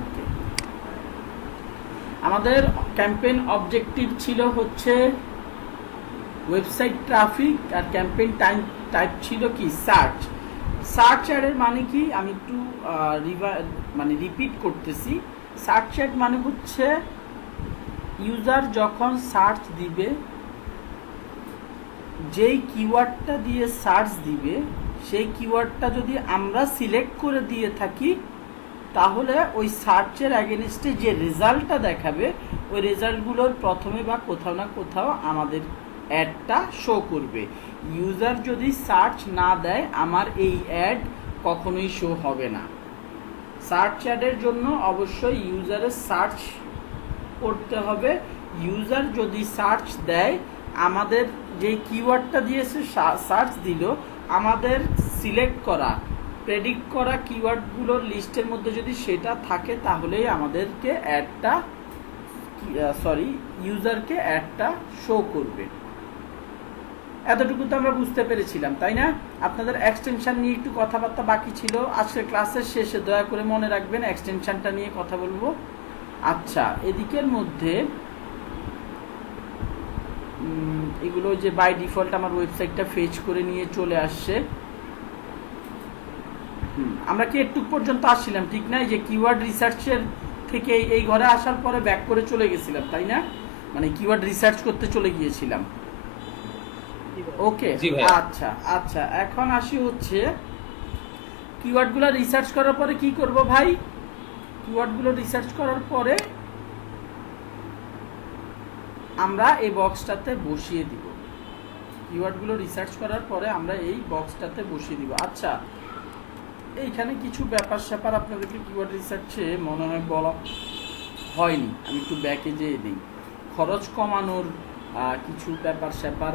ওকে, আমাদের campaign objective ছিল হচ্ছে ওয়েবসাইট ট্রাফিক, আর ক্যাম্পেইন টাইপ ছিল কি সার্চ। সার্চ অ্যাডের মানে কি আমি একটু রিপিট করতেছি। সার্চ অ্যাড মানে হচ্ছে ইউজার যখন সার্চ দিবে, যেই কিওয়ার্ডটা দিয়ে সার্চ দিবে সেই কিওয়ার্ডটা যদি আমরা সিলেক্ট করে দিয়ে থাকি, তাহলে ওই সার্চের অ্যাগেনস্টে যে রেজাল্টটা দেখাবে ওই রেজাল্টগুলোর প্রথমে বা কোথাও না কোথাও আমাদের অ্যাডটা শো করবে। ইউজার যদি সার্চ না দেয় আমার এই অ্যাড কখনোই শো হবে না। সার্চ অ্যাডের জন্য অবশ্যই ইউজারের সার্চ করতে হবে। ইউজার যদি সার্চ দেয়, আমাদের যে কিওয়ার্ডটা দিয়েছে সার্চ দিল, আমাদের সিলেক্ট করা প্রেডিক্ট করা কিওয়ার্ডগুলোর লিস্টের মধ্যে যদি সেটা থাকে, তাহলেই আমাদেরকে ইউজারকে অ্যাডটা শো করবে। এতটুকু তো আমরা বুঝতে পেরেছিলাম, তাই না? আপনাদের এক্সটেনশন নিয়ে একটু কথাবার্তা বাকি ছিল। আজকের ক্লাসের শেষে দয়া করে মনে রাখবেন এক্সটেনশনটা নিয়ে কথা বলবো। আচ্ছা, এদিকের মধ্যে এগুলো যে বাই ডিফল্ট আমার ওয়েবসাইটটা ফেচ করে নিয়ে চলে আসছে। আমরা কি একটু পর্যন্ত আসছিলাম, ঠিক না? যে কিওয়ার্ড রিসার্চের থেকে এই ঘরে আসার পরে ব্যাক করে চলে গেছিলাম, তাই না? মানে কিওয়ার্ড রিসার্চ করতে চলে গিয়েছিলাম। ওকে, আচ্ছা আচ্ছা, এখন আসি হচ্ছে কিওয়ার্ডগুলো রিসার্চ করার পরে কি করব ভাই? কিওয়ার্ডগুলো রিসার্চ করার পরে আমরা এই বক্সটাতে বসিয়ে দিব। কিওয়ার্ডগুলো রিসার্চ করার পরে আমরা এই বক্সটাতে বসিয়ে দিব। আচ্ছা, এইখানে কিছু ব্যাপার স্যাপার আপনাদেরকে কিওয়ার্ড রিসার্চে মনে হয় বলা হয়নি, আমি একটু ব্যাকে যেয়ে দিই। খরচ কমানোর কিছু ব্যাপার স্যাপার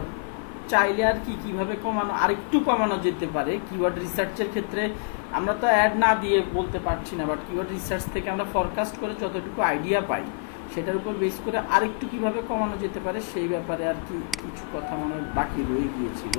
চাইলে আর কি কিভাবে কমানো, আরেকটু কমানো যেতে পারে কিওয়ার্ড রিসার্চের ক্ষেত্রে। আমরা তো অ্যাড না দিয়ে বলতে পারছি না, বাট কিওয়ার্ড রিসার্চ থেকে আমরা ফরকাস্ট করে যতটুকু আইডিয়া পাই সেটার উপর বেস করে আরেকটু কিভাবে কমানো যেতে পারে সেই ব্যাপারে আর কি কিছু কথা মনে বাকি রয়ে গিয়েছিল।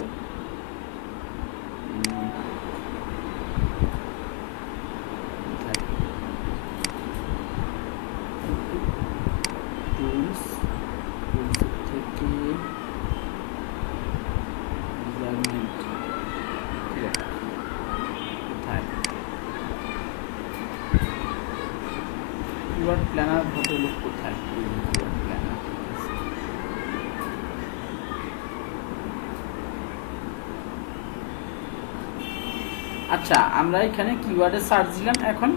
কিওয়ার্ড প্ল্যানার ভদ্রলোক কোথায়? কিওয়ার্ড প্ল্যানার, আচ্ছা, আমরা এখানে কিওয়ার্ডে সার্চ দিলাম। এখন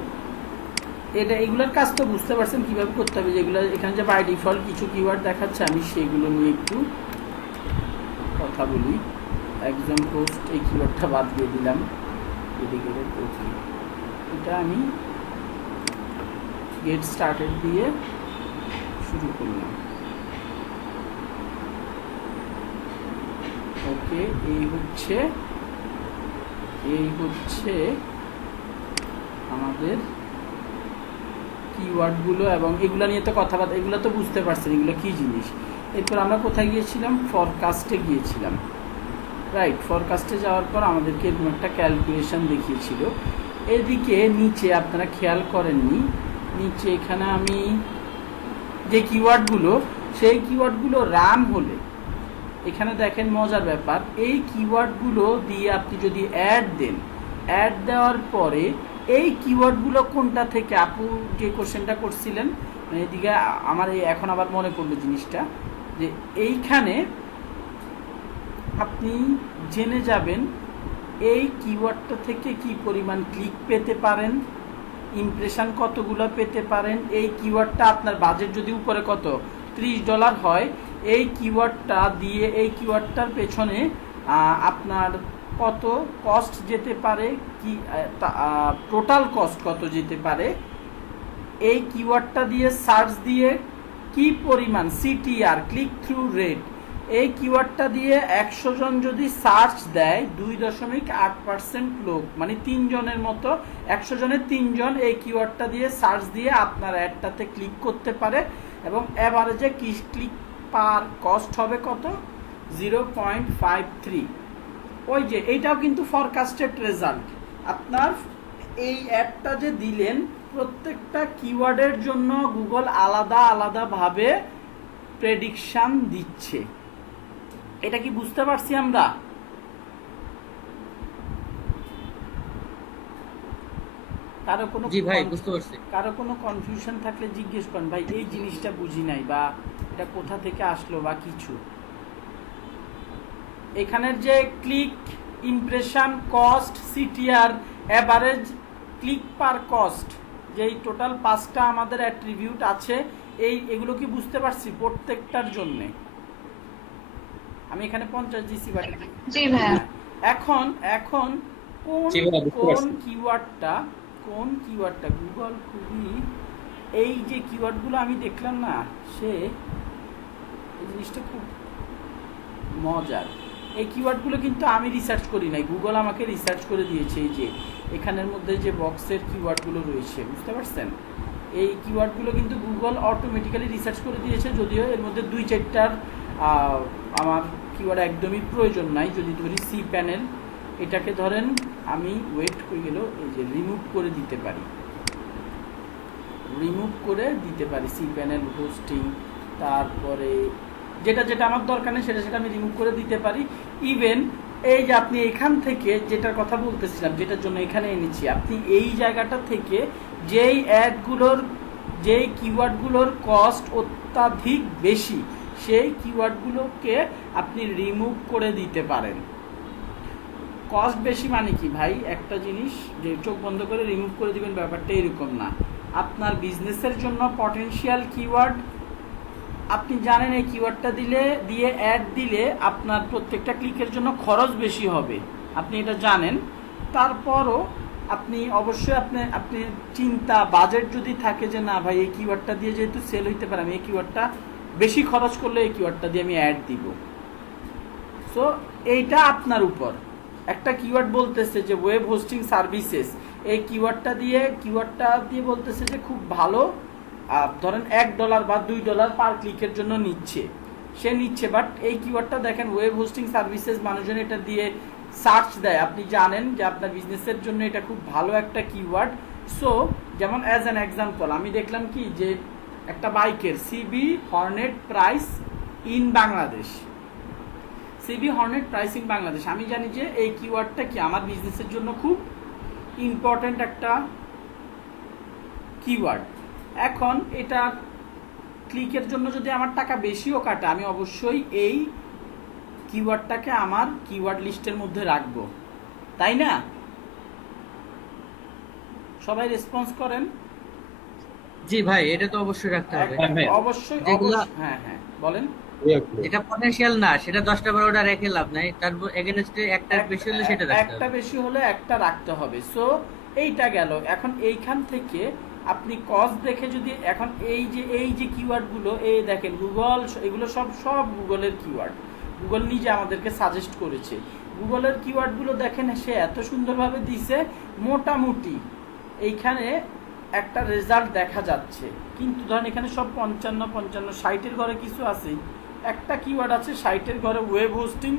এগুলোর কাজ তো বুঝতে পারছেন কিভাবে করতে হবে। যেগুলো এখানে যে বাই ডিফল্ট কিছু কিওয়ার্ড দেখাচ্ছে, আমি সেগুলো নিয়ে একটু কথা বলি। একজন পোস্ট, এই কিওয়ার্ডটা বাদ দিয়ে দিলাম। এদিকে এটা আমি গেট স্টার্টেড দিয়ে শুরু করলাম। ওকে, এই হচ্ছে আমাদের কিওয়ার্ডগুলো, এবং এগুলো নিয়ে তো কথাবার্তা, এগুলো তো বুঝতে পারছেন এগুলো কি জিনিস। এরপর আমরা কোথায় গিয়েছিলাম? ফরকাস্টে গিয়েছিলাম, রাইট? ফরকাস্টে যাওয়ার পর আমাদেরকে এরকম একটা ক্যালকুলেশন দেখিয়েছিল। এদিকে নিচে আপনারা খেয়াল করেননি, নিচে এখানে আমি যে কিওয়ার্ডগুলো, সেই কিওয়ার্ডগুলো রান হলে এখানে দেখেন মজার ব্যাপার, এই কিওয়ার্ডগুলো দিয়ে আপনি যদি অ্যাড দেন, অ্যাড দেওয়ার পরে এই কিওয়ার্ডগুলো কোনটা থেকে, আপু যে কোশ্চেনটা করছিলেন, মানে এদিকে আমার এখন আবার মনে পড়লো জিনিসটা, যে এইখানে আপনি জেনে যাবেন এই কিওয়ার্ডটা থেকে কি পরিমাণ ক্লিক পেতে পারেন, ইমপ্রেশন কতগুলো পেতে পারেন। এই কিওয়ার্ডটা আপনার বাজেট যদি উপরে কত $30 হয়, এই কিওয়ার্ডটা দিয়ে এই কিওয়ার্ডটার পেছনে আপনার কত কস্ট যেতে পারে, কি টোটাল কস্ট কত যেতে পারে, এই কিওয়ার্ডটা দিয়ে সার্চ দিয়ে কি পরিমাণ সিটিআর, ক্লিক থ্রু রেট, এই কিওয়ার্ডটা দিয়ে 100 জন যদি সার্চ দেয় 2.8% লোক, মানে 3 জনের মতো, 100 জনের 3 জন এই কিওয়ার্ডটা দিয়ে সার্চ দিয়ে আপনার অ্যাডটাতে ক্লিক করতে পারে, এবং অ্যাভারেজে ক্লিক পার কস্ট হবে কত? 0.53। ওই যে এইটাও কিন্তু ফরকাস্টেড রেজাল্ট। আপনার এই অ্যাডটা যে দিলেন প্রত্যেকটা কিওয়ার্ডের জন্য গুগল আলাদা আলাদা ভাবে প্রেডিকশন দিচ্ছে। এটা কি বুঝতে পারছি আমরা? কারো কোনো জি ভাই বুঝতে পারছি। কারো কোনো কনফিউশন থাকলে জিজ্ঞেস করেন, ভাই এই জিনিসটা বুঝি নাই বা এটা কোথা থেকে আসলো বা কিছু। এখানের যে click, impression, cost, CTR, average click per cost, যেই টোটাল 5টা আমাদের অ্যাট্রিবিউট আছে, এগুলো কি বুঝতে পারছি প্রত্যেকটার জন্যে? আমি এখানে 50 দিছি বাট জি ভাইয়া। এখন এখন কোন জি ভাইয়া, বুঝতে কোন পারছি। কিওয়ার্ডটা গুগল খুবই, এই যে কিওয়ার্ডগুলো আমি দেখলাম না, সে এই জিনিসটা খুব মজার। এই কিওয়ার্ডগুলো কিন্তু আমি রিসার্চ করি নাই, গুগল আমাকে রিসার্চ করে দিয়েছে। এই যে এখানের মধ্যে যে বক্সের কিওয়ার্ডগুলো রয়েছে, বুঝতে পারছেন, এই কিওয়ার্ডগুলো কিন্তু গুগল অটোমেটিক্যালি রিসার্চ করে দিয়েছে। যদিও এর মধ্যে 2-4টার আমার কিওয়ার্ড একদমই প্রয়োজন নাই। যদি ধরি সি প্যানেল, এটাকে ধরেন আমি ওয়েট করে গেল, এই যে রিমুভ করে দিতে পারি, সি প্যানেল, হোস্টিং, তারপরে যেটা যেটা আমার দরকার নেই সেটা আমি রিমুভ করে দিতে পারি। ইভেন এই যে আপনি এখান থেকে যেটার কথা বলতেছিলাম, যেটার জন্য এখানে এনেছি, আপনি এই জায়গাটা থেকে যেই অ্যাডগুলোর, যেই কিওয়ার্ডগুলোর কস্ট অত্যাধিক বেশি, সেই কিওয়ার্ডগুলোকে আপনি রিমুভ করে দিতে পারেন। কস্ট বেশি মানে কি ভাই, একটা জিনিস যে চোখ বন্ধ করে রিমুভ করে দিবেন ব্যাপারটা এরকম না। আপনার বিজনেসের জন্য পটেনশিয়াল কিওয়ার্ড, আপনি জানেন এই কিওয়ার্ডটা দিয়ে অ্যাড দিলে আপনার প্রত্যেকটা ক্লিকের জন্য খরচ বেশি হবে, আপনি এটা জানেন। তারপরও আপনি অবশ্যই আপনি চিন্তা, বাজেট যদি থাকে যে না ভাই এই কিওয়ার্ডটা দিয়ে যেহেতু সেল হইতে পারে, আমি এই কিওয়ার্ডটা বেশি খরচ করলে এই কিওয়ার্ডটা দিয়ে আমি অ্যাড দিব। সো এইটা আপনার উপর। একটা কিওয়ার্ড বলতেছে যে ওয়েব হোস্টিং সার্ভিসেস, এই কিওয়ার্ডটা দিয়ে বলতেছে যে খুব ভালো, ধরেন $1 বা $2 পার ক্লিকের জন্য নিচ্ছে, বাট এই কিওয়ার্ডটা দেখেন ওয়েব হোস্টিং সার্ভিসেস, মানুষজন এটা দিয়ে সার্চ দেয়, আপনি জানেন যে আপনার বিজনেসের জন্য এটা খুব ভালো একটা কিওয়ার্ড। সো যেমন অ্যাজ অ্যান এক্সাম্পল আমি দেখলাম কি যে একটা বাইকের CB Hornet price in Bangladesh, আমি জানি যে এই কিওয়ার্ডটা কি আমার বিজনেসের জন্য খুব ইম্পর্ট্যান্ট একটা কিওয়ার্ড। এখন এটা ক্লিকের জন্য যদি আমার টাকা বেশিও কাটে, আমি অবশ্যই এই কিওয়ার্ডটাকে আমার কিওয়ার্ড লিস্টের মধ্যে রাখবো, তাই না? সবাই রেসপন্স করেন। জি ভাই, এটা তো অবশ্যই রাখতে হবে। অবশ্যই হ্যাঁ হ্যাঁ বলেন। এটা পটেনশিয়াল না, সেটা 10টা 12টা রেখে লাভ নাই, তার এগেইনস্টে একটা বেশি হলে সেটা রাখতে হবে। একটা বেশি হলে একটা রাখতে হবে। সো এইটা গেল। এখন এইখান থেকে আপনি কস্ট দেখে যদি, এখন এই যে কিওয়ার্ডগুলো, এই দেখেন গুগল, এগুলো সব গুগলের কিওয়ার্ড, গুগল নিজে আমাদেরকে সাজেস্ট করেছে। গুগলের কিওয়ার্ডগুলো দেখেন, সে এত সুন্দরভাবে দিছে, মোটামুটি এইখানে একটা রেজাল্ট দেখা যাচ্ছে। কিন্তু ধরেন এখানে সব 55, 60-এর ঘরে কিছু আছে, একটা কিওয়ার্ড আছে 60-এর ঘরে, ওয়েব হোস্টিং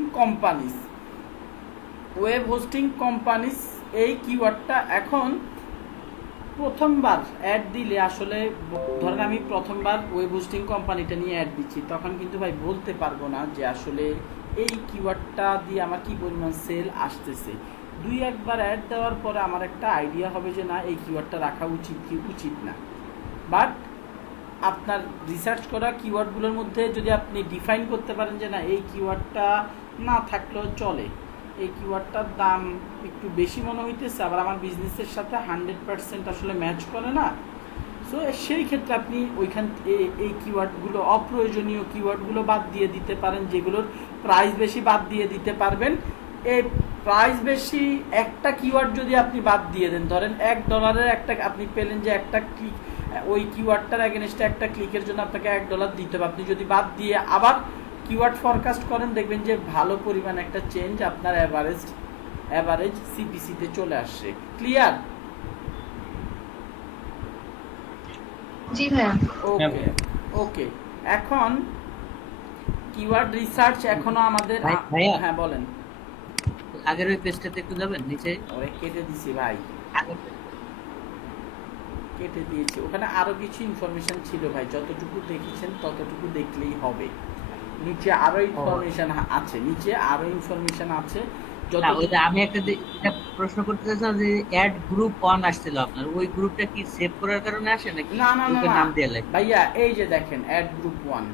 কোম্পানিস। এই কিওয়ার্ডটা এখন প্রথমবার অ্যাড দিলে, আসলে ধরেন আমি প্রথমবার ওয়েব হোস্টিং কোম্পানিটা নিয়ে অ্যাড দিচ্ছি, তখন কিন্তু ভাই বলতে পারবো না যে আসলে এই কিওয়ার্ডটা দিয়ে আমার কি পরিমাণ সেল আসতেছে। 2-1বার অ্যাড দেওয়ার পরে আমার একটা আইডিয়া হবে যে না এই কিওয়ার্ডটা রাখা উচিত কি উচিত না। বাট আপনার রিসার্চ করা কিওয়ার্ডগুলোর মধ্যে যদি আপনি ডিফাইন করতে পারেন যে না এই কিওয়ার্ডটা না থাকলেও চলে, এই কিওয়ার্ডটার দাম একটু বেশি মনে হইতেছে, আবার আমার বিজনেসের সাথে 100% আসলে ম্যাচ করে না, সো সেই ক্ষেত্রে আপনি ওইখান এই কিওয়ার্ডগুলো, অপ্রয়োজনীয় কিওয়ার্ডগুলো বাদ দিয়ে দিতে পারেন, যেগুলোর প্রাইস বেশি বাদ দিয়ে দিতে পারবেন। এই প্রাইস বেশি একটা কিওয়ার্ড যদি আপনি বাদ দিয়ে দেন, ধরেন $1 একটা আপনি পেলেন যে একটা ক্লিক, ওই কিওয়ার্ডটার এগেনস্টে একটা ক্লিকের জন্য আপনাকে $1 দিতে হবে, আপনি যদি বাদ দিয়ে আবার কিওয়ার্ড ফরকাস্ট করেন, দেখবেন যে ভালো পরিমাণ একটা চেঞ্জ আপনার অ্যাভারেজ সিপিসিতে চলে আসছে। ক্লিয়ার? জি ভাইয়া। ওকে। এখন কিওয়ার্ড রিসার্চ এখনো আমাদের, হ্যাঁ বলেন। আগের ওই পেজটাতে একটু যাবেন নিচে, ওরে কেটে দিছি ভাই, কেটে দিয়েছি, ওখানে আরো কিছু ইনফরমেশন ছিল ভাই, যতটুকু দেখেছেন ততটুকু দেখলেই হবে। নিচে আরো ইনফরমেশন আছে, নিচে আরো ইনফরমেশন আছে। না ওইটা আমি একটা প্রশ্ন করতে চাচ্ছিলাম যে অ্যাড গ্রুপ 1 আসছিল আপনার, ওই গ্রুপটা কি সেভ করার কারণে আসে নাকি না না না গ্রুপের নাম দেয়া লাগে? ভাইয়া এই যে দেখেন অ্যাড গ্রুপ 1।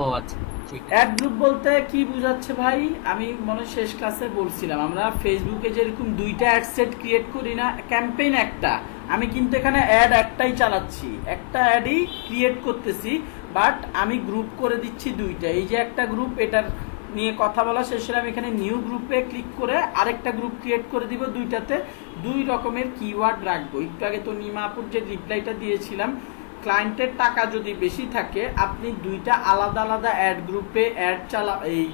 ও আচ্ছা ঠিক আছে। অ্যাড গ্রুপ বলতে কি বোঝাচ্ছে ভাই, আমি মনে হয় শেষ ক্লাসে বলছিলাম, আমরা ফেসবুকে যেরকম দুইটা অ্যাড সেট ক্রিয়েট করি না, ক্যাম্পেইন একটা, আমি কিন্তু এখানে অ্যাড একটাই চালাচ্ছি, একটা অ্যাডই ক্রিয়েট করতেছি, বাট আমি গ্রুপ করে দিচ্ছি দুইটা। এই যে একটা গ্রুপ, এটার নিয়ে কথা বলা শেষ হলে আমি এখানে নিউ গ্রুপে ক্লিক করে আরেকটা গ্রুপ ক্রিয়েট করে দিব, দুইটাতে দুই রকমের কিওয়ার্ড রাখবো। একটু আগে তো নিমাপুর যে রিপ্লাইটা দিয়েছিলাম, ক্লায়েন্টের টাকা যদি বেশি থাকে আপনি দুইটা আলাদা আলাদা অ্যাড গ্রুপে অ্যাড এই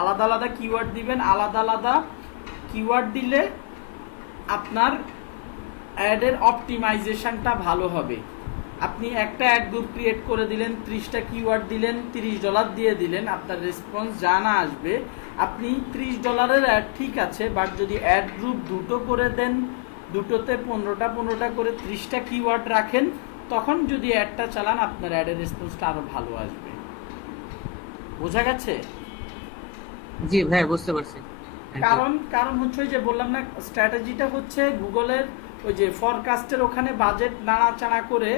আলাদা আলাদা কিওয়ার্ড দিবেন, আলাদা আলাদা কিওয়ার্ড দিলে আপনার অ্যাডের অপটিমাইজেশনটা ভালো হবে। আপনি একটা অ্যাড গ্রুপ ক্রিয়েট করে দিলেন, 30টা কিওয়ার্ড দিলেন, $30 দিয়ে দিলেন, আপনার রেসপন্স যা না আসবে, আপনি $30 অ্যাড ঠিক আছে, বাট যদি অ্যাড গ্রুপ দুটো করে দেন, দুটোতে 15টা করে 30টা কিওয়ার্ড রাখেন, তখন যদি অ্যাডটা চালান আপনার অ্যাডের রেসপন্সটা আরো ভালো আসবে। বোঝা গেছে? জি ভাই বুঝতে পারছি। কারণ হচ্ছে ওই যে বললাম না, স্ট্র্যাটেজিটা হচ্ছে গুগলের ওই যে ফরকাস্টের ওখানে বাজেট নাড়াচাড়া করে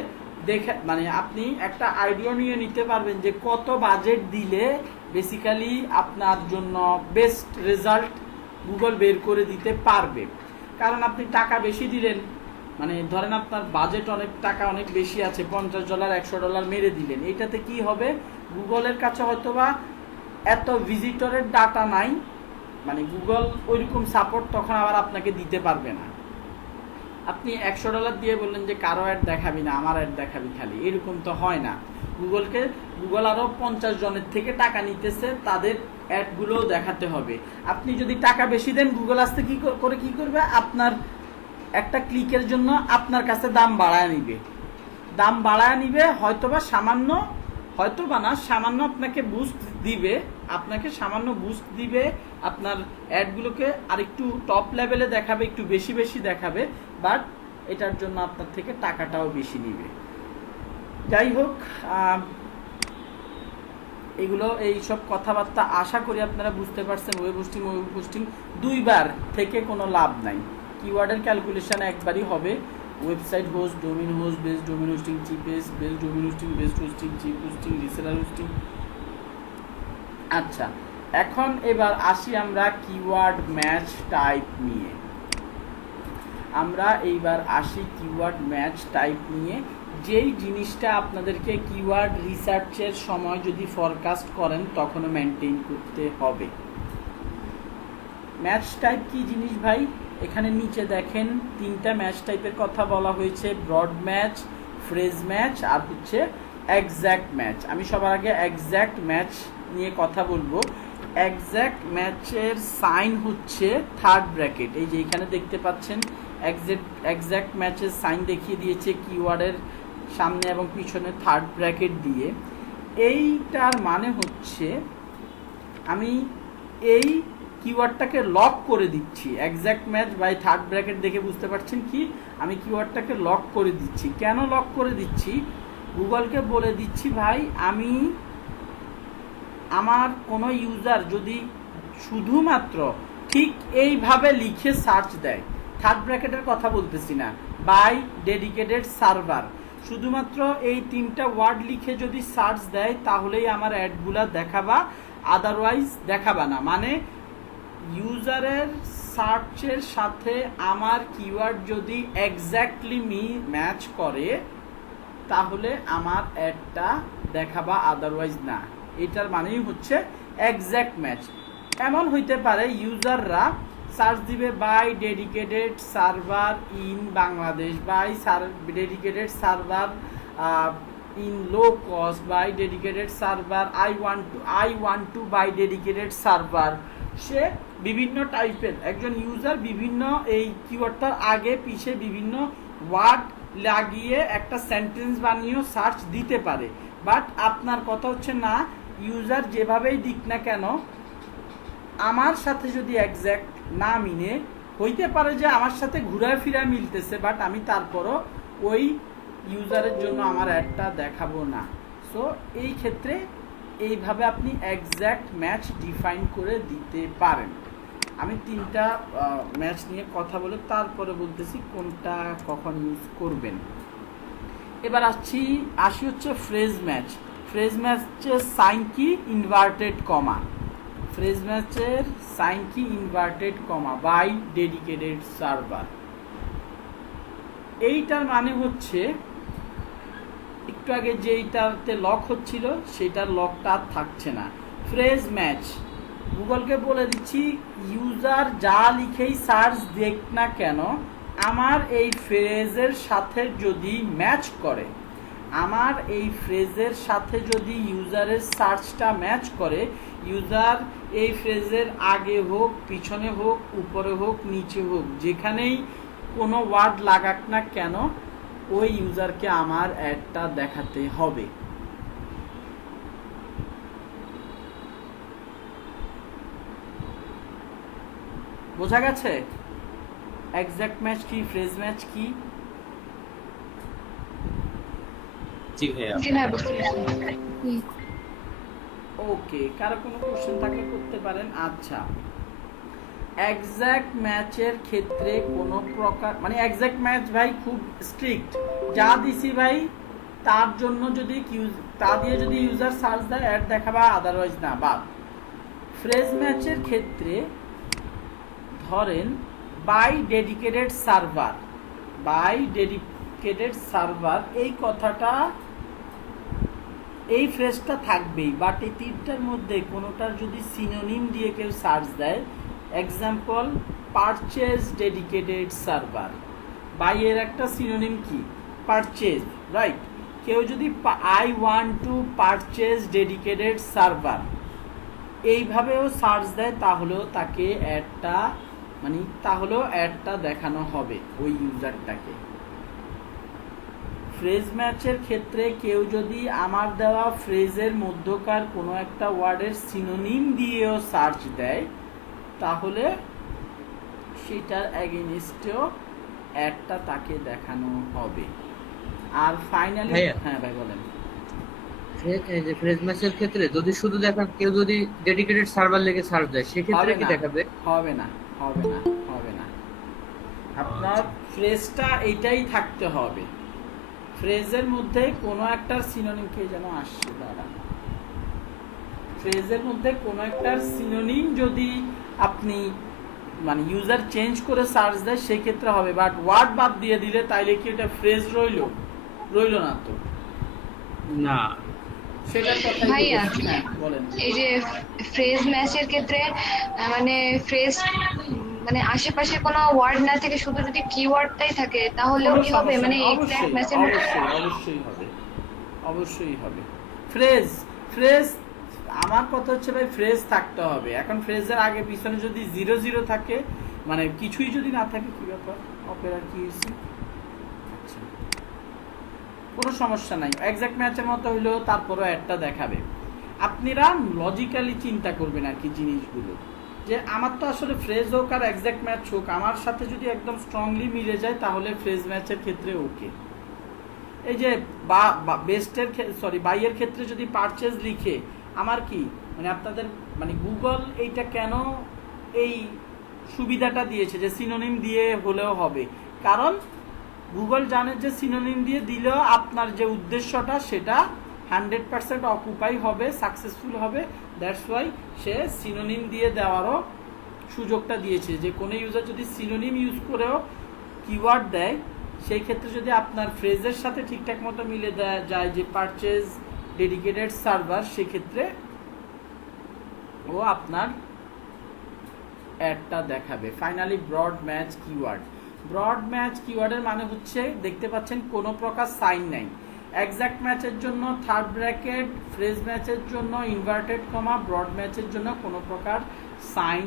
দেখে, মানে আপনি একটা আইডিয়া নিয়ে নিতে পারবেন যে কত বাজেট দিলে বেসিক্যালি আপনার জন্য বেস্ট রেজাল্ট গুগল বের করে দিতে পারবে। কারণ আপনি টাকা বেশি দিলেন, মানে ধরেন আপনার বাজেট অনেক টাকা অনেক বেশি আছে, $50 $100 মেরে দিলেন, এটাতে কি হবে, গুগলের কাছে হয়তোবা এত ভিজিটরের ডাটা নাই, মানে গুগল ওইরকম সাপোর্ট তখন আবার আপনাকে দিতে পারবে না। আপনি $100 দিয়ে বললেন যে কারো অ্যাড দেখাবি না, আমার অ্যাড দেখাবি খালি, এরকম তো হয় না। গুগল আরো 50 জনের থেকে টাকা নিতেছে, তাদের অ্যাডগুলোও দেখাতে হবে। আপনি যদি টাকা বেশি দেন, গুগল আসতে কি করবে, আপনার একটা ক্লিকের জন্য আপনার কাছে দাম বাড়ায় নিবে, হয়তোবা না সামান্য আপনাকে বুস্ট দিবে, আপনার অ্যাডগুলোকে আরেকটু টপ লেভেলে দেখাবে, একটু বেশি দেখাবে, বাট এটার জন্য আপনার থেকে টাকাটাও বেশি নিবে। যাই হোক, এগুলো এইসব কথাবার্তা আশা করি আপনারা বুঝতে পারছেন। ওয়েব হোস্টিং দুইবার থেকে কোনো লাভ নাই, কিওয়ার্ডের ক্যালকুলেশন একবারই হবে। Website host, domain host, best domain hosting, cheapest, best domain hosting, best hosting, cheap hosting, reseller hosting. আচ্ছা, এখন এবার আসি আমরা কিওয়ার্ড ম্যাচ টাইপ নিয়ে। যেই জিনিসটা আপনাদেরকে কিওয়ার্ড রিসার্চের সময় যদি ফরকাস্ট করেন তখনও মেনটেন করতে হবে। ম্যাচ টাইপ কি জিনিস ভাই, এখানে নিচে দেখেন 3টা ম্যাচ টাইপের কথা বলা হয়েছে, ব্রড ম্যাচ, ফ্রেজ ম্যাচ আর হচ্ছে এক্স্যাক্ট ম্যাচ। আমি সবার আগে এক্স্যাক্ট ম্যাচ নিয়ে কথা বলবো। এক্স্যাক্ট ম্যাচের সাইন হচ্ছে থার্ড ব্র্যাকেট, এই যে এখানে দেখতে পাচ্ছেন এক্স্যাক্ট ম্যাচের সাইন দেখিয়ে দিয়েছে কিওয়ার্ডের সামনে এবং পিছনে থার্ড ব্র্যাকেট দিয়ে। এইটার মানে হচ্ছে আমি এই কিওয়ার্ডটাকে লক করে দিচ্ছি। Exact match by third bracket দেখে বুঝতে পারছেন কি, আমি কিওয়ার্ডটাকে লক করে দিচ্ছি। কেন লক করে দিচ্ছি, গুগলকে বলে দিচ্ছি ভাই, আমি আমার কোনো ইউজার যদি শুধুমাত্র ঠিক এইভাবে লিখে সার্চ দেয়, থার্ড ব্র্যাকেটের কথা বলতেছি না, বাই ডেডিকেটেড সার্ভার, শুধুমাত্র এই 3টা ওয়ার্ড লিখে যদি সার্চ দেয় তাহলেই আমার অ্যাডগুলা দেখাবা, আদারওয়াইজ দেখাবা না। মানে ইউজারের সার্চের সাথে আমার কিওয়ার্ড যদি এক্স্যাক্টলি ম্যাচ করে তাহলে আমার অ্যাডটা দেখাবা, আদারওয়াইজ না। এটার মানেই হচ্ছে এক্স্যাক্ট ম্যাচ। এমন হইতে পারে ইউজাররা সার্চ দিবে buy dedicated server in Bangladesh, buy dedicated server in low cost, buy dedicated server I want to buy dedicated server. সে বিভিন্ন টাইপের একজন ইউজার বিভিন্ন এই কিওয়ার্ডটার আগে পিছে বিভিন্ন ওয়ার্ড লাগিয়ে একটা সেন্টেন্স বানিয়েও সার্চ দিতে পারে। বাট আপনার কথা হচ্ছে না, ইউজার যেভাবেই দিক না কেন আমার সাথে যদি এক্স্যাক্ট না মিলে হইতে পারে যে আমার সাথে ঘুরায় ফিরায় মিলতেছে, বাট আমি তারপরও ওই ইউজারের জন্য আমার অ্যাডটা দেখাবো না। সো এই ক্ষেত্রে এইভাবে আপনি এক্স্যাক্ট ম্যাচ ডিফাইন করে দিতে পারেন। আমি 3টা ম্যাচ নিয়ে কথা বলে তারপরে বলতেছি কোনটা কখন ইউজ করবেন। এবার আসি হচ্ছে ফ্রেজ ম্যাচ। ফ্রেজ ম্যাচের সাইন কি ইনভার্টেড কমা, ফ্রেজ ম্যাচের সাইন কি inverted comma buy dedicated server. এইটার মানে হচ্ছে একটু আগে যেইটাতে লক হচ্ছিল সেটার লকটা আর থাকছে না। ফ্রেজ ম্যাচ গুগলকে বলে দিচ্ছি ইউজার যা লিখেই সার্চ দেখ না কেন আমার এই ফ্রেজের সাথে যদি ম্যাচ করে, আমার এই ফ্রেজের সাথে যদি ইউজারের সার্চটা ম্যাচ করে, ইউজার এই ফ্রেজের আগে হোক পিছনে হোক উপরে হোক নিচে হোক যেখানেই কোনো ওয়ার্ড লাগাক না কেন ওই ইউজারকে আমার অ্যাডটা দেখাতে হবে। বোঝা গেছে এক্স্যাক্ট ম্যাচ কি, ফ্রেজ ম্যাচ কি? জি ভাইয়া। জি ভাইয়া বুঝতে পারছি। ওকে, কারো কোনো কোশ্চেন থাকলে করতে পারেন। আচ্ছা, এক্স্যাক্ট ম্যাচের ক্ষেত্রে কোনো প্রকার মানে এক্স্যাক্ট ম্যাচ ভাই খুব স্ট্রিক্ট, যা দিছি ভাই তার জন্য যদি তা দিয়ে যদি ইউজার সার্চ দেয় অ্যাড দেখাবা, আদারওয়াইজ না বাদ। ফ্রেজ ম্যাচের ক্ষেত্রে ধরেন buy dedicated server, buy dedicated server এই কথাটা এই ফ্রেজটা থাকবেই, বাট এই 3টার মধ্যে কোনোটার যদি সিনোনিম দিয়ে কেউ সার্চ দেয়, example purchase dedicated server, buy এর একটা সিনোনিম কি পারচেজ, রাইট? কেউ যদি I want to purchase dedicated server এইভাবেও সার্চ দেয় তাহলেও তাকে অ্যাডটা দেখানো হবে ওই ইউজারটাকে। ফ্রেজ ম্যাচের ক্ষেত্রে কেউ যদি আমার দেওয়া ফ্রেজের মধ্যকার কোনো একটা ওয়ার্ডের সিনোনিম দিয়েও সার্চ দেয় তাহলে সেটার এগেইনস্টেও অ্যাডটা তাকে দেখানো হবে। আর ফাইনালি হ্যাঁ ভাই বলেন। ফ্রেজ ম্যাচের ক্ষেত্রে যদি শুধু দেখেন কেউ যদি ডেডিকেটেড সার্ভার লেগে সার্চ দেয় সেক্ষেত্রে কি দেখাবে? হবে না। আপনার ফ্রেজটা এটাই থাকতে হবে, ফ্রেজের মধ্যে কোনো একটা সিনোনিম কে যেন আসছে দাঁড়া, ফ্রেজের মধ্যে কোনো একটা সিনোনিম যদি আপনি মানে ইউজার চেঞ্জ করে সার্চ দেয় সেক্ষেত্রে হবে, বাট ওয়ার্ড বাদ দিয়ে দিলে তাইলে কি এটা ফ্রেজ রইল না তো? না সেটার কথাই ভাইয়া বলেন। এই যে ফ্রেজ ম্যাচের ক্ষেত্রে মানে ফ্রেজ মানে আশেপাশে কোনো ওয়ার্ড না থেকে শুধু যদি কিওয়ার্ডটাই থাকে তাহলেও কি হবে? মানে এক্সাক্ট ম্যাচের অবশ্যই হবে। ফ্রেজ আমার কথা হচ্ছে ভাই ফ্রেজ থাকতে হবে। এখন ফ্রেজের আগে পিছনে যদি 0 থাকে মানে কিছুই যদি না থাকে, কি ব্যাপার অপেরা কি হয়েছে? আচ্ছা কোনো সমস্যা নাই, এক্সাক্ট ম্যাচের মতো হইলেও তারপরও অ্যাডটা দেখাবে। আপনারা লজিক্যালি চিন্তা করবেন আর কি জিনিসগুলো, যে আমার তো আসলে ফ্রেজ হোক আর এক্সাক্ট ম্যাচ হোক আমার সাথে যদি একদম স্ট্রংলি মিলে যায় তাহলে ফ্রেজ ম্যাচের ক্ষেত্রে ওকে। এই যে বাইয়ের ক্ষেত্রে যদি পারচেজ লিখে আমার কি মানে আপনাদের মানে গুগল এইটা কেন এই সুবিধাটা দিয়েছে যে সিনোনিম দিয়ে হলেও হবে, কারণ গুগল জানে যে সিনোনিম দিয়ে দিলেও আপনার যে উদ্দেশ্যটা সেটা 100% অকুপাই হবে, সাকসেসফুল হবে। দ্যাটস ওয়াই সে সিনোনিম দিয়ে দেওয়ারও সুযোগটা দিয়েছে, যে কোনো ইউজার যদি সিনোনিম ইউজ করেও কিওয়ার্ড দেয় সেই ক্ষেত্রে যদি আপনার ফ্রেজের সাথে ঠিকঠাক মতো মিলে যায় যে পারচেজ ডেডিকেটেড সার্ভার, সেক্ষেত্রে ও আপনার অ্যাডটা দেখাবে। Finally broad match keyword. Broad match কিওয়ার্ডের মানে হচ্ছে দেখতে পাচ্ছেন কোনো প্রকার সাইন নাই। এক্সাক্ট ম্যাচের জন্য থার্ড ব্র্যাকেট, ফ্রেজ ম্যাচের জন্য ইনভার্টেড কমা, ব্রড ম্যাচের জন্য কোনো প্রকার সাইন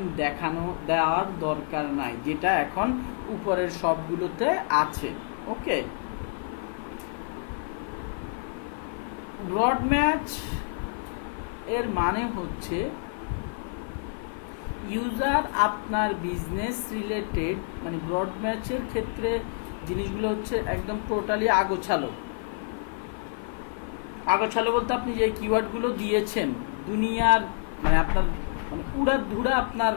দেওয়ার দরকার নাই, যেটা এখন উপরের সবগুলোতে আছে। ওকে, ব্রড ম্যাচ এর মানে হচ্ছে ইউজার আপনার বিজনেস রিলেটেড মানে ব্রড ম্যাচের ক্ষেত্রে জিনিসগুলো হচ্ছে একদম টোটালি আগোছালো। আগোছালো বলতে আপনি যে কিওয়ার্ডগুলো দিয়েছেন দুনিয়ার মানে আপনার মানে উড়াধুরা আপনার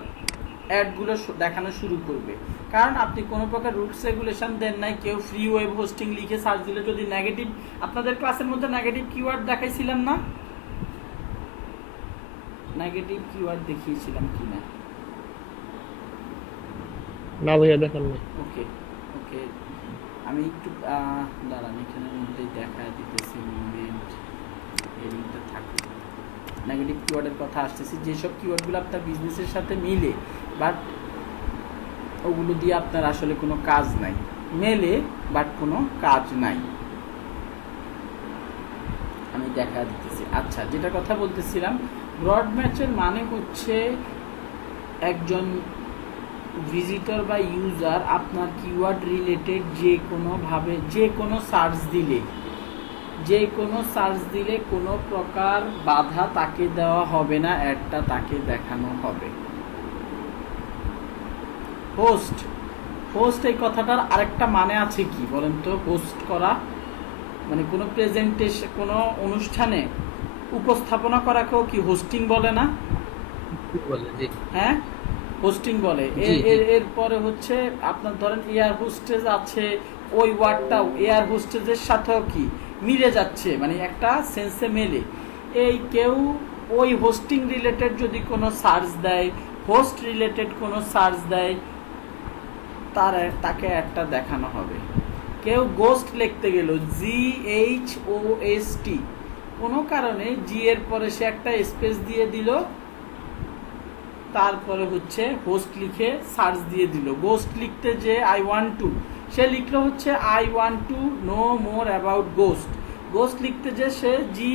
অ্যাডগুলো দেখানো শুরু করবে, কারণ আপনি কোনো প্রকার রুলস রেগুলেশন দেন নাই। কেউ ফ্রি ওয়েব হোস্টিং লিখে সার্চ দিলে যদি নেগেটিভ, আপনাদের ক্লাসের মধ্যে নেগেটিভ কিওয়ার্ড দেখাইছিলাম না? নেগেটিভ কিওয়ার্ড দেখিয়েছিলাম কি না? না ভাইয়া দেখান না। ওকে ওকে, আমি একটু দাঁড়ান এখানের মধ্যেই দেখা দিতেছি। মুভমেন্ট এরিংটা থাকে, নেগেটিভ কিওয়ার্ডের কথা আসতেছি। যেসব কিওয়ার্ডগুলো আপনার বিজনেসের সাথে মিলে বাট ওগুলো দিয়ে আপনার আসলে কোনো কাজ নাই, মেলে বাট কোনো কাজ নাই, আমি দেখা দিতেছি। আচ্ছা, যেটা কথা বলতেছিলাম, ব্রড ম্যাচের মানে হচ্ছে একজন ভিজিটর বা ইউজার আপনার কিওয়ার্ড রিলেটেড যে কোনোভাবে যে কোনো সার্চ দিলে কোনো প্রকার বাধা তাকে দেওয়া হবে না, অ্যাডটা তাকে দেখানো হবে। হোস্ট এই কথাটার আরেকটা মানে আছে কি বলেন তো? হোস্ট করা মানে কোনো প্রেজেন্টেশন, কোনো অনুষ্ঠানে উপস্থাপনা করাকেও কি হোস্টিং বলে না? হ্যাঁ, হোস্টিং বলে। এরপরে হচ্ছে আপনার ধরেন এয়ার হোস্টেজ আছে, ওই ওয়ার্ডটাও এয়ার হোস্টেজের সাথেও কি মিলে যাচ্ছে, মানে একটা সেন্সে মেলে। এই কেউ ওই হোস্টিং রিলেটেড যদি কোনো সার্চ দেয়, হোস্ট রিলেটেড কোনো সার্চ দেয়, তাকে একটা দেখানো হবে। কেউ গোস্ট লিখতে গেল, GHOST, কোনো কারণে জি এর পরে সে একটা স্পেস দিয়ে দিল, তারপরে হচ্ছে হোস্ট লিখে সার্চ দিয়ে দিল। গোস্ট লিখতে যে I want to, সে লিখলো হচ্ছে I want to know more about ghost লিখতে যে সে জি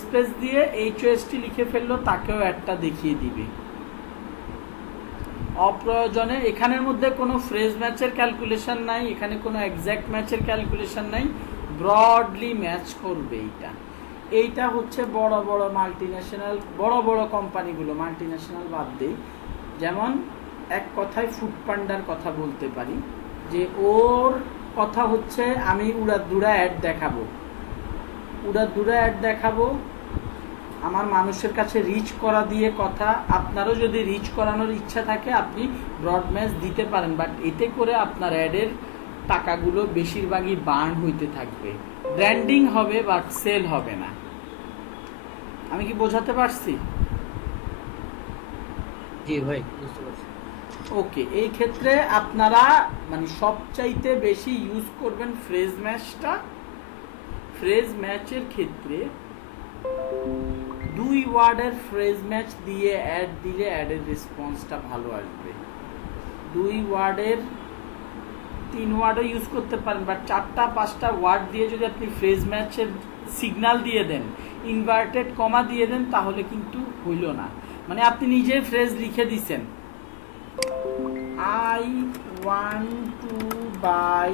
স্পেস দিয়ে HOST লিখে ফেললো, তাকেও একটা দেখিয়ে দিবে। অপ্রয়োজনে এখানের মধ্যে কোনো ফ্রেজ ম্যাচের ক্যালকুলেশন নাই, এখানে কোনো এক্স্যাক্ট ম্যাচের ক্যালকুলেশন নাই, ব্রডলি ম্যাচ করবে। এইটা হচ্ছে বড় বড় মাল্টিন্যাশনাল, বড় কোম্পানিগুলো, মাল্টিন্যাশনাল বাদ দেই, যেমন এক কথায় ফুডপান্ডার কথা বলতে পারি, যে ওর কথা হচ্ছে আমি উড়াধুরা অ্যাড দেখাবো, আমার মানুষের কাছে রিচ করা দিয়ে কথা। আপনারও যদি রিচ করানোর ইচ্ছা থাকে আপনি ব্রড ম্যাচ দিতে পারেন, বাট এতে করে আপনার অ্যাডের টাকাগুলো বেশিরভাগই বার্ন হইতে থাকবে, ব্র্যান্ডিং হবে বাট সেল হবে না। আমি কি বোঝাতে পারছি? জি ভাই, বুঝতে পারছি। ওকে, এই ক্ষেত্রে আপনারা মানে সবচাইতে বেশি ইউজ করবেন ফ্রেজ ম্যাচটা। ফ্রেজ ম্যাচের ক্ষেত্রে 2 ওয়ার্ডের ফ্রেজ ম্যাচ দিয়ে অ্যাড দিলে অ্যাডের রেসপন্সটা ভালো আসবে। 2 ওয়ার্ডের 3 ওয়ার্ডও ইউজ করতে পারেন, বাট 4টা 5টা ওয়ার্ড দিয়ে যদি আপনি ফ্রেজ ম্যাচের সিগন্যাল দিয়ে দেন, ইনভার্টেড কমা দিয়ে দেন, তাহলে কিন্তু হইল না। মানে আপনি নিজে ফ্রেজ লিখে দিছেন, I want to buy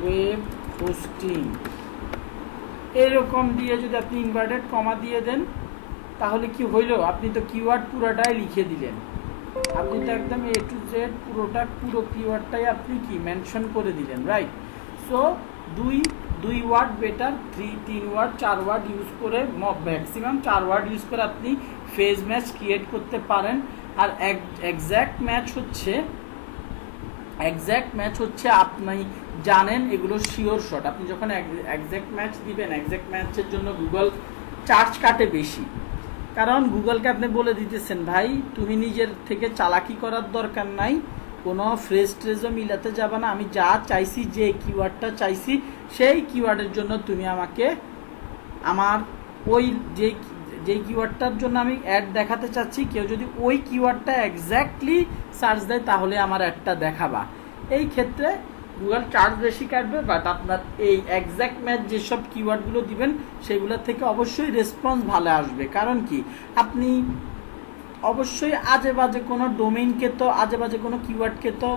web hosting, এরকম দিয়ে যদি আপনি ইনভার্টেড কমা দিয়ে দেন, তাহলে কি হইল? আপনি তো কিওয়ার্ড পুরোটাই লিখে দিলেন, আপনি তো একদম A to Z পুরো কিওয়ার্ডটাই আপনি কি মেনশন করে দিলেন, right? So 2 word better, 3 word 4 word use করে, ম্যাক্সিমাম 4 ওয়ার্ড ইউজ করে আপনি ফেজ ম্যাচ ক্রিয়েট করতে পারেন। আর এক্স্যাক্ট ম্যাচ হচ্ছে আপনি জানেন এগুলো শিওর শট। আপনি যখন এক্স্যাক্ট ম্যাচ দিবেন, এক্স্যাক্ট ম্যাচের জন্য গুগল চার্জ কাটে বেশি, কারণ গুগলকে আপনি বলে দিতেছেন ভাই তুমি নিজের থেকে চালাকি করার দরকার নাই, কোনো ফ্রেজ ট্রেজও মিলাতে যাবে না, আমি যা চাইছি, যে কিওয়ার্ডটা চাইছি সেই কিওয়ার্ডের জন্য তুমি আমাকে আমার ওই যে কিওয়ার্ডটার জন্য আমি অ্যাড দেখাতে চাচ্ছি, কেউ যদি ওই কিওয়ার্ডটা এক্স্যাক্টলি সার্চ দেয় তাহলে আমার অ্যাডটা দেখাবা। এই ক্ষেত্রে গুগল চার্জ বেশি কাটবে, বাট আপনার এই এক্স্যাক্ট ম্যাচ যেসব কিওয়ার্ডগুলো দিবেন সেগুলোর থেকে অবশ্যই রেসপন্স ভালো আসবে। কারণ কি, আপনি অবশ্যই আজে বাজে কোনো ডোমেইনকে তো, আজে বাজে কোনো কিওয়ার্ডকে তো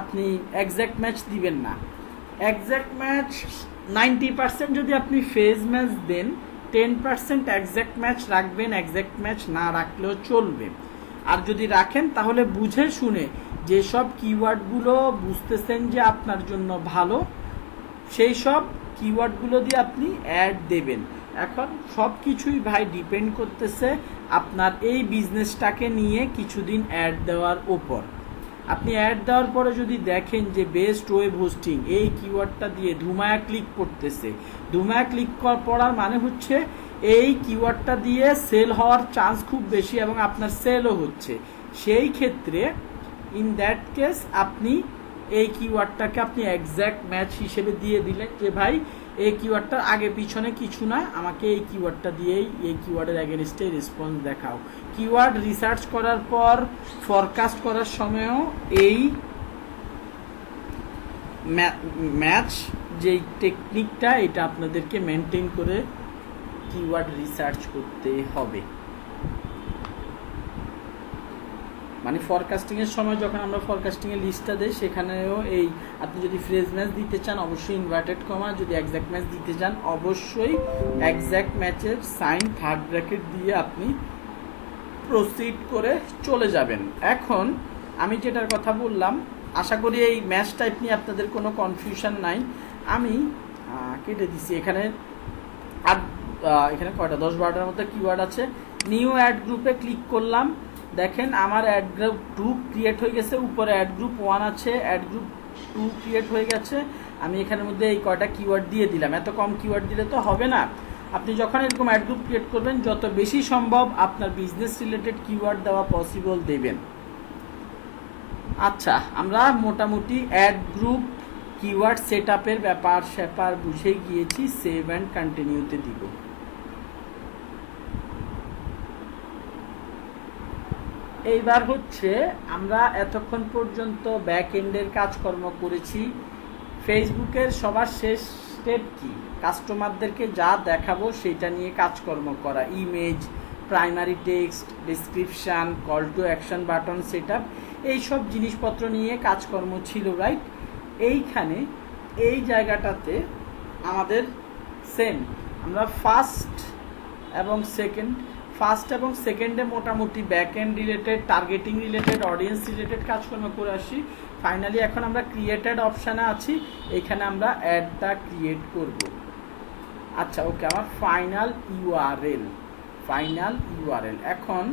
আপনি এক্স্যাক্ট ম্যাচ দিবেন না। এক্স্যাক্ট ম্যাচ 90% যদি আপনি ফেজ ম্যাচ দেন, 10% এক্স্যাক্ট ম্যাচ রাখবেন, এক্স্যাক্ট ম্যাচ না রাখলেও চলবে। আর যদি রাখেন তাহলে বুঝে শুনে যেসব কিওয়ার্ডগুলো বুঝতেছেন যে আপনার জন্য ভালো, সেই সব কিওয়ার্ডগুলো দিয়ে আপনি অ্যাড দেবেন। এখন সব কিছুই ভাই ডিপেন্ড করতেছে আপনার এই বিজনেসটাকে নিয়ে কিছুদিন অ্যাড দেওয়ার ওপর। আপনি অ্যাড দেওয়ার পরে যদি দেখেন যে বেস্ট ওয়েব হোস্টিং এই কিওয়ার্ডটা দিয়ে ধুমায়া ক্লিক করতেছে, ধুমায়া ক্লিক পড়ার মানে হচ্ছে এই কিওয়ার্ডটা দিয়ে সেল হওয়ার চান্স খুব বেশি এবং আপনার সেলও হচ্ছে, সেই ক্ষেত্রে ইন দ্যাট কেস আপনি এই কিওয়ার্ডটাকে আপনি এক্স্যাক্ট ম্যাচ হিসেবে দিয়ে দিলেন যে ভাই এই কিওয়ার্ডটার আগে পিছনে কিছু না, আমাকে এই কিওয়ার্ডটা দিয়েই এই কিওয়ার্ডের এগেনস্টে রেসপন্স দেখাও। কিওয়ার্ড রিসার্চ করার পর ফরকাস্ট করার সময়ও এই ম্যাচ যেই টেকনিকটা এটা আপনাদেরকে মেনটেন করে কিওয়ার্ড রিসার্চ করতে হবে। মানে ফরকাস্টিংয়ের সময় যখন আমরা ফরকাস্টিংয়ের লিস্টটা দিই সেখানেও এই আপনি যদি ফ্রেজ ম্যাচ দিতে চান অবশ্যই ইনভার্টেড কমা, যদি এক্স্যাক্ট ম্যাচ দিতে চান অবশ্যই এক্স্যাক্ট ম্যাচের সাইন থার্ড ব্র্যাকেট দিয়ে আপনি প্রসিড করে চলে যাবেন। এখন আমি যেটার কথা বললাম, আশা করি এই ম্যাচ টাইপ নিয়ে আপনাদের কোনো কনফিউশন নাই। আমি কেটে দিছি এখানে, আর এখানে কয়টা 10-12টার মধ্যে কিওয়ার্ড আছে। নিউ অ্যাড গ্রুপে ক্লিক করলাম, দেখেন আমার অ্যাড গ্রুপ 2 ক্রিয়েট হয়ে গেছে, উপরে অ্যাড গ্রুপ 1 আছে, অ্যাড গ্রুপ 2 ক্রিয়েট হয়ে গেছে। আমি এখানের মধ্যে এই কয়টা কিওয়ার্ড দিয়ে দিলাম, এত কম কিওয়ার্ড দিলে তো হবে না। আপনি যখন এরকম অ্যাড গ্রুপ ক্রিয়েট করবেন যত বেশি সম্ভব আপনার বিজনেস রিলেটেড কিওয়ার্ড দেওয়া পসিবল দেবেন। আচ্ছা, আমরা মোটামুটি অ্যাড গ্রুপ কিওয়ার্ড সেট আপের ব্যাপার স্যাপার বুঝে গিয়েছি, সেভ অ্যান্ড কন্টিনিউতে দিব। এইবার হচ্ছে আমরা এতক্ষণ পর্যন্ত ব্যাক এন্ডের কাজকর্ম করেছি। ফেসবুকের সবার শেষ স্টেপ কি? কাস্টমারদেরকে যা দেখাবো সেটা নিয়ে কাজকর্ম করা, image, primary text, description, call to action button set up, এইসব জিনিসপত্র নিয়ে কাজকর্ম ছিল, রাইট? এইখানে এই জায়গাটাতে আমাদের সেম আমরা ফার্স্ট এবং সেকেন্ডে মোটামুটি back end related, targeting related, audience related কাজকর্ম করে আসি। ফাইনালি এখন আমরা ক্রিয়েটেড অপশানে আছি, এখানে আমরা অ্যাডটা ক্রিয়েট করব। আচ্ছা ওকে, আমার ফাইনাল ইউআরএল। এখন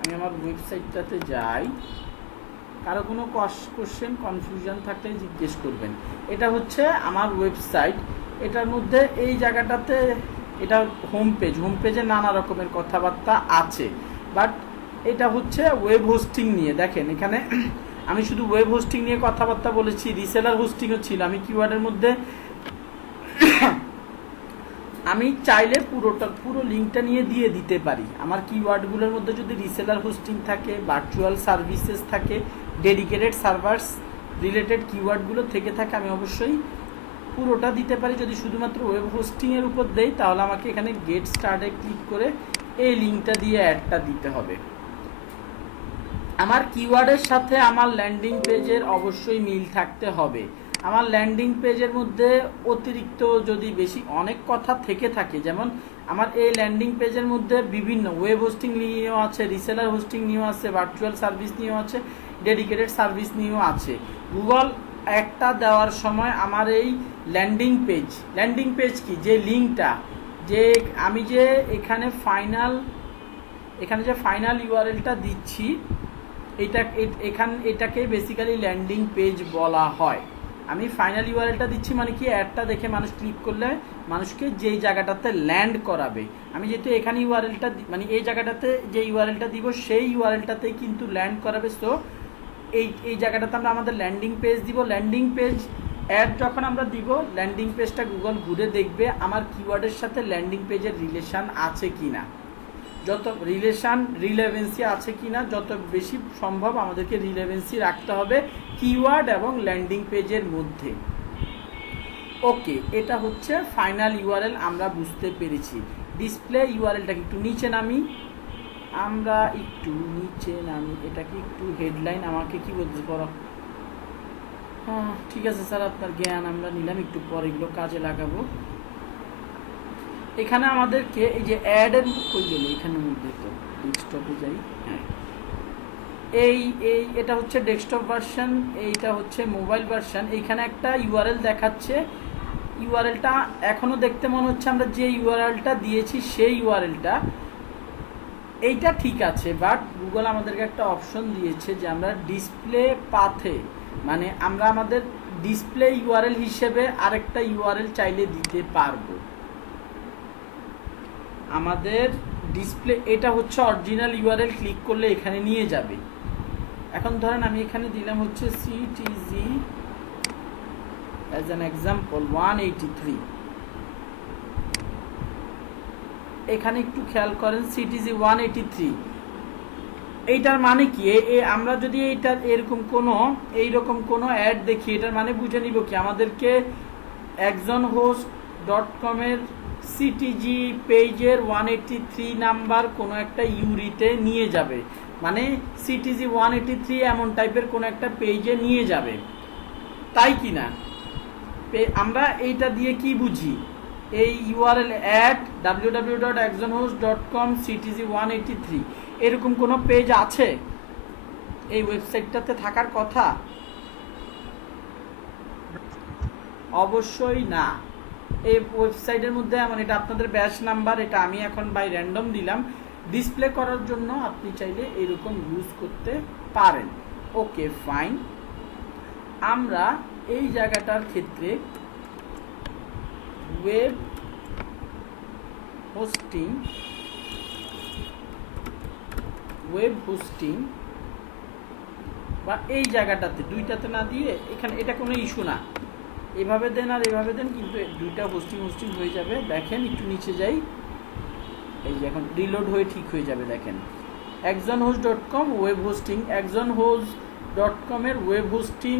আমি আমার ওয়েবসাইটটাতে যাই, কারো কোনো কোশ্চেন কনফিউশন থাকলে জিজ্ঞেস করবেন। এটা হচ্ছে আমার ওয়েবসাইট, এটার মধ্যে এই জায়গাটাতে এটা হোম পেজে নানা রকমের কথাবার্তা আছে, বাট এটা হচ্ছে ওয়েব হোস্টিং নিয়ে। দেখেন এখানে আমি শুধু ওয়েব হোস্টিং নিয়ে কথাবার্তা বলেছি, রিসেলার হোস্টিংও ছিল। আমি কিওয়ার্ডের মধ্যে আমি চাইলে পুরো লিঙ্কটা নিয়ে দিয়ে দিতে পারি। আমার কিওয়ার্ডগুলোর মধ্যে যদি রিসেলার হোস্টিং থাকে, ভার্চুয়াল সার্ভিসেস থাকে, ডেডিকেটেড সার্ভার্স রিলেটেড কিওয়ার্ডগুলো থেকে থাকে, আমি অবশ্যই পুরোটা দিতে পারি। যদি শুধুমাত্র ওয়েব হোস্টিংয়ের উপর দেই তাহলে আমাকে এখানে গেট স্টার্টে ক্লিক করে এই লিঙ্কটা দিয়ে অ্যাডটা দিতে হবে। আমার কিওয়ার্ডের সাথে আমার ল্যান্ডিং পেজের অবশ্যই মিল থাকতে হবে। আমার ল্যান্ডিং পেজের মধ্যে অতিরিক্ত যদি বেশি অনেক কথা থেকে থাকে, যেমন আমার এই ল্যান্ডিং পেজের মধ্যে বিভিন্ন ওয়েব হোস্টিং নিয়েও আছে, রিসেলার হোস্টিং নিয়েও আছে, ভার্চুয়াল সার্ভিস নিয়েও আছে, ডেডিকেটেড সার্ভিস নিয়েও আছে। গুগল একটা দেওয়ার সময় আমার এই ল্যান্ডিং পেজ কি, যে লিঙ্কটা, যে আমি যে এখানে যে ফাইনাল ইউআরএলটা দিচ্ছি, এটাকে বেসিক্যালি ল্যান্ডিং পেজ বলা হয়। আমি ফাইনাল ইউআরএলটা দিচ্ছি মানে কি, অ্যাডটা দেখে মানুষ ক্লিক করলে মানুষকে যেই জায়গাটাতে ল্যান্ড করাবে, আমি যেহেতু এখানে ইউআরএলটা মানে এই জায়গাটাতে যে ইউআরএলটা দিব সেই ইউআরএলটাতেই কিন্তু ল্যান্ড করাবে। সো এই জায়গাটাতে আমরা আমাদের ল্যান্ডিং পেজ দিব। ল্যান্ডিং পেজ অ্যাড যখন আমরা দিব, ল্যান্ডিং পেজটা গুগল ঘুরে দেখবে আমার কিওয়ার্ডের সাথে ল্যান্ডিং পেজের রিলেশন আছে কিনা, রিলেভেন্সি আছে কিনা। যত বেশি সম্ভব আমাদেরকে রিলেভেন্সি রাখতে হবে কিওয়ার্ড এবং ল্যান্ডিং পেজের মধ্যে। ওকে, এটা হচ্ছে ফাইনাল ইউআরএল, আমরা বুঝতে পেরেছি। ডিসপ্লে ইউআরএলটাকে একটু নিচে নামি, এটাকে একটু হেডলাইন, আমাকে কি বলতে পারো? হ্যাঁ ঠিক আছে স্যার, আপনার জ্ঞান আমরা নিলাম, একটু পরে এগুলো কাজে লাগাবো। এখানে আমাদেরকে এই যে অ্যাডের কই গেল, এখানের মধ্যে তো ডেস্কটপে যাই, হ্যাঁ এই এই এটা হচ্ছে ডেস্কটপ ভার্সন, এইটা হচ্ছে মোবাইল ভার্সন। এইখানে একটা ইউআরএল দেখাচ্ছে, ইউআরএলটা এখনো দেখতে মনে হচ্ছে আমরা যে ইউআরএলটা দিয়েছি সেই ইউআরএলটা, এইটা ঠিক আছে, বাট গুগল আমাদেরকে একটা অপশন দিয়েছে যে আমরা ডিসপ্লে পাথে, মানে আমরা আমাদের ডিসপ্লে ইউআরএল হিসেবে আরেকটা ইউআরএল চাইলে দিতে পারবো। আমাদের ডিসপ্লে এটা হচ্ছে অরিজিনাল ইউআরএল, ক্লিক করলে এখানে নিয়ে যাবে। এখন ধরেন আমি এখানে দিলাম হচ্ছে সিটিজি অ্যাজ অ্যান এক্সাম্পল 183, এখানে একটু খেয়াল করেন সিটিজি 183, এইটার মানে কি আমরা যদি এইটার এইরকম কোনো অ্যাড দেখি, এটার মানে বুঝে নিব কি আমাদেরকে exonhost.com এর সিটিজি পেজের 183 নাম্বার কোনো একটা ইউরিতে নিয়ে যাবে, মানে সিটিজি 183 এমন টাইপের কোনো একটা পেজে নিয়ে যাবে, তাই কি না? আমরা এইটা দিয়ে কি বুঝি, এই ইউআরএল অ্যাট www.exonhost.com ctg 183 এরকম কোনো পেজ আছে এই ওয়েবসাইটটাতে থাকার কথা? অবশ্যই না। এই ওয়েবসাইটের মধ্যে এমন, এটা আপনাদের ব্যাচ নাম্বার, এটা আমি এখন বাই র্যান্ডম দিলাম ডিসপ্লে করার জন্য, আপনি চাইলে এরকম ইউজ করতে পারেন। ওকে ফাইন, আমরা এই জায়গাটার ক্ষেত্রে ওয়েব হোস্টিং বা এই জায়গাটাতে দুইটাতে না দিয়ে এখানে, এটা কোনো ইস্যু না, এভাবে দেন আর এভাবে দেন, কিন্তু দুইটা হোস্টিং হয়ে যাবে। দেখেন একটু নিচে যাই, এই যে এখন রিলোড হয়ে ঠিক হয়ে যাবে। দেখেন exonhost.com ওয়েব হোস্টিং, exonhost.com এর ওয়েব হোস্টিং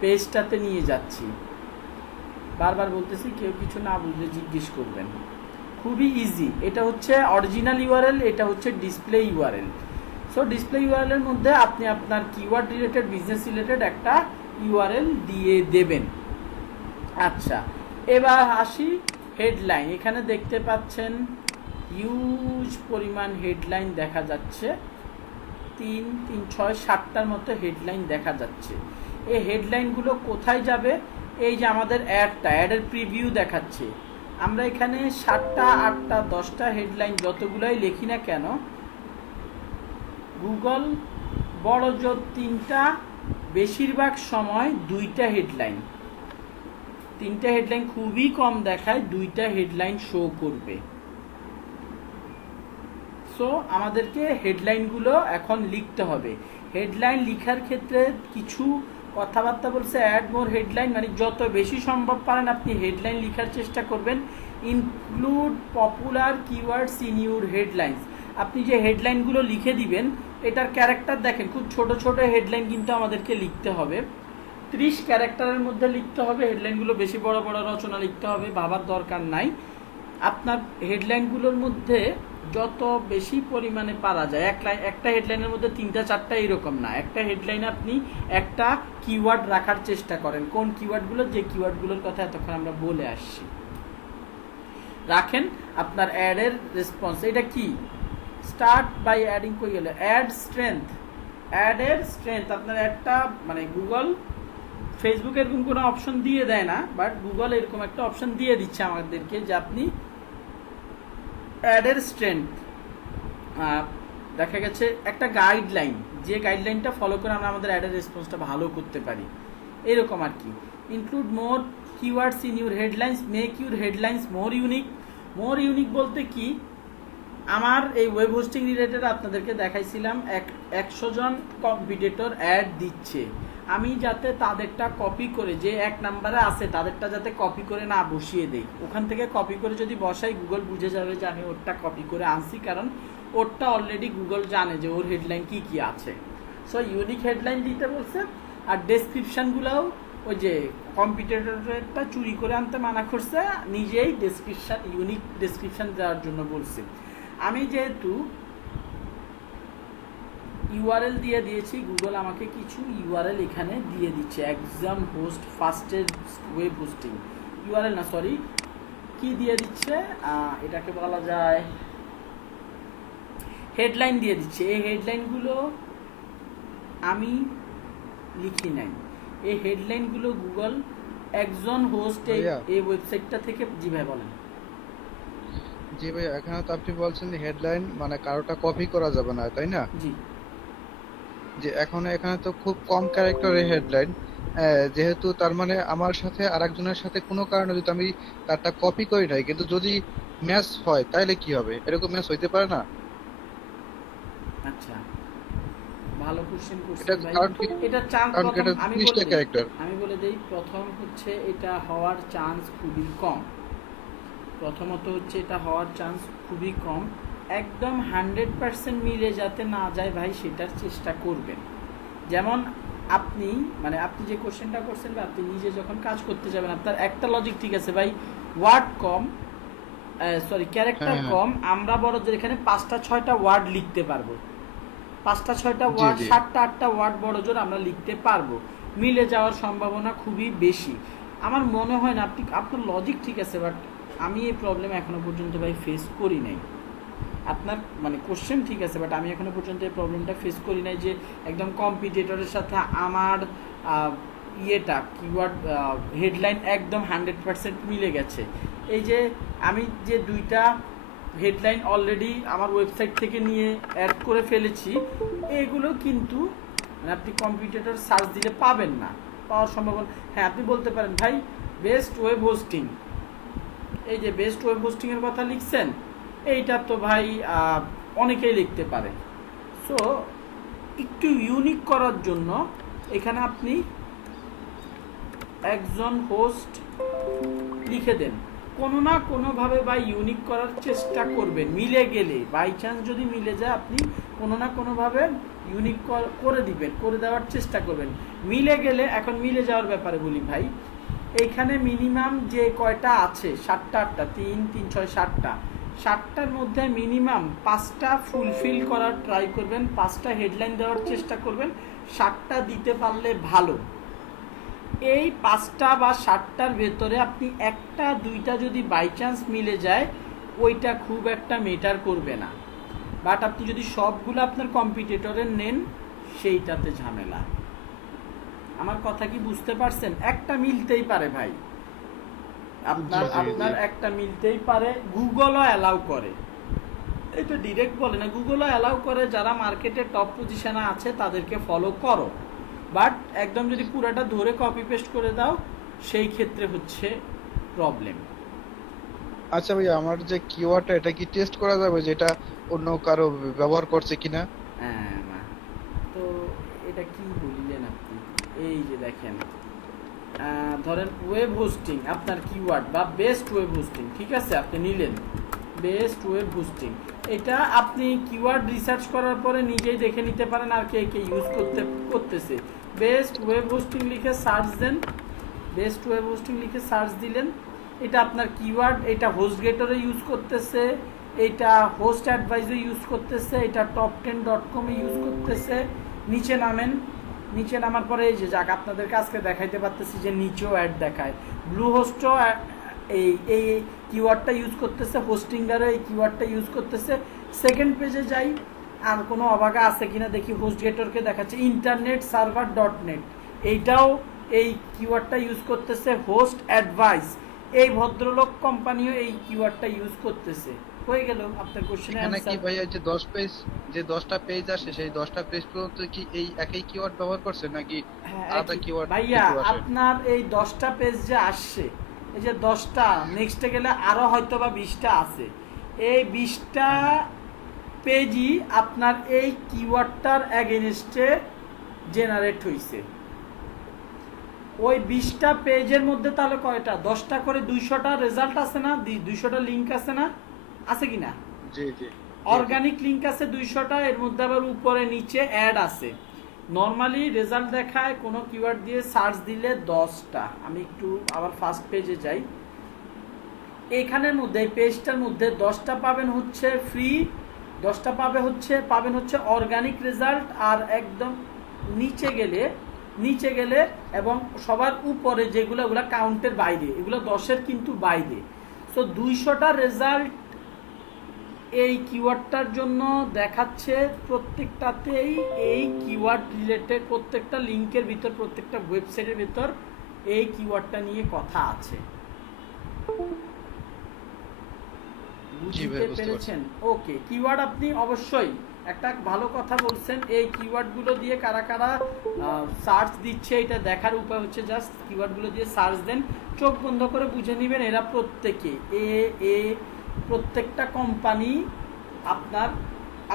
পেজটাতে নিয়ে যাচ্ছি। বারবার বলতেছি, কেউ কিছু না বুঝলে জিজ্ঞেস করবেন, খুবই ইজি। এটা হচ্ছে অরিজিনাল ইউআরএল, এটা হচ্ছে display URL. So display URL এর মধ্যে আপনি আপনার কিওয়ার্ড রিলেটেড, বিজনেস রিলেটেড একটা ইউআরএল দিয়ে দেবেন। আচ্ছা, এবার আসি হেডলাইন। এখানে দেখতে পাচ্ছেন হিউজ পরিমাণ হেডলাইন দেখা যাচ্ছে, 3, 6, 7টার মতো হেডলাইন দেখা যাচ্ছে। এই হেডলাইনগুলো কোথায় যাবে? এই যে আমাদের অ্যাডের প্রিভিউ দেখাচ্ছে, আমরা এখানে 7টা, 8টা, 10টা হেডলাইন যতগুলাই লিখি না কেন, গুগল বড় জোর 3টা, বেশিরভাগ সময় 2টা হেডলাইন, 3টা হেডলাইন খুবই কম দেখায়, 2টা হেডলাইন শো করবে। সো আমাদেরকে হেডলাইনগুলো এখন লিখতে হবে। হেডলাইন লিখার ক্ষেত্রে কিছু কথাবার্তা বলছে, অ্যাড মোর হেডলাইন, মানে যত বেশি সম্ভব পারেন আপনি হেডলাইন লিখার চেষ্টা করবেন। Include popular keywords in your headlines, আপনি যে হেডলাইনগুলো লিখে দিবেন এটার ক্যারেক্টার দেখেন, খুব ছোট ছোট হেডলাইন কিন্তু আমাদেরকে লিখতে হবে, 30 ক্যারেক্টারের মধ্যে লিখতে হবে। হেডলাইনগুলো বেশি বড় বড় রচনা লিখতে হবে, ভাবার দরকার নাই। আপনার হেডলাইনগুলোর মধ্যে যত বেশি পরিমাণে পারা যায়, একটা হেডলাইনের মধ্যে 3টা 4টা এরকম না, একটা হেডলাইনে আপনি একটা কিওয়ার্ড রাখার চেষ্টা করেন। কোন কিওয়ার্ডগুলো? যে কিওয়ার্ডগুলোর কথা এতক্ষণ আমরা বলে আসছি, রাখেন। আপনার অ্যাডের রেসপন্স, এটা কি? স্টার্ট বাই অ্যাডিং, কই গেল অ্যাড স্ট্রেংথ, অ্যাডের স্ট্রেংথ। আপনার একটা, মানে গুগল, ফেসবুক এরকম কোনো অপশন দিয়ে দেয় না, বাট গুগল এরকম একটা অপশন দিয়ে দিচ্ছে আমাদেরকে যে আপনি অ্যাডের স্ট্রেংথ, দেখা গেছে একটা গাইডলাইন, যে গাইডলাইনটা ফলো করে আমরা আমাদের অ্যাডের রেসপন্সটা ভালো করতে পারি, এরকম আর কি। Include more keywords in your headlines, make your headlines more unique. More unique বলতে কি? আমার এই ওয়েব হোস্টিং রিলেটেড আপনাদেরকে দেখাইছিলাম 100 জন কম্পিটিটর অ্যাড দিচ্ছে, আমি যাতে তাদেরটা কপি করে, যে 1 নাম্বারে আছে তাদেরটা যাতে কপি করে না বসিয়ে দেই, ওখান থেকে কপি করে যদি বসাই গুগল বুঝে যাবে যে আমি ওরটা কপি করে আনছি, কারণ ওরটা অলরেডি গুগল জানে যে ওর হেডলাইন কি কি আছে। সো ইউনিক হেডলাইন দিতে বলছে। আর ডেসক্রিপশানগুলোও ওই যে কম্পিটিটরটা চুরি করে আনতে মানা করছে, নিজেই ডেসক্রিপশান, ইউনিক ডেসক্রিপশান দেওয়ার জন্য বলছে। আমি যেহেতু ইউআরএল দিয়ে দিয়েছি, গুগল আমাকে কিছু ইউআরএল এখানে দিয়ে দিচ্ছে। Exam host fastest web hosting, URL না সরি, কি দিয়ে দিচ্ছে, এটাকে বলা যায় হেডলাইন দিয়ে দিচ্ছে। এই হেডলাইনগুলো আমি লিখি নাই, এই হেডলাইনগুলো গুগল একজন হোস্ট ভাইয়া। এই ওয়েবসাইটটা থেকে। জি ভাই বলেন। জি ভাই, এখানে তো আপনি বলছেন যে হেডলাইন মানে কারোটা কপি করা যাবে না, তাই না? জি যে এখন এখানে তো খুব কম ক্যারেক্টারের হেডলাইন, যেহেতু তার মানে আমার সাথে আরেকজনের সাথে কোনো কারণে যদি আমি তারটা কপি করি নাই, কিন্তু যদি ম্যাচ হয় তাহলে কি হবে? এরকম ম্যাচ হইতে পারে না? আচ্ছা, ভালো কোশ্চেন করছেন এটা ভাই। কারণ কি? এটা চান্স কারণ কি এটা আমি 30টা বলে দেই, ক্যারেক্টার। প্রথম হচ্ছে এটা হওয়ার চান্স খুবই কম। প্রথমত হচ্ছে এটা হওয়ার চান্স খুবই কম। একদম 100% মিলে যাতে না যায় ভাই, সেটার চেষ্টা করবেন। যেমন আপনি আপনি যে কোশ্চেনটা করছেন বা আপনি নিজে যখন কাজ করতে যাবেন, আপনার একটা লজিক ঠিক আছে ভাই, ওয়ার্ড কম, সরি ক্যারেক্টার হ্যাঁ, হ্যাঁ। কম, আমরা বড়দের এখানে 5টা 6টা ওয়ার্ড লিখতে পারবো, 5টা 6টা জি, ওয়ার্ড, জি। 7টা 8টা ওয়ার্ড বড় জোর আমরা লিখতে পারবো, মিলে যাওয়ার সম্ভাবনা খুবই বেশি। আমার মনে হয় না আপনার লজিক ঠিক আছে, বাট আমি এই প্রবলেম এখনো পর্যন্ত ভাই ফেস করি নাই। আপনার কোশ্চেন ঠিক আছে, বাট আমি এখনো পর্যন্ত এই প্রবলেমটা ফেস করি নাই যে একদম কম্পিটিটরের সাথে আমার ইয়েটা কিওয়ার্ড হেডলাইন একদম 100% মিলে গেছে। এই যে আমি যে 2টা হেডলাইন অলরেডি আমার ওয়েবসাইট থেকে নিয়ে অ্যাড করে ফেলেছি, এগুলো কিন্তু আপনি কম্পিটিটর সার্চ দিলে পাবেন না, পাওয়ার সম্ভাবনা। হ্যাঁ, আপনি বলতে পারেন ভাই বেস্ট ওয়েব হোস্টিং, এই যে বেস্ট ওয়েব হোস্টিংয়ের কথা লিখছেন, এইটা তো ভাই অনেকেই লিখতে পারে। সো একটু ইউনিক করার জন্য এখানে আপনি একজন হোস্ট লিখে দেন, কোনো না কোনোভাবে বা ইউনিক করার চেষ্টা করবেন। মিলে গেলে বাই চান্স যদি মিলে যায়, আপনি কোনো না কোনোভাবে ইউনিক করে দেওয়ার চেষ্টা করবেন। মিলে গেলে, এখন মিলে যাওয়ার ব্যাপারে বলি ভাই, এইখানে মিনিমাম যে কয়টা আছে 7টা 8টা, 3 3 6 7টা, 7টার মধ্যে মিনিমাম 5টা ফুলফিল করার ট্রাই করবেন, 5টা হেডলাইন দেওয়ার চেষ্টা করবেন। 7টা দিতে পারলে ভালো। এই 5টা বা 7টার ভেতরে আপনি 1টা 2টা যদি বাই চান্স মিলে যায়, ওইটা খুব একটা মেটার করবে না। বাট আপনি যদি সবগুলো আপনার কম্পিটিটরের নেন, সেইটাতে ঝামেলা। আমার কথা কি বুঝতে পারছেন? একটা মিলতেই পারে ভাই, জি, জি, আপনার জি। একটা মিলতেই পারে। গুগলও অ্যালাউ করে, এটা ডিরেক্ট বলে না, গুগলও অ্যালাউ করে যারা মার্কেটে টপ পজিশনে আছে তাদেরকে ফলো করো। বাট একদম যদি পুরাটা ধরে কপি পেস্ট করে দাও, সেই ক্ষেত্রে হচ্ছে প্রবলেম। আচ্ছা ভাই, আমার যে কিওয়ার্ডটা এটা কি টেস্ট করা যাবে যে এটা অন্য কারো ব্যবহার করছে কিনা? হ্যাঁ না, তো এটা কি বললেন আপনি? এই যে দেখেন, ধরেন ওয়েব হোস্টিং আপনার কিওয়ার্ড বা বেস্ট ওয়েব হোস্টিং, ঠিক আছে, আপনি নিলেন বেস্ট ওয়েব হোস্টিং। এটা আপনি কিওয়ার্ড রিসার্চ করার পরে নিজেই দেখে নিতে পারেন আর কে কে ইউজ করতেছে। বেস্ট ওয়েব হোস্টিং লিখে সার্চ দেন, বেস্ট ওয়েব হোস্টিং লিখে সার্চ দিলেন, এটা আপনার কিওয়ার্ড, এটা হোস্টগেটরে ইউজ করতেছে, এটা হোস্ট অ্যাডভাইজে ইউজ করতেছে, এটা top10.com এ ইউজ করতেছে। নিচে নামেন, নিচে নামার পরে এই যে যাক আপনাদেরকে আজকে দেখাইতে পারতেছি যে নিচেও অ্যাড দেখায়। ব্লু হোস্টও এই এই কিওয়ার্ডটা ইউজ করতেছে, হোস্টিংগারও এই কিওয়ার্ডটা ইউজ করতেছে। সেকেন্ড পেজে যাই, আর কোনো অবাগা আছে কিনা দেখি। হোস্টগেটরকে দেখাচ্ছে ইন্টারনেট সার্ভার .net, এইটাও এই কিওয়ার্ডটা ইউজ করতেছে। হোস্ট অ্যাডভাইস, এই ভদ্রলোক কোম্পানিও এই কিওয়ার্ডটা ইউজ করতেছে। হয়ে গেল আপনার কোশ্চেনের এখানে কি অ্যান্সার। ভাইয়া যে 10 পেজ, যে 10টা পেজ আসে সেই 10টা পেজ পর্যন্ত কি এই একই কিওয়ার্ড ব্যবহার করছে নাকি হ্যাঁ, আলাদা একই। কিওয়ার্ড ভাইয়া কিছু আসে? আপনার এই 10টা পেজ যে আসছে, এই যে 10টা, নেক্সটে গেলে আরো হয়তো বা 20টা আছে, এই 20টা পেজই আপনার এই কিওয়ার্ডটার এগেনস্টে জেনারেট হইছে। ওই 20টা পেজের মধ্যে তাহলে কয়টা, 10টা করে 200টা রেজাল্ট আছে না, 200টা লিঙ্ক আছে না, আছে কি না? জি জি। অর্গানিক লিঙ্ক আছে 200টা, এর মধ্যে আবার উপরে নিচে অ্যাড আছে। নর্মালি রেজাল্ট দেখায় কোনো কিওয়ার্ড দিয়ে সার্চ দিলে 10টা। আমি একটু আবার ফার্স্ট পেজে যাই, এইখানের মধ্যে এই পেজটার মধ্যে 10টা পাবেন হচ্ছে ফ্রি, 10টা পাবেন হচ্ছে অর্গানিক রেজাল্ট। আর একদম নিচে গেলে এবং সবার উপরে যেগুলো, ওগুলো কাউন্টের বাইরে, এগুলো 10-এর কিন্তু বাইরে। সো 200টা রেজাল্ট এই কিওয়ার্ডটার জন্য দেখাচ্ছে। প্রত্যেকটাতেই এই কিওয়ার্ড রিলেটেড প্রত্যেকটা লিংকের ভিতর, প্রত্যেকটা ওয়েবসাইটের ভিতর এই কিওয়ার্ডটা নিয়ে কথা আছে। বুঝতে পেরেছেন? ওকে, কিওয়ার্ড আপনি অবশ্যই একটা ভালো কথা বলছেন। এই কিওয়ার্ডগুলো দিয়ে কারা কারা সার্চ দিচ্ছে এটা দেখার উপায় হচ্ছে জাস্ট কিওয়ার্ডগুলো দিয়ে সার্চ দেন, চোখ বন্ধ করে বুঝে নেবেন এরা প্রত্যেকে প্রত্যেকটা কোম্পানি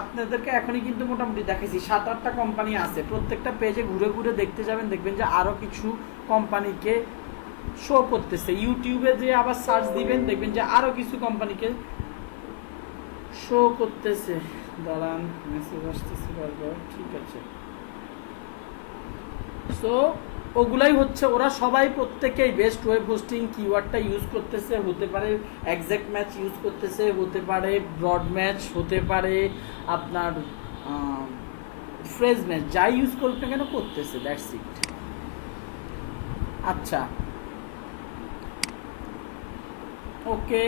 আপনাদেরকে এখনই কিন্তু মোটামুটি দেখাইছি 7-8টা কোম্পানি আছে। প্রত্যেকটা পেজে ঘুরে ঘুরে দেখতে যাবেন, দেখবেন যে আরো কিছু কোম্পানিকে শো করতেছে। ইউটিউবে যে আবার সার্চ দিবেন দেখবেন যে আরো কিছু কোম্পানিকে শো করতেছে। দাঁড়ান, মেসেজ আসতেছে বারবার। ঠিক আছে, সো ওগুলাই হচ্ছে, ওরা সবাই প্রত্যেকেই বেস্ট ওয়েব হোস্টিং কিওয়ার্ডটা ইউজ করতেছে। হতে পারে এক্সাক্ট ম্যাচ ইউজ করতেছে, হতে পারে ব্রড ম্যাচ, হতে পারে আপনার ফ্রেজ ম্যাচ, যাই ইউজ করুক না কেন করতেছে, দ্যাটস ইট। আচ্ছা, ওকে,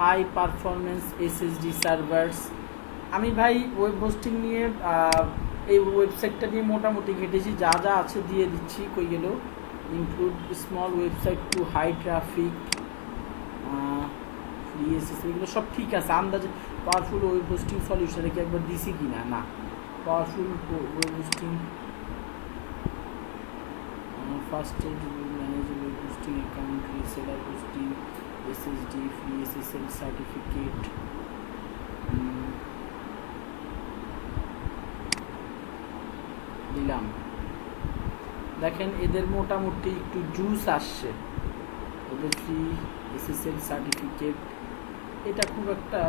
হাই পারফরমেন্স এসএসডি সার্ভার্স। আমি ভাই ওয়েব হোস্টিং নিয়ে এই ওয়েবসাইটটা নিয়ে মোটামুটি ঘেটেছি, যা যা আছে দিয়ে দিচ্ছি। কই গেল? Include small website to high traffic, free SSD, এগুলো সব ঠিক আছে। আন্দাজে পাওয়ারফুল ওয়েব হোস্টিং সলিউশন কি একবার দিছি কিনা? না, powerful web hosting first aid manage web hosting account, reseller hosting, SSD, free SSL certificate, দিলাম। দেখেন এদের মোটামুটি একটু জুস আসছে, ওদের ফ্রি এসএসএল সার্টিফিকেট। এটা খুব একটা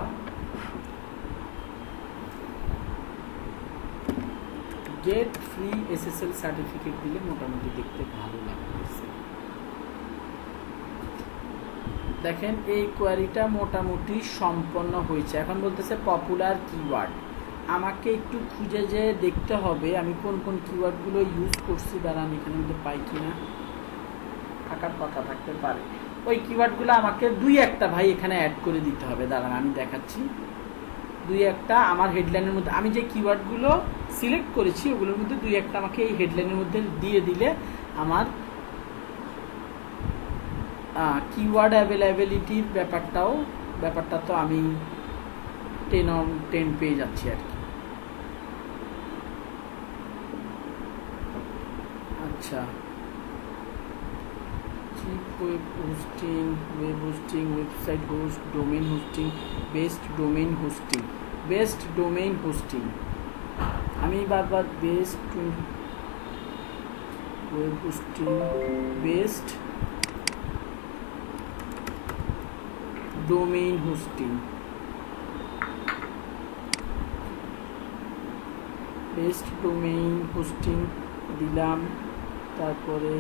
গেট ফ্রি এসএসএল সার্টিফিকেট দিলে মোটামুটি দেখতে ভালো লাগতেছে। দেখেন এই কোয়ারিটা মোটামুটি সম্পন্ন হয়েছে। এখন বলতেছে পপুলার কিওয়ার্ড, আমাকে একটু খুঁজে যে দেখতে হবে আমি কোন কোন কিওয়ার্ডগুলো ইউজ করছি। দাঁড়ান, এখানে মধ্যে পাই কিনা, থাকার কথা থাকতে পারে। ওই কিওয়ার্ডগুলো আমাকে 2-1টা ভাই এখানে অ্যাড করে দিতে হবে। দাঁড়ান আমি দেখাচ্ছি। 2-1টা আমার হেডলাইনের মধ্যে, আমি যে কিওয়ার্ডগুলো সিলেক্ট করেছি ওগুলোর মধ্যে 2-1টা আমাকে এই হেডলাইনের মধ্যে দিয়ে দিলে আমার কিওয়ার্ড অ্যাভেলেবিলিটির ব্যাপারটা তো আমি 10 পেয়ে যাচ্ছি আর কি। আচ্ছা, cheap web hosting, website host, domain hosting, best domain hosting. আমি বারবার best web hosting, best domain hosting, দিলাম। তারপরে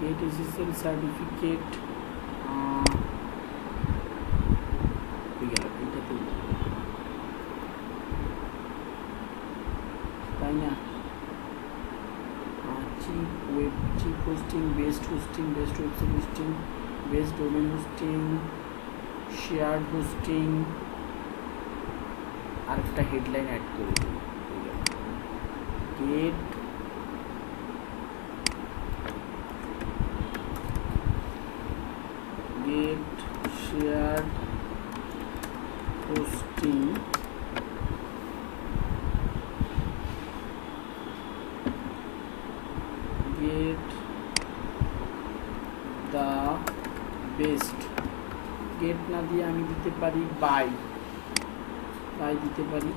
গেট এসএসএল সার্টিফিকেট, তাই না? Cheap hosting, best website hosting, best domain hosting, shared hosting. আরেকটা হেডলাইন অ্যাড করে দিই, get shared hosting get the best। get না দিয়ে আমি দিতে পারি বাই দিতে পারি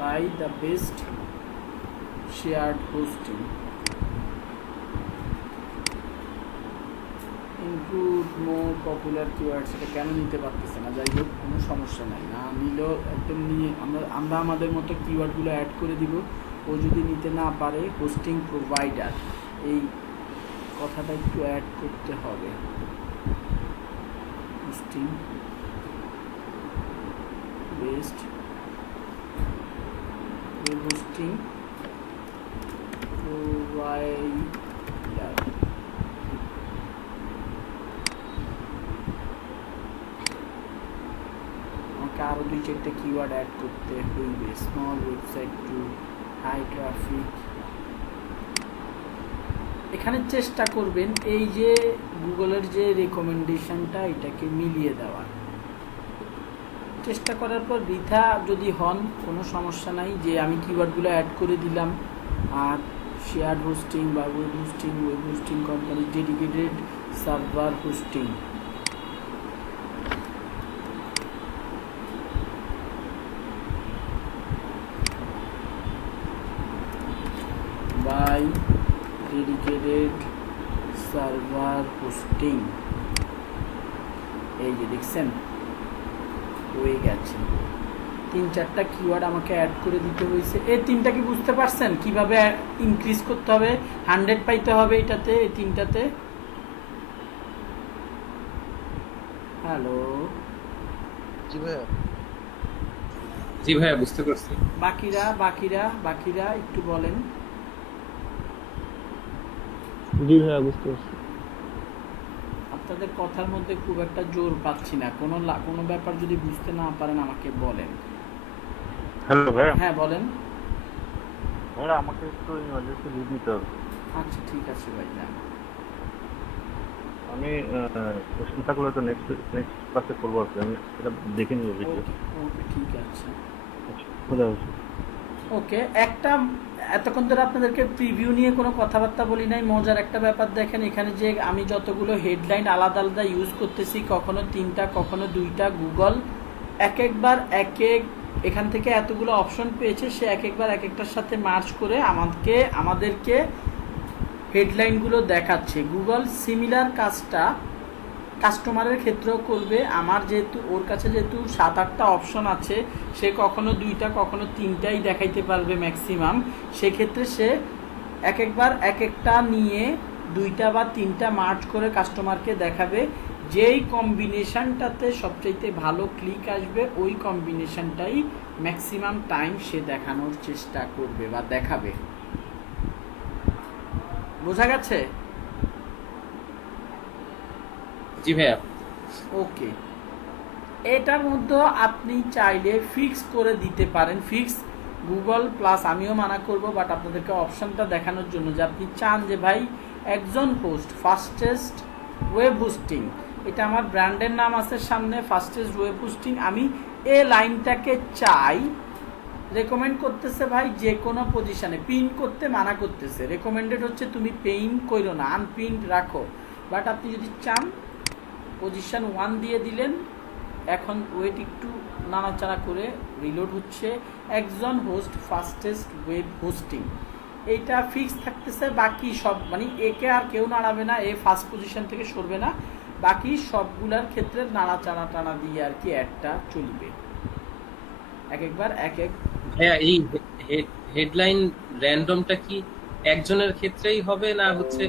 buy the best shared hosting, include more popular keyword. সেটা কেন নিতে পারতেছে না? যাই হোক, কোনো সমস্যা নাই, না নিলেও একদম নিয়ে আমরা আমাদের মতো কিওয়ার্ডগুলো অ্যাড করে দিব। ও যদি নিতে না পারে, হোস্টিং প্রোভাইডার এই কথাটা একটু অ্যাড করতে হবে। হোস্টিং বেস্ট ওয়েব হোস্টিং আমাকে আরো 2-4টা কিওয়ার্ড অ্যাড করতে হইবে। Small website to high traffic. এখানে চেষ্টা করবেন এই যে গুগলের যে রেকমেন্ডেশনটা এটাকে মিলিয়ে দেওয়ার চেষ্টা করার পর বৃথা যদি হন কোনো সমস্যা নাই, যে আমি কিওয়ার্ডগুলো অ্যাড করে দিলাম। আর শেয়ার হোস্টিং বা web hosting company dedicated server hosting, buy dedicated server hosting. এই যে দেখছেন হয়ে গেছে। 3-4টা কিওয়ার্ড আমাকে অ্যাড করে দিতে হয়েছে। এই 3টা কি বুঝতে পারছেন কিভাবে ইনক্রিজ করতে হবে? 100 পাইতে হবে এটাতে, এই 3টাতে। হ্যালো জি ভাইয়া বুঝতে পারছি। বাকিরা একটু বলেন। জি ভাইয়া বুঝতে পারছি। আপনাদের কথার মধ্যে খুব একটা জোর পাচ্ছি না। কোনো ব্যাপার যদি বুঝতে না পারেন আমাকে বলেন। হ্যালো ভাইয়া। হ্যাঁ বলেন। ভাইয়া আমাকে একটু ইমার্জেন্সি লিভ নিতে হবে। আচ্ছা ঠিক আছে ভাই, যান। আমি কোশ্চেন থাকলে তো নেক্সট ক্লাসে করবো আর কি। আমি এটা দেখে নিব ভিডিও। ওকে ঠিক আছে। খোদা হাফেজ। ওকে, একটা এতক্ষণ ধরে আপনাদেরকে প্রিভিউ নিয়ে কোনো কথাবার্তা বলি নাই। মজার একটা ব্যাপার দেখেন, এখানে যে আমি যতগুলো হেডলাইন আলাদা আলাদা ইউজ করতেছি, কখনো 3টা কখনো 2টা, গুগল একবার এখান থেকে এতগুলো অপশন পেয়েছে, সে একবার একটার সাথে মার্চ করে আমাদেরকে হেডলাইনগুলো দেখাচ্ছে। গুগল সিমিলার কাজটা কাস্টমারের ক্ষেত্রেও করবে। আমার যেহেতু ওর কাছে যেহেতু 7-8টা অপশন আছে, সে কখনো 2টা কখনো 3টাই দেখাইতে পারবে ম্যাক্সিমাম। সেক্ষেত্রে সে একবার একটা নিয়ে 2টা বা 3টা মার্চ করে কাস্টমারকে দেখাবে। যেই কম্বিনেশনটাতে সবচাইতে ভালো ক্লিক আসবে ওই কম্বিনেশনটাই ম্যাক্সিমাম টাইম সে দেখানোর চেষ্টা করবে বা দেখাবে। বোঝা গেছে? জি ভাইয়া। ওকে, এটার মধ্যে আপনি চাইলে ফিক্স করে দিতে পারেন। ফিক্স গুগল প্লাস আমিও মানা করব, বাট আপনাদেরকে অপশনটা দেখানোর জন্য যে আপনি চান যে ভাই একজন হোস্ট ফাস্টেস্ট ওয়েব হোস্টিং, এটা আমার ব্র্যান্ডের নাম আছে সামনে, ফাস্টেস্ট ওয়েব হোস্টিং। আমি এই লাইনটাকে চাই। রেকমেন্ড করতেছে ভাই যে কোনো পজিশনে, পিন করতে মানা করতেছে। রেকমেন্ডেড হচ্ছে তুমি পিন করো না, আনপিন রাখো। বাট আপনি যদি চান পজিশন 1 দিয়ে দিলেন। এখন ওয়েট একটু নাড়াচাড়া করে রিলোড হচ্ছে। একজন হোস্ট ফাস্টেস্ট ওয়েব হোস্টিং, এইটা ফিক্স থাকতেছে। বাকি সব মানে একে আর কেউ নাড়াবে না, এ ফার্স্ট পজিশন থেকে সরবে না। বাকি সবগুলার ক্ষেত্রে নাড়াচাড়া টানা দিয়ে আর কি অ্যাডটা চলবে। একবার ভাইয়া এই হেডলাইন র্যান্ডমটা কি একজনের ক্ষেত্রেই হবে না হচ্ছে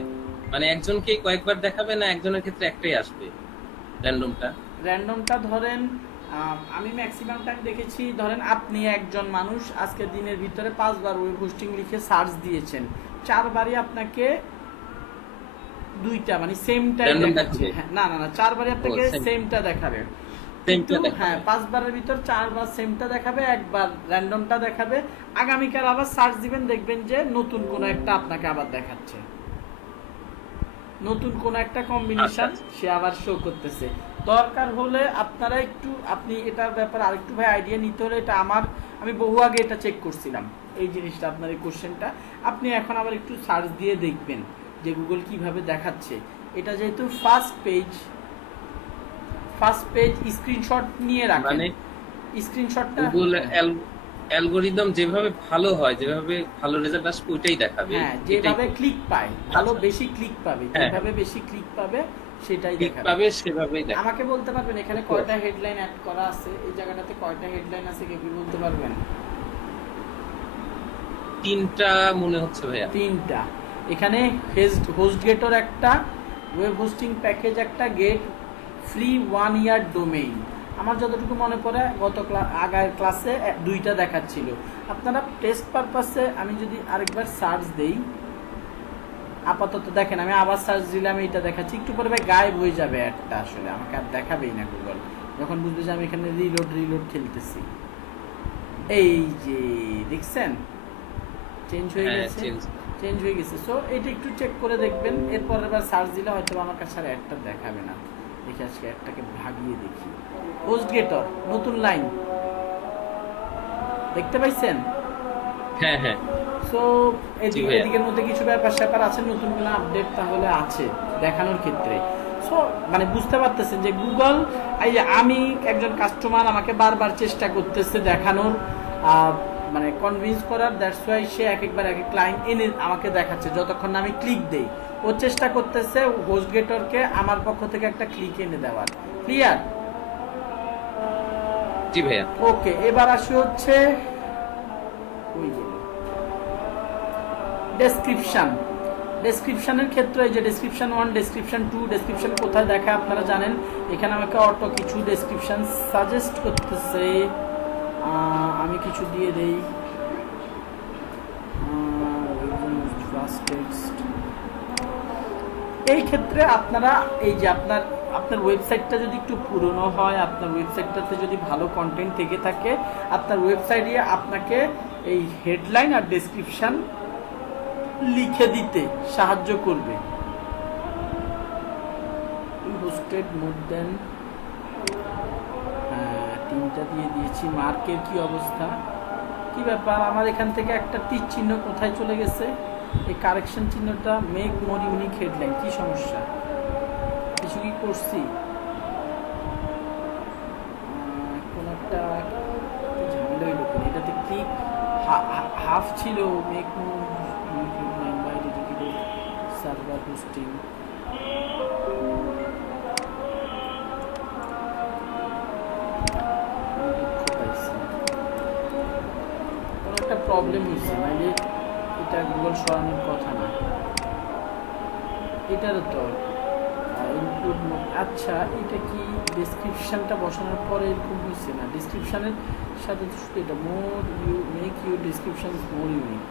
মানে একজনকেই কয়েকবার দেখাবে, না একজনের ক্ষেত্রে একটাই আসবে র্যান্ডমটা? ধরেন আমি ম্যাক্সিমাম টাইম দেখেছি, ধরেন আপনি একজন মানুষ আজকে দিনের ভিতরে 5 বার ওয়েব হোস্টিং লিখে সার্চ দিয়েছেন, 4 বারই আপনাকে 2টা মানে সেমটা দেখাচ্ছে। না 4 বারই আপনাকে সেমটা দেখাবে। হ্যাঁ 5 বারের ভিতর 4 বার সেমটা দেখাবে, একবার র্যান্ডমটা দেখাবে। আগামীকাল আবার সার্চ দিবেন, দেখবেন যে নতুন কোনো একটা আপনাকে আবার দেখাচ্ছে, নতুন কোন একটা কম্বিনেশন সে আবার শো করতেছে। দরকার হলে আপনারা একটু আপনি এটার ব্যাপারে আরেকটু ভাই আইডিয়া নিতে হলে, এটা আমি বহু আগে এটা চেক করছিলাম এই জিনিসটা। আপনার এই কোশ্চেনটা আপনি এখন আবার একটু সার্চ দিয়ে দেখবেন যে গুগল কিভাবে দেখাচ্ছে। এটা যেহেতু ফার্স্ট পেজ স্ক্রিনশট নিয়ে রাখেন, মানে স্ক্রিনশটটা গুগল অ্যালগরিদম যেভাবে ভালো হয়, যেভাবে ভালো রেজাল্ট আসবে ওইটাই দেখাবে। হ্যাঁ, যেভাবে ক্লিক পায়, ভালো বেশি ক্লিক পাবে, যেভাবে বেশি ক্লিক পাবে সেটাই দেখাবে, সেভাবেই দেখাবে। আমাকে বলতে পারবেন এখানে কয়টা হেডলাইন অ্যাড করা আছে? এই জায়গাটাতে কয়টা হেডলাইন আছে কেউ কি বলতে পারবেন? 3টা মনে হচ্ছে ভাইয়া। 3টা। এখানে হোস্টগেটর একটা, ওয়েব হোস্টিং প্যাকেজ একটা, গেট ফ্রি 1 ইয়ার ডোমেইন। আমার যতটুকু মনে পড়ে আগের ক্লাসে 2টা দেখাচ্ছিল। আপনারা টেস্ট পারপাসে আমি যদি আরেকবার সার্চ দেই, আপাতত দেখেন আমি আবার সার্চ দিলাম, এইটা দেখাচ্ছি, একটু পরে ভাই গায়েব হয়ে যাবে অ্যাডটা, আসলে আমাকে আর দেখাবেই না গুগল, যখন বুঝবে যে আমি এখানে রিলোড খেলতেছি। এই যে দেখছেন চেঞ্জ হয়ে গেছে, চেঞ্জ হয়ে গেছে। সো এটা একটু চেক করে দেখবেন, এরপর আবার সার্চ দিলে হয়তো আমার কাছে আর অ্যাডটা দেখাবে না। দেখি আজকে অ্যাডটাকে ভাগিয়ে দেখি। হোস্টগেটর নতুন লাইন দেখতে পাইছেন? হ্যাঁ হ্যাঁ। সো এদিকের মধ্যে কিছু ব্যাপার স্যাপার আছে, নতুন কোনো আপডেট তাহলে আছে দেখানোর ক্ষেত্রে। সো মানে বুঝতে পারতেছেন যে গুগল, এই যে আমি একজন কাস্টমার, আমাকে বারবার চেষ্টা করতেছে দেখানোর, মানে কনভিন্স করার, দ্যাটস ওয়াই সে একবার এক লাইন এনে আমাকে দেখাচ্ছে যতক্ষণ না আমি ক্লিক দেই। ও চেষ্টা করতেছে হোস্টগেটরকে আমার পক্ষ থেকে একটা ক্লিক এনে দেওয়ার। ক্লিয়ার? জি ভাইয়া। ওকে, এবার আসি হচ্ছে ডেসক্রিপশন। ডেসক্রিপশনের ক্ষেত্রে এই যে ডেসক্রিপশন 1, ডেসক্রিপশন 2, ডেসক্রিপশন কোথায় দেখা আপনারা জানেন। এখানে আমাকে অটো কিছু ডেসক্রিপশন সাজেস্ট করতেছে, আমি কিছু দিয়ে দেই। এই ক্ষেত্রে আপনারা এই যে আপনার ওয়েবসাইটটা যদি একটু পুরনো হয়, আপনার ওয়েবসাইটটাতে যদি ভালো কন্টেন্ট থেকে থাকে, আপনার ওয়েবসাইটে আপনাকে এই হেডলাইন আর ডেসক্রিপশন লিখে দিতে সাহায্য করবে। হোস্টেড মোর দেন 3টা দিয়ে দিয়েছি। মার্কের কি অবস্থা, কি ব্যাপার? আমার এখান থেকে একটা তীর চিহ্ন কোথায় চলে গেছে? এই কারেকশন চিহ্নটা, মেক মোর ইউনিক হেডলাইন, কি সমস্যা? কিছু কি করছি? কোন একটা ঝামেলা হইল কেন? এটাতে ক্লিক হাফ ছিল, make more unique headline buy dedicated server hosting. কোন একটা প্রবলেম হয়েছে, মানে এটা গুগল সরানোর কথা না, এটার তো ইনক্লুড। আচ্ছা, এটা কি ডেসক্রিপশনটা বসানোর পরে এরকম হয়েছে না? ডেসক্রিপশনের সাথে শুধু এটা more you make you description more unique.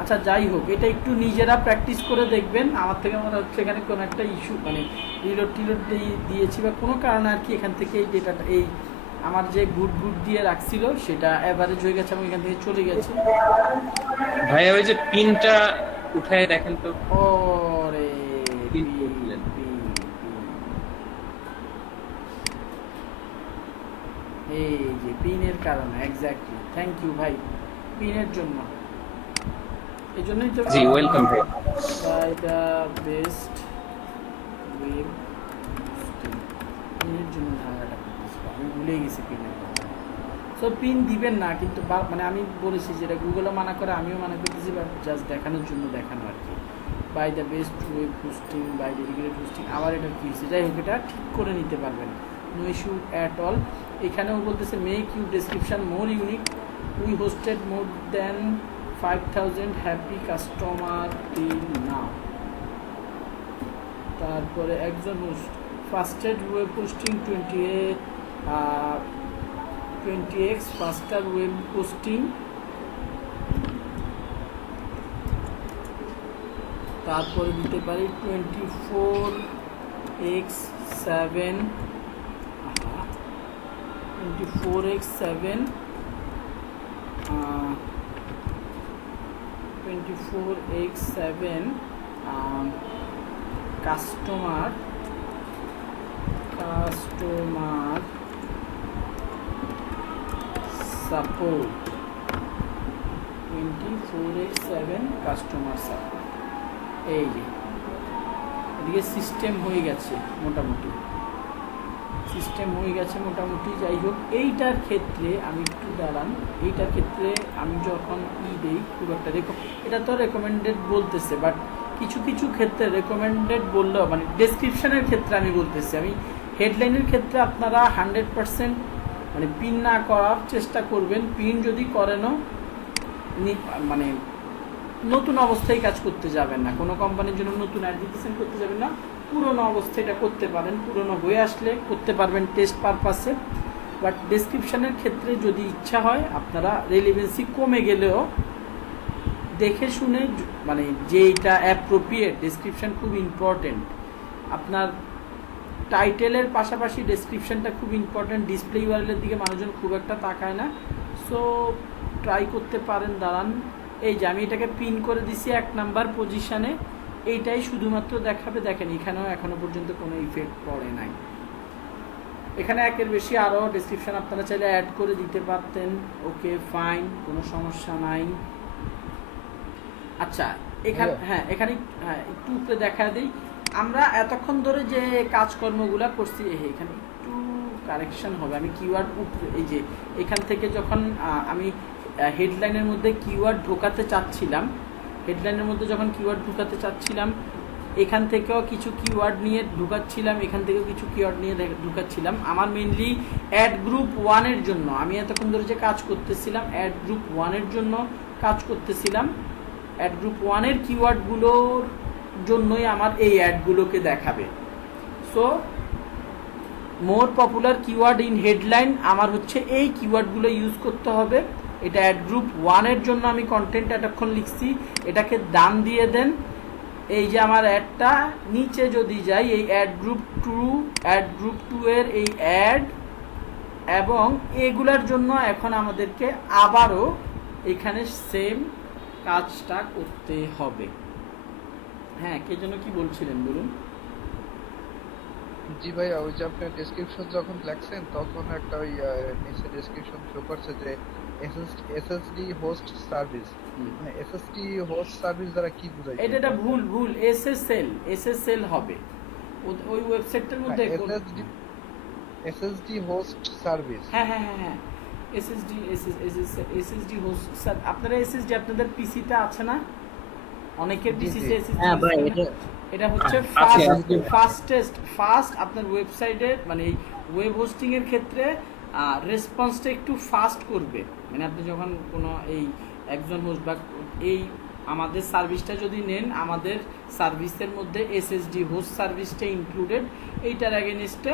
আচ্ছা যাই হোক, এটা একটু নিজেরা প্র্যাকটিস করে দেখবেন। আমার থেকে মনে হচ্ছে এখানে কোনো একটা ইস্যু, মানে রিলোড দিয়েছি বা কোনো কারণে আর কি এখান থেকে এই ডেটাটা, এই আমার যে গুড দিয়ে রাখছিল সেটা অ্যাভারেজ হয়ে গেছে এবং এখান থেকে চলে গেছে। ভাইয়া ওই যে পিনটা উঠায় দেখেন তো। ওরে পিন করলেন। এই যে পিনের কারণে, এক্স্যাক্টলি, থ্যাংক ইউ ভাই পিনের জন্য। এই জন্যই তো জি ওয়েলকাম ভাই। এটা বেস্ট ওয়েব পিনের জন্য ধারণাটা করতেছি, আমি ভুলে গেছি পিনের কথা। সো পিন দিবেন না, কিন্তু মানে আমি বলেছি যেটা গুগলও মানা করে, আমিও মানা করতেছি, বাট জাস্ট দেখানোর জন্য দেখানো আর কি। Buy the best web hosting buy dedicated hosting. আবার এটা কী হয়েছে? যাই হোক, এটা ঠিক করে নিতে পারবেন, নো ইস্যু অ্যাট অল। এখানেও বলতেছে make you description more unique, we hosted more than 5000 happy customer till now. তারপরে একজন host fastest web hosting 20x faster web hosting. তারপরে দিতে পারি 24x7 customer support, 24x7 customer support. এই যে এদিকে সিস্টেম হয়ে গেছে মোটামুটি, যাই হোক এইটার ক্ষেত্রে আমি একটু দাঁড়ান। এইটার ক্ষেত্রে আমি যখন দেই খুব একটা এটা তো রেকমেন্ডেড বলতেছে, বাট কিছু কিছু ক্ষেত্রে রেকমেন্ডেড বললেও, মানে ডেসক্রিপশনের ক্ষেত্রে আমি বলতেছি, আমি হেডলাইনের ক্ষেত্রে আপনারা 100% মানে পিন না করার চেষ্টা করবেন। পিন যদি করেনও মানে নতুন অবস্থায় কাজ করতে যাবেন না, কোনো কোম্পানির জন্য নতুন অ্যাডভার্টাইজমেন্ট করতে যাবেন না, পুরোনো অবস্থায় এটা করতে পারেন, পুরোনো হয়ে আসলে করতে পারবেন টেস্ট পারপাসে। বাট ডেসক্রিপশনের ক্ষেত্রে যদি ইচ্ছা হয়, আপনারা রেলিভেন্সি কমে গেলেও দেখে শুনে মানে যেটা অ্যাপ্রোপ্রিয়েট ডেসক্রিপশন খুব ইম্পর্টেন্ট। আপনার টাইটেলের পাশাপাশি ডেসক্রিপশনটা খুব ইম্পর্টেন্ট। ডিসপ্লে ইউআরএলের দিকে মানুষজন খুব একটা তাকায় না, সো ট্রাই করতে পারেন। দাঁড়ান, এই যে আমি এটাকে পিন করে দিছি 1 নাম্বার পজিশনে, এইটাই শুধুমাত্র দেখাবে। দেখেন এখানেও এখনো পর্যন্ত কোনো ইফেক্ট পড়ে নাই। এখানে একের বেশি আরও ডেসক্রিপশন আপনারা চাইলে অ্যাড করে দিতে পারতেন। ওকে ফাইন, কোনো সমস্যা নাই। আচ্ছা এখানে এখানে একটু উপরে দেখা দিই। আমরা এতক্ষণ ধরে যে কাজকর্মগুলো করছি, এখানে একটু কারেকশন হবে। আমি কিওয়ার্ড উপরে, এই যে এখান থেকে যখন আমি হেডলাইনের মধ্যে কিওয়ার্ড ঢোকাতে চাচ্ছিলাম, এখান থেকেও কিছু কিওয়ার্ড নিয়ে ঢুকাচ্ছিলাম, এখান থেকেও কিছু কিওয়ার্ড নিয়ে ঢুকাচ্ছিলাম। আমার মেনলি অ্যাড গ্রুপ 1 এর জন্য, আমি এতক্ষণ ধরে যে কাজ করতেছিলাম অ্যাড গ্রুপ 1 এর জন্য কাজ করতেছিলাম। অ্যাড গ্রুপ 1 এর কিওয়ার্ডগুলোর জন্যই আমার এই অ্যাডগুলোকে দেখাবে। So more popular keyword in headline আমার হচ্ছে এই কিওয়ার্ডগুলো ইউজ করতে হবে। এটা অ্যাড গ্রুপ 1 এর জন্য আমি কন্টেন্ট এতক্ষণ লিখছি, এটাকে দাম দিয়ে দেন। এই যে আমার অ্যাডটা নিচে যদি যাই, এই অ্যাড গ্রুপ 2 এর এই অ্যাড, এবং এগুলার জন্য এখন আমাদেরকে আবারও এখানে সেম কাজটা করতে হবে। হ্যাঁ, কে জন্য কি বলছিলেন বলুন। জি ভাই, ওই যে আপনি ডেসক্রিপশন যখন লেখছেন তখন একটা ওই নিচে ডেসক্রিপশন শো করছে যে এসএসডি হোস্ট সার্ভিস, মানে এসএসডি হোস্ট সার্ভিস দ্বারা কি বোঝায়? এটা ভুল এসএসএল হবে ওই ওয়েবসাইটটার মধ্যে। এসএসডি হোস্ট সার্ভিস, হ্যাঁ এসএসডি হোস্ট স্যার। আপনারা এসএসডি আপনাদের পিসিতে আছে না? অনেকের পিসিতে এসএসডি। হ্যাঁ ভাই, এটা হচ্ছে ফাস্ট আপনার ওয়েবসাইটের, মানে এই ওয়েব হোস্টিং এর ক্ষেত্রে রেসপন্সটা একটু ফাস্ট করবে। মানে আপনি যখন কোনো এই একজন হোস্ট বা এই আমাদের সার্ভিসটা যদি নেন, আমাদের সার্ভিসের মধ্যে এসএসডি হোস্ট সার্ভিসটা ইনক্লুডেড। এইটার এগেইনস্টে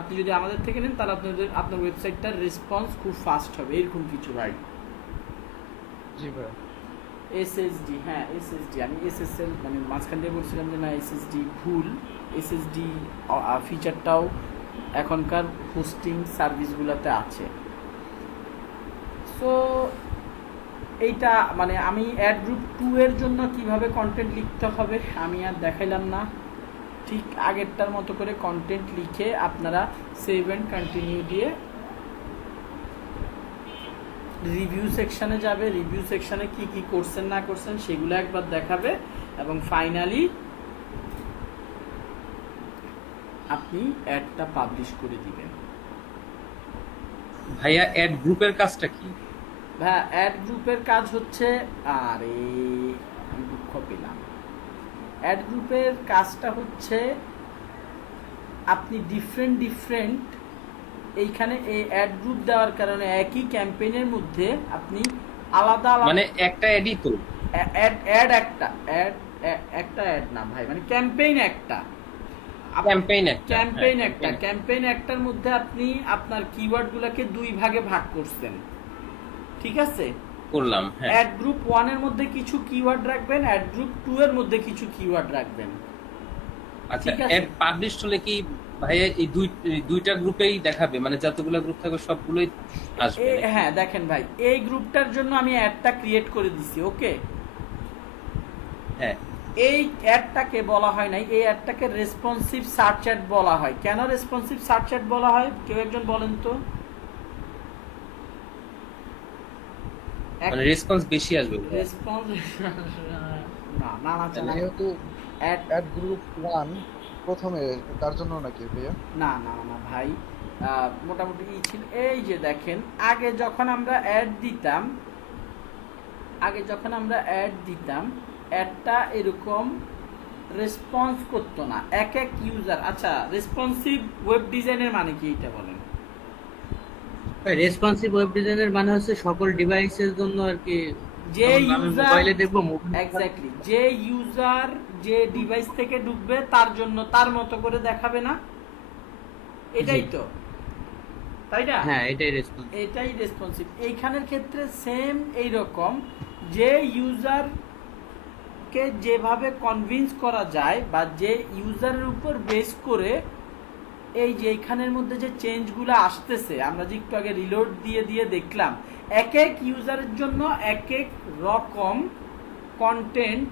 আপনি যদি আমাদের থেকে নেন তাহলে আপনার ওয়েবসাইটটার রেসপন্স খুব ফাস্ট হবে, এরকম কিছু। রাইট, জি ভাই। এসএসডি, হ্যাঁ এসএসডি, আমি এসএসএল মানে মাঝখান দিয়ে বলছিলাম যে না এসএসডি ভুল। এসএসডি ফিচারটাও এখনকার হোস্টিং সার্ভিসগুলোতে আছে। সো এইটা মানে আমি অ্যাড গ্রুপ 2 এর জন্য কিভাবে কন্টেন্ট লিখতে হবে আমি আর দেখাইলাম না। ঠিক আগেরটার মতো করে কন্টেন্ট লিখে আপনারা সেভ অ্যান্ড কন্টিনিউ দিয়ে রিভিউ সেকশনে যাবে। রিভিউ সেকশনে কি কি করছেন না করছেন সেগুলো একবার দেখাবে, এবং ফাইনালি আপনি অ্যাডটা পাবলিশ করে দিবেন। ভাইয়া অ্যাড গ্রুপের কাজটা কি? হ্যাঁ, অ্যাড গ্রুপের কাজ হচ্ছে, আরে আমি দুঃখ পেলাম। অ্যাড গ্রুপের কাজটা হচ্ছে আপনি ডিফারেন্ট এইখানে এই অ্যাড গ্রুপ দেওয়ার কারণে একই ক্যাম্পেইনের মধ্যে আপনি আলাদা মানে একটা অ্যাডই তো অ্যাড একটা অ্যাড না ভাই, মানে ক্যাম্পেইন একটা ক্যাম্পেইন একটার মধ্যে আপনি আপনার কিওয়ার্ডগুলোকে 2 ভাগে ভাগ করছেন, ঠিক আছে? করলাম। হ্যাঁ, অ্যাড গ্রুপ 1 এর মধ্যে কিছু কিওয়ার্ড রাখবেন, অ্যাড গ্রুপ 2 এর মধ্যে কিছু কিওয়ার্ড রাখবেন। আচ্ছা, অ্যাড পাবলিশ হলে কি ভাইয়া এই দুইটা গ্রুপেই দেখাবে, মানে যতগুলো গ্রুপ থাকবে সবগুলোই আসবে? হ্যাঁ দেখেন ভাই, এই গ্রুপটার জন্য আমি অ্যাডটা ক্রিয়েট করে দিছি। ওকে, হ্যাঁ, এই অ্যাডটাকে বলা হয় নাই, এই অ্যাডটাকে রেসপন্সিভ সার্চ অ্যাড বলা হয়। কেন রেসপন্সিভ সার্চ অ্যাড বলা হয় কেউ একজন বলেন তো? মানে রেসপন্স বেশি আসবে। রেসপন্স না যেহেতু অ্যাড গ্রুপ 1 প্রথমে, তার জন্য নাকি ভাইয়া? না ভাই, মোটামুটি ছিল। এই যে দেখেন, আগে যখন আমরা অ্যাড দিতাম অ্যাডটা এরকম রেসপন্স করতো না এক ইউজার। আচ্ছা, রেসপন্সিভ ওয়েব ডিজাইনের মানে কি এটা বলেন? রেসপন্সিভ ওয়েব ডিজাইনের মানে হচ্ছে সকল ডিভাইসের জন্য আর কি, যে ইউজার মোবাইলে দেখবো, এক্স্যাক্টলি যে ইউজার যে ডিভাইস থেকে ঢুকবে তার জন্য তার মতো করে দেখাবে না, এটাই তো। তাই না? হ্যাঁ, এটাই রেসপন্স। এটাই রেসপন্সিভ। এইখানের ক্ষেত্রে সেম এইরকম, যে ইউজারকে যেভাবে কনভিন্স করা যায় বা যে ইউজারের উপর বেস করে এই যে এইখানের মধ্যে যে চেঞ্জগুলো আসতেছে, আমরা যে একটু আগে রিলোড দিয়ে দিয়ে দেখলাম, এক এক ইউজারের জন্য এক এক রকম কন্টেন্ট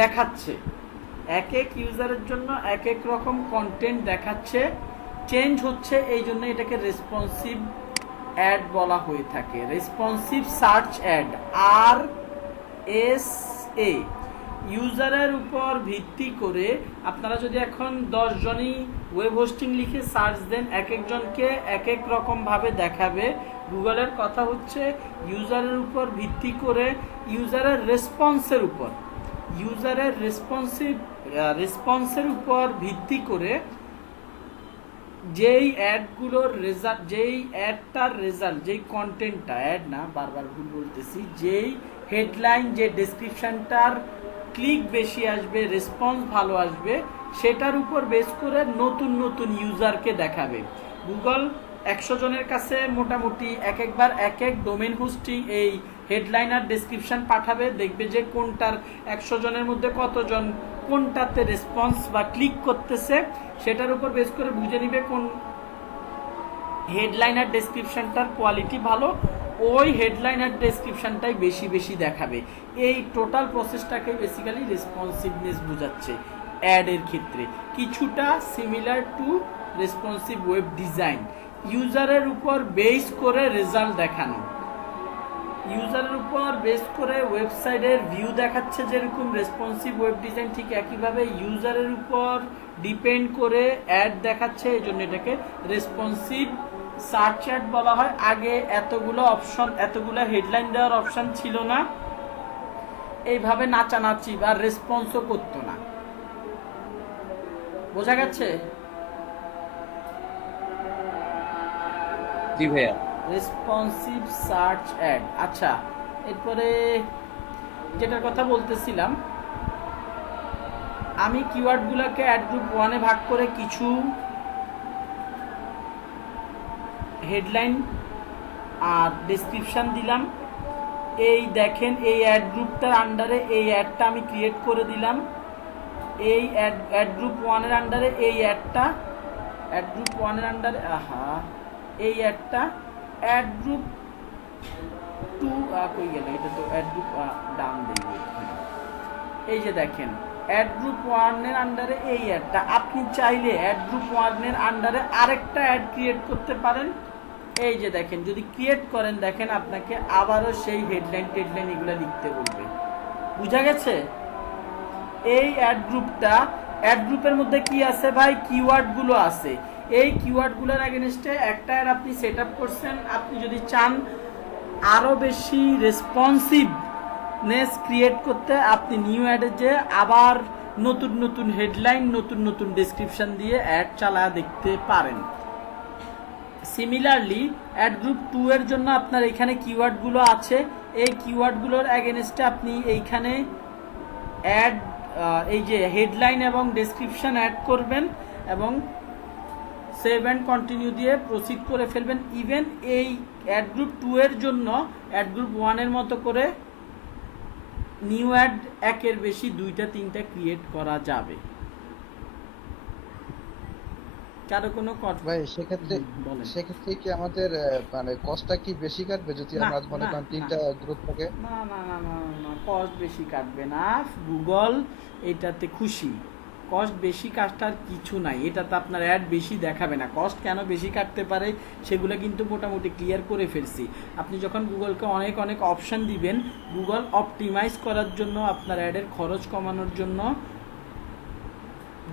দেখাচ্ছে, এক এক ইউজারের জন্য এক এক রকম কন্টেন্ট দেখাচ্ছে, চেঞ্জ হচ্ছে। এই জন্য এটাকে রেসপন্সিভ অ্যাড বলা হয়ে থাকে, রেসপন্সিভ সার্চ অ্যাড, RSA। ইউজারের উপর ভিত্তি করে আপনারা যদি এখন 10 জনই ওয়েব হোস্টিং লিখে সার্চ দেন, এক একজনকে এক এক রকম ভাবে দেখাবে। গুগলের কথা হচ্ছে ইউজারের উপর ভিত্তি করে, ইউজারের রেসপন্সের উপর, ইউজারের রেসপন্সের উপর ভিত্তি করে যেই অ্যাডগুলোর রেজাল্ট, যেই অ্যাডটার রেজাল্ট, যেই কন্টেন্টটা, অ্যাড না বারবার ভুল বলতেছি, যেই হেডলাইন, যে ডেসক্রিপশনটার ক্লিক বেশি আসবে, রেসপন্স ভালো আসবে, সেটার উপর বেস করে নতুন নতুন ইউজারকে দেখাবে। গুগল 100 জনের কাছে মোটামুটি এক একবার এক এক ডোমেন হোস্টিং এই হেডলাইন আর ডেসক্রিপশন পাঠাবে, দেখবে যে কোনটার 100 জনের মধ্যে কতজন কোনটাতে রেসপন্স বা ক্লিক করতেছে, সেটার উপর বেস করে বুঝে নিবে কোন হেডলাইন আর ডেসক্রিপশনটার কোয়ালিটি ভালো, ওই হেডলাইন আর ডেসক্রিপশনটাই বেশি বেশি দেখাবে। এই টোটাল প্রসেসটাকে বেসিক্যালি রেসপন্সিভনেস বোঝাচ্ছে অ্যাডের ক্ষেত্রে, কিছুটা similar to responsive web design. ইউজারের উপর বেস করে রেজাল্ট দেখানো, ইউজারের উপর বেস করে ওয়েবসাইটের ভিউ দেখাচ্ছে, যেরকম রেসপন্সিভ ওয়েব ডিজাইন ঠিক একইভাবে ইউজারের উপর ডিপেন্ড করে অ্যাড দেখাচ্ছে, এই জন্য এটাকে রেসপন্সিভ সার্চ অ্যাড বলা হয়। আগে এতগুলো অপশন, এতগুলো হেডলাইন দেওয়ার অপশন ছিল না, এইভাবে নাচানাচি বা রেসপন্সও করতো না। বোঝা গেছে? জি ভাইয়া। Responsive search add. আচ্ছা, এরপরে যেটার কথা বলতেছিলাম, আমি কিওয়ার্ডগুলোকে অ্যাড গ্রুপ 1-এ ভাগ করে কিছু হেডলাইন আর ডেসক্রিপশন দিলাম। এই দেখেন, এই অ্যাড গ্রুপটার আন্ডারে এই অ্যাডটা আমি ক্রিয়েট করে দিলাম। এই অ্যাড গ্রুপ 1-এর আন্ডারে এই অ্যাডটা, অ্যাড গ্রুপ 1-এর আন্ডারে এই অ্যাডটা, অ্যাড গ্রুপ 2 কই গেল, এটা তো অ্যাড গ্রুপ ডাউন দিয়ে, এই যে দেখেন অ্যাড গ্রুপ 1-এর আন্ডারে এই অ্যাডটা। আপনি চাইলে অ্যাড গ্রুপ 1-এর আন্ডারে আরেকটা অ্যাড ক্রিয়েট করতে পারেন। এই যে দেখেন, যদি ক্রিয়েট করেন দেখেন আপনাকে আবারও সেই হেডলাইন টেডলাইন এগুলো লিখতে বলবে। বুঝা গেছে? এই অ্যাড গ্রুপটা, অ্যাড গ্রুপের মধ্যে কি আছে ভাই? কিওয়ার্ডগুলো আছে। এই কিওয়ার্ডগুলোর এগেইনস্টে একটা অ্যাড আপনি সেট আপ করছেন। আপনি যদি চান আরও বেশি রেসপন্সিভনেস ক্রিয়েট করতে, আপনি নিউ অ্যাডে যে আবার নতুন নতুন হেডলাইন, নতুন নতুন ডেসক্রিপশন দিয়ে অ্যাড চালায় দেখতে পারেন। সিমিলারলি অ্যাড গ্রুপ 2 এর জন্য আপনার এখানে কিওয়ার্ডগুলো আছে। এই কিওয়ার্ডগুলোর এগেইনস্টে আপনি এইখানে অ্যাড, এই যে হেডলাইন এবং ডেসক্রিপশন অ্যাড করবেন এবং সেভ অ্যান্ড কন্টিনিউ দিয়ে প্রসিড করে ফেলবেন। ইভেন এই অ্যাড গ্রুপ 2 এর জন্য অ্যাড গ্রুপ 1-এর মতো করে নিউ অ্যাড 1-এর বেশি 2টা 3টা ক্রিয়েট করা যাবে। কারো কোনো ভাই সেক্ষেত্রে কি আমাদের মানে কস্টটা কি বেশি কাটবে যদি আমরা মনে করেন 3টা গ্রুপ থাকে? না না না না না, কস্ট বেশি কাটবে না। গুগল এটাতে খুশি, কস্ট বেশি কাটার কিছু নাই। এটাতে আপনার অ্যাড বেশি দেখাবে না। কস্ট কেন বেশি কাটতে পারে সেগুলো কিন্তু মোটামুটি ক্লিয়ার করে ফেলছি। আপনি যখন গুগলকে অনেক অনেক অপশন দিবেন, গুগল অপটিমাইজ করার জন্য, আপনার অ্যাডের খরচ কমানোর জন্য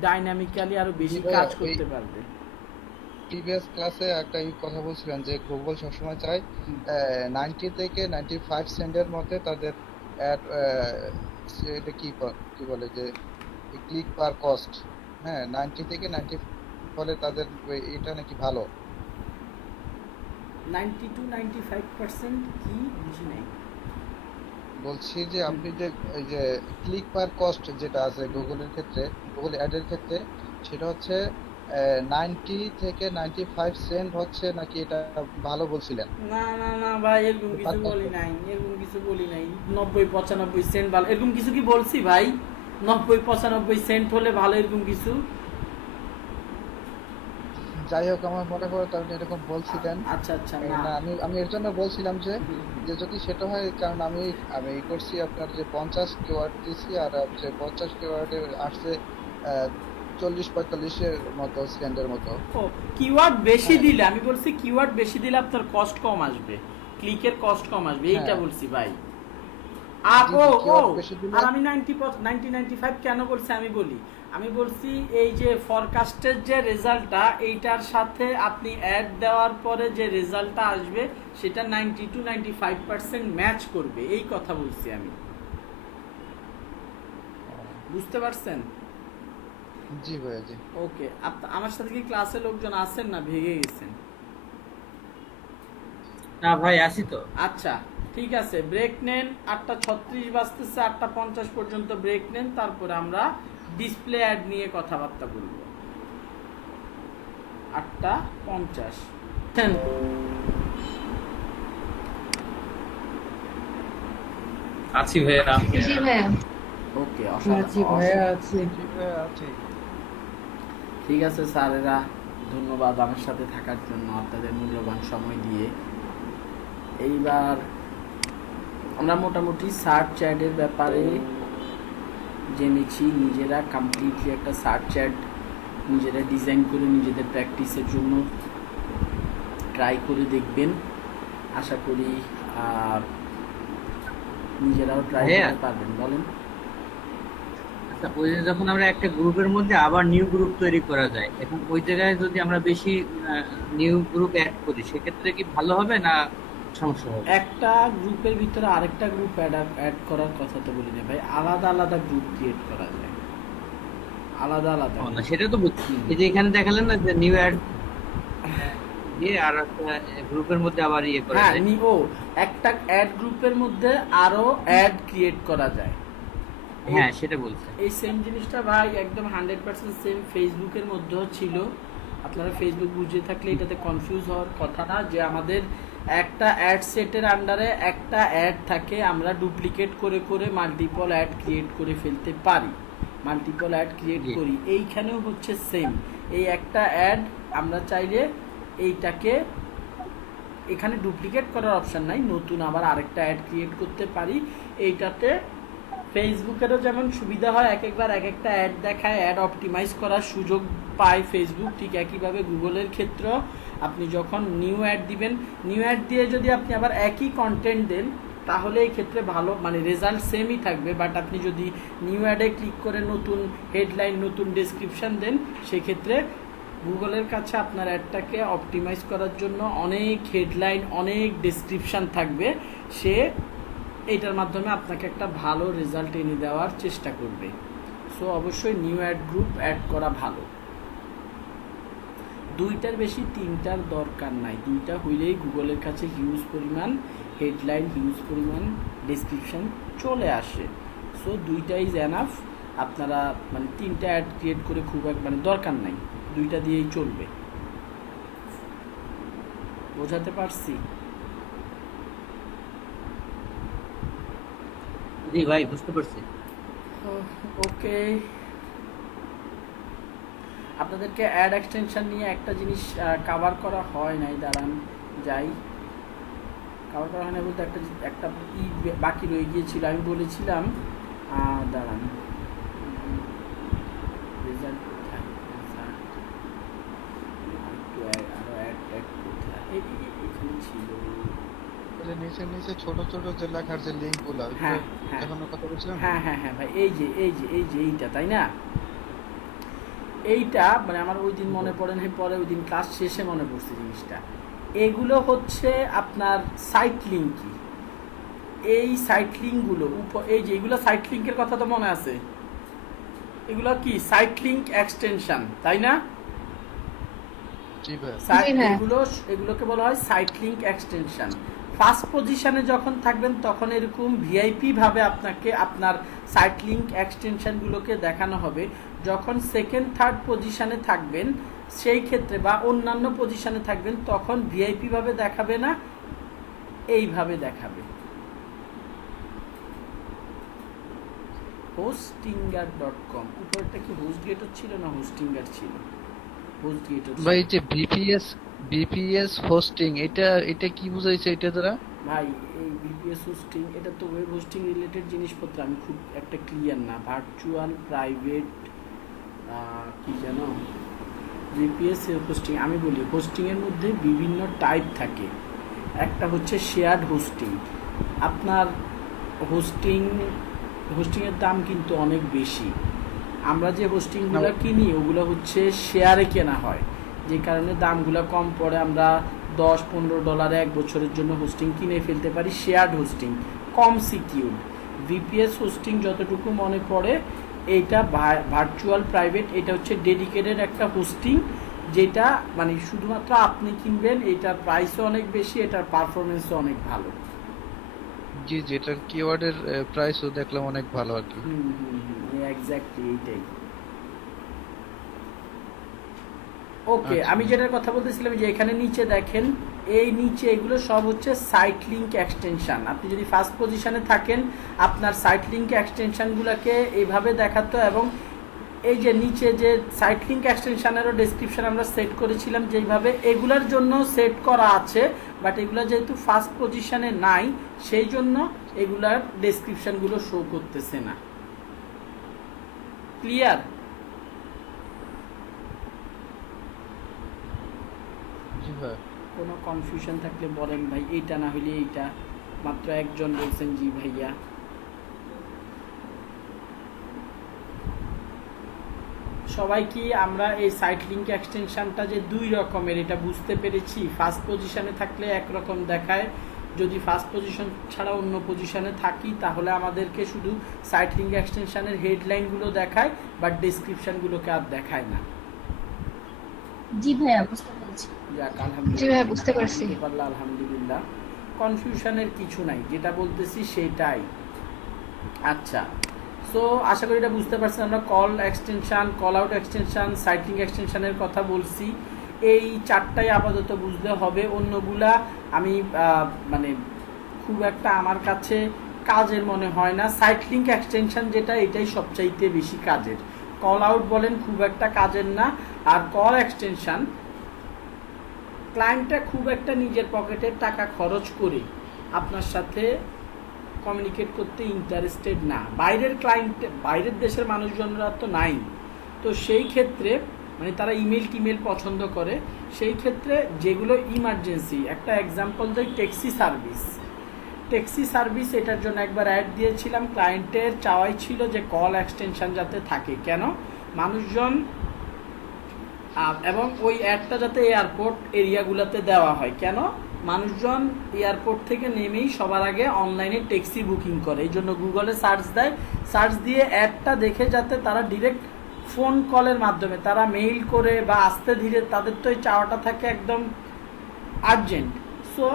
ডাইনামিক্যালি আরো বেশি কাজ করতে পারবে। প্রিভিয়াস ক্লাসে একটা কথা বলছিলেন যে গুগল সবসময় চায় 90 থেকে 95 সেন্টের মধ্যে তাদের অ্যাড, এটা কি বলে যে ক্লিক পার কস্ট, হ্যাঁ 90 থেকে 90 ফলে তাদের এটা নাকি ভালো। 90 to 95% কি বুঝি নাই। বলছি যে আপনি যে এই যে ক্লিক পার কস্ট যেটা আছে গুগলের ক্ষেত্রে, গুগল অ্যাডের ক্ষেত্রে, সেটা হচ্ছে 90 থেকে 95 সেন্ট হচ্ছে নাকি, এটা ভালো বলছিলেন। না না না ভাই, এরকম কিছু পার্থক্য। বলি নাই, এরকম কিছু বলি নাই। 90-95 সেন্ট ভালো, এরকম কিছু কি বলছি ভাই? 90-95 সেন্ট হলে ভালো, এরকম কিছু? যাই হোক, আমার মনে পড়ে তো আপনি এরকম বলছিলেন। আচ্ছা আচ্ছা, না না, আমি আমি এর জন্য বলছিলাম যে যে যদি সেটা হয়, কারণ আমি আমি এই করছি আপনার যে 50 কিওয়াট দিছি, আর যে 50 কিওয়াটের আসছে 40-45 এর মতো সেন্টের মতো। ও, কিওয়ার্ড বেশি হ্যাঁ। দিলে, আমি বলছি কিওয়ার্ড বেশি দিলে আপনার কস্ট কম আসবে, ক্লিকের কস্ট কম আসবে, এইটা হ্যাঁ। বলছি ভাই। আর জি, ও জি, ও keyword বেশি দিলে- আর আমি 90-95 কেন বলছি আমি বলি। আমি বলছি এই যে ফরকাস্টের যে রেজাল্টটা, এইটার সাথে আপনি অ্যাড দেওয়ার পরে যে রেজাল্টটা আসবে সেটা 90-95% ম্যাচ করবে, এই কথা বলছি আমি। বুঝতে পারছেন? জি ভাইয়া, জি। ওকে, আমার সাথে কি ক্লাসে লোকজন আছেন না ভেঙে গেছেন? না ভাই, আসি তো। আচ্ছা ঠিক আছে, ব্রেক নেন। 8:36 বাজতেছে, 8:50 পর্যন্ত ব্রেক নেন, তারপরে আমরা ডিসপ্লে অ্যাড নিয়ে কথাবার্তা বলবো। 8:50। আছি ভাইয়া। জি ভাইয়া। ওকে, জি ভাইয়া, আছি। ঠিক আছে স্যারেরা, ধন্যবাদ আমার সাথে থাকার জন্য, আপনাদের মূল্যবান সময় দিয়ে। এইবার আমরা মোটামুটি সার্চ চ্যাটের ব্যাপারে জেনেছি। নিজেরা কমপ্লিটলি একটা সার্চ চ্যাট নিজেরা ডিজাইন করে নিজেদের প্র্যাকটিসের জন্য ট্রাই করে দেখবেন। আশা করি নিজেরাও ট্রাই হ্যাঁ। করতে পারবেন। বলেন। আচ্ছা, ওই যে যখন আমরা একটা গ্রুপের মধ্যে আবার নিউ গ্রুপ তৈরি করা যায়, এখন ওই জায়গায় যদি আমরা বেশি নিউ গ্রুপ অ্যাড করি, সেক্ষেত্রে কি ভালো হবে না সমস্যা হবে? একটা গ্রুপের ভিতরে আরেকটা গ্রুপ অ্যাড করার কথা তো বলি না ভাই, আলাদা আলাদা গ্রুপ ক্রিয়েট করা যায়, আলাদা আলাদা। না, সেটা তো বুঝছি। এই যে এখানে দেখালেন না যে নিউ অ্যাড দিয়ে আর একটা গ্রুপের মধ্যে আবার ইয়ে করা হ্যাঁ, যায়। একটা অ্যাড গ্রুপের মধ্যে আরো অ্যাড ক্রিয়েট করা যায়। হ্যাঁ, সেটা বলছে। এই সেম জিনিসটা ভাই একদম 100% সেম ফেসবুকের মধ্যেও ছিল। আপনারা ফেসবুক বুঝে থাকলে এটাতে কনফিউজ হওয়ার কথা না, যে আমাদের একটা অ্যাড সেটের আন্ডারে একটা অ্যাড থাকে, আমরা ডুপ্লিকেট করে করে মাল্টিপল অ্যাড ক্রিয়েট করে ফেলতে পারি, মাল্টিপল অ্যাড ক্রিয়েট জি। করি। এইখানেও হচ্ছে সেম, এই একটা অ্যাড আমরা চাইলে এইটাকে এখানে ডুপ্লিকেট করার অপশন নাই, নতুন আবার আরেকটা অ্যাড ক্রিয়েট করতে পারি। এইটাতে ফেসবুকেরও যেমন সুবিধা হয়, এক একবার এক একটা অ্যাড দেখায়, অ্যাড অপটিমাইজ করার সুযোগ পায় ফেসবুক, ঠিক একইভাবে গুগলের ক্ষেত্রেও আপনি যখন নিউ অ্যাড দিবেন, নিউ অ্যাড দিয়ে যদি আপনি আবার একই কন্টেন্ট দেন, তাহলে এই ক্ষেত্রে ভালো, মানে রেজাল্ট সেমই থাকবে। বাট আপনি যদি নিউ অ্যাডে ক্লিক করে নতুন হেডলাইন, নতুন ডেসক্রিপশন দেন, সেক্ষেত্রে গুগলের কাছে আপনার অ্যাডটাকে অপটিমাইজ করার জন্য অনেক হেডলাইন, অনেক ডেসক্রিপশন থাকবে, সে এইটার মাধ্যমে আপনাকে একটা ভালো রেজাল্ট এনে দেওয়ার চেষ্টা করবে। সো অবশ্যই নিউ অ্যাড গ্রুপ অ্যাড করা ভালো। দুইটার বেশি তিনটার দরকার নাই, দুইটা হইলেই গুগলের কাছে হিউজ পরিমাণ হেডলাইন, হিউজ পরিমাণ ডেসক্রিপশন চলে আসে। সো দুইটা ইজ এনাফ। আপনারা মানে তিনটা অ্যাড ক্রিয়েট করে খুব মানে দরকার নাই, দুইটা দিয়েই চলবে। বোঝাতে পারছি? জি ভাই, বুঝতে পারছি। ওকে, আপনাদেরকে অ্যাড এক্সটেনশন নিয়ে একটা জিনিস কভার করা হয় নাই, দাঁড়ান যাই। কভার করা হয় না বলতে একটা বাকি রয়ে গিয়েছিল, আমি বলেছিলাম, দাঁড়ান, রেজাল্ট কোথায়, আরো অ্যাড কোথায়, এখানে ছিল। নিচে নিচে ছোট ছোট যে লেখার যে লিংক গুলো, হ্যাঁ হ্যাঁ দেখানোর কথা বলছিলাম। হ্যাঁ হ্যাঁ হ্যাঁ ভাই, এই যে এইটা, তাই না? এইটা মানে আমার ওই দিন মনে পড়ে নাই, পরে ওই দিন ক্লাস শেষে মনে পড়ছে জিনিসটা। এগুলো হচ্ছে আপনার সাইট লিঙ্কই। এই সাইট লিঙ্কগুলো এই যে এগুলো সাইট লিঙ্কের কথা তো মনে আছে, এগুলো কি সাইট লিঙ্ক এক্সটেনশন, তাই না? জি ভাই। এগুলোকে বলা হয় সাইট লিঙ্ক এক্সটেনশন। ফার্স্ট পজিশনে যখন থাকবেন তখন এরকম ভিআইপি ভাবে আপনাকে আপনার সাইট লিঙ্ক এক্সটেনশনগুলোকে দেখানো হবে। যখন সেকেন্ড থার্ড পজিশনে থাকবেন সেই ক্ষেত্রে বা অন্যান্য পজিশনে থাকবেন তখন ভিআইপি ভাবে দেখাবে না, এইভাবে দেখাবে। hostinger.com উপরটা কি হোস্টগেটর ছিল না হোস্টিঙ্গার ছিল? হোস্টগেটর ভাই যে বিপিএস হোস্টিং এটা কি বুঝাইছে এটা দ্বারা? ভাই এই বিপিএস হোস্টিং এটা তো ওয়েব হোস্টিং রিলেটেড জিনিসপত্র, আমি খুব একটা ক্লিয়ার না। ভার্চুয়াল প্রাইভেট কি জানো বিপিএস হোস্টিং, আমি বলি হোস্টিং এর মধ্যে বিভিন্ন টাইপ থাকে। একটা হচ্ছে শেয়ার্ড হোস্টিং, আপনার হোস্টিংয়ের দাম কিন্তু অনেক বেশি। আমরা যে হোস্টিংগুলো কিনি ওগুলো হচ্ছে শেয়ারে কেনা হয়, যে কারণে দামগুলো কম পড়ে। আমরা $10-15 এক বছরের জন্য হোস্টিং কিনে ফেলতে পারি। শেয়ার্ড হোস্টিং কম সিকিউরড। ভিপিএস হোস্টিং যতটুকু মনে পড়ে এইটা ভার্চুয়াল প্রাইভেট, এটা হচ্ছে ডেডিকেটেড একটা হোস্টিং, যেটা মানে শুধুমাত্র আপনি কিনবেন। এটার প্রাইসও অনেক বেশি, এটার পারফরমেন্সও অনেক ভালো। জি যেটার কিওয়ার্ডের প্রাইসও দেখলাম অনেক ভালো আর কি। এক্স্যাক্টলি এইটাই। ওকে, আচ্ছা। আমি যেটার কথা বলতেছিলাম যে এখানে নিচে দেখেন, এই নিচে এগুলো সব হচ্ছে সাইট লিঙ্ক এক্সটেনশন। আপনি যদি ফার্স্ট পজিশনে থাকেন আপনার সাইট লিঙ্ক এক্সটেনশনগুলোকে এইভাবে দেখাতো, এবং এই যে নিচে যে সাইট লিঙ্ক এক্সটেনশনেরও ডেসক্রিপশন আমরা সেট করেছিলাম যেইভাবে, এগুলার জন্য সেট করা আছে, বাট এগুলা যেহেতু ফার্স্ট পজিশনে নাই সেই জন্য এগুলার ডেসক্রিপশনগুলো শো করতেছে না। ক্লিয়ার? জি ভাই। কোনো কনফিউশন থাকলে বলেন ভাই, এইটা না হলে এইটা। মাত্র একজন বলছেন জি ভাইয়া। সবাই কি আমরা এই সাইট লিঙ্ক এক্সটেনশনটা যে দুই রকমের এটা বুঝতে পেরেছি? ফার্স্ট পজিশনে থাকলে একরকম দেখায়, যদি ফার্স্ট পজিশন ছাড়া অন্য পজিশনে থাকি তাহলে আমাদেরকে শুধু সাইট লিঙ্ক এক্সটেনশনের হেডলাইনগুলো দেখায়, বাট ডেসক্রিপশনগুলোকে আর দেখায় না। জি ভাইয়া বুঝতে পেরেছি। যাক, জি ভাইয়া, বুঝতে পারছি। আলহামদুলিল্লাহ, কনফিউশনের কিছু নাই, যেটা বলতেছি সেটাই। আচ্ছা, সো আশা করি এটা বুঝতে পারছেন। আমরা call extension, callout extension, সাইটিং এক্সটেনশনের কথা বলছি। এই চারটাই আপাতত বুঝতে হবে, অন্যগুলা আমি মানে খুব একটা আমার কাছে কাজের মনে হয় না। সাইট লিঙ্ক এক্সটেনশন যেটা, এটাই সবচাইতে বেশি কাজের। কল আউট বলেন খুব একটা কাজের না। আর কল এক্সটেনশন ক্লায়েন্টটা খুব একটা নিজের পকেটের টাকা খরচ করে আপনার সাথে কমিউনিকেট করতে ইন্টারেস্টেড না। বাইরের ক্লায়েন্ট, বাইরের দেশের মানুষজনরা তো নাই, তো সেই ক্ষেত্রে মানে তারা ইমেল টিমেল পছন্দ করে। সেই ক্ষেত্রে যেগুলো ইমার্জেন্সি, একটা এক্সাম্পল দেয়, ট্যাক্সি সার্ভিস, এটার জন্য একবার অ্যাড দিয়েছিলাম। ক্লায়েন্টের চাওয়াই ছিল যে কল এক্সটেনশন যাতে থাকে, কেন মানুষজন, এবং ওই অ্যাডটা যাতে এয়ারপোর্ট এরিয়াগুলোতে দেওয়া হয়। কেন? মানুষজন এয়ারপোর্ট থেকে নেমেই সবার আগে অনলাইনে ট্যাক্সি বুকিং করে, এই জন্য গুগলে সার্চ দেয়। সার্চ দিয়ে অ্যাডটা দেখে যাতে তারা ডিরেক্ট ফোন কলের মাধ্যমে, তারা মেইল করে বা আস্তে ধীরে, তাদের তো এই চাওয়াটা থাকে একদম আর্জেন্ট, সো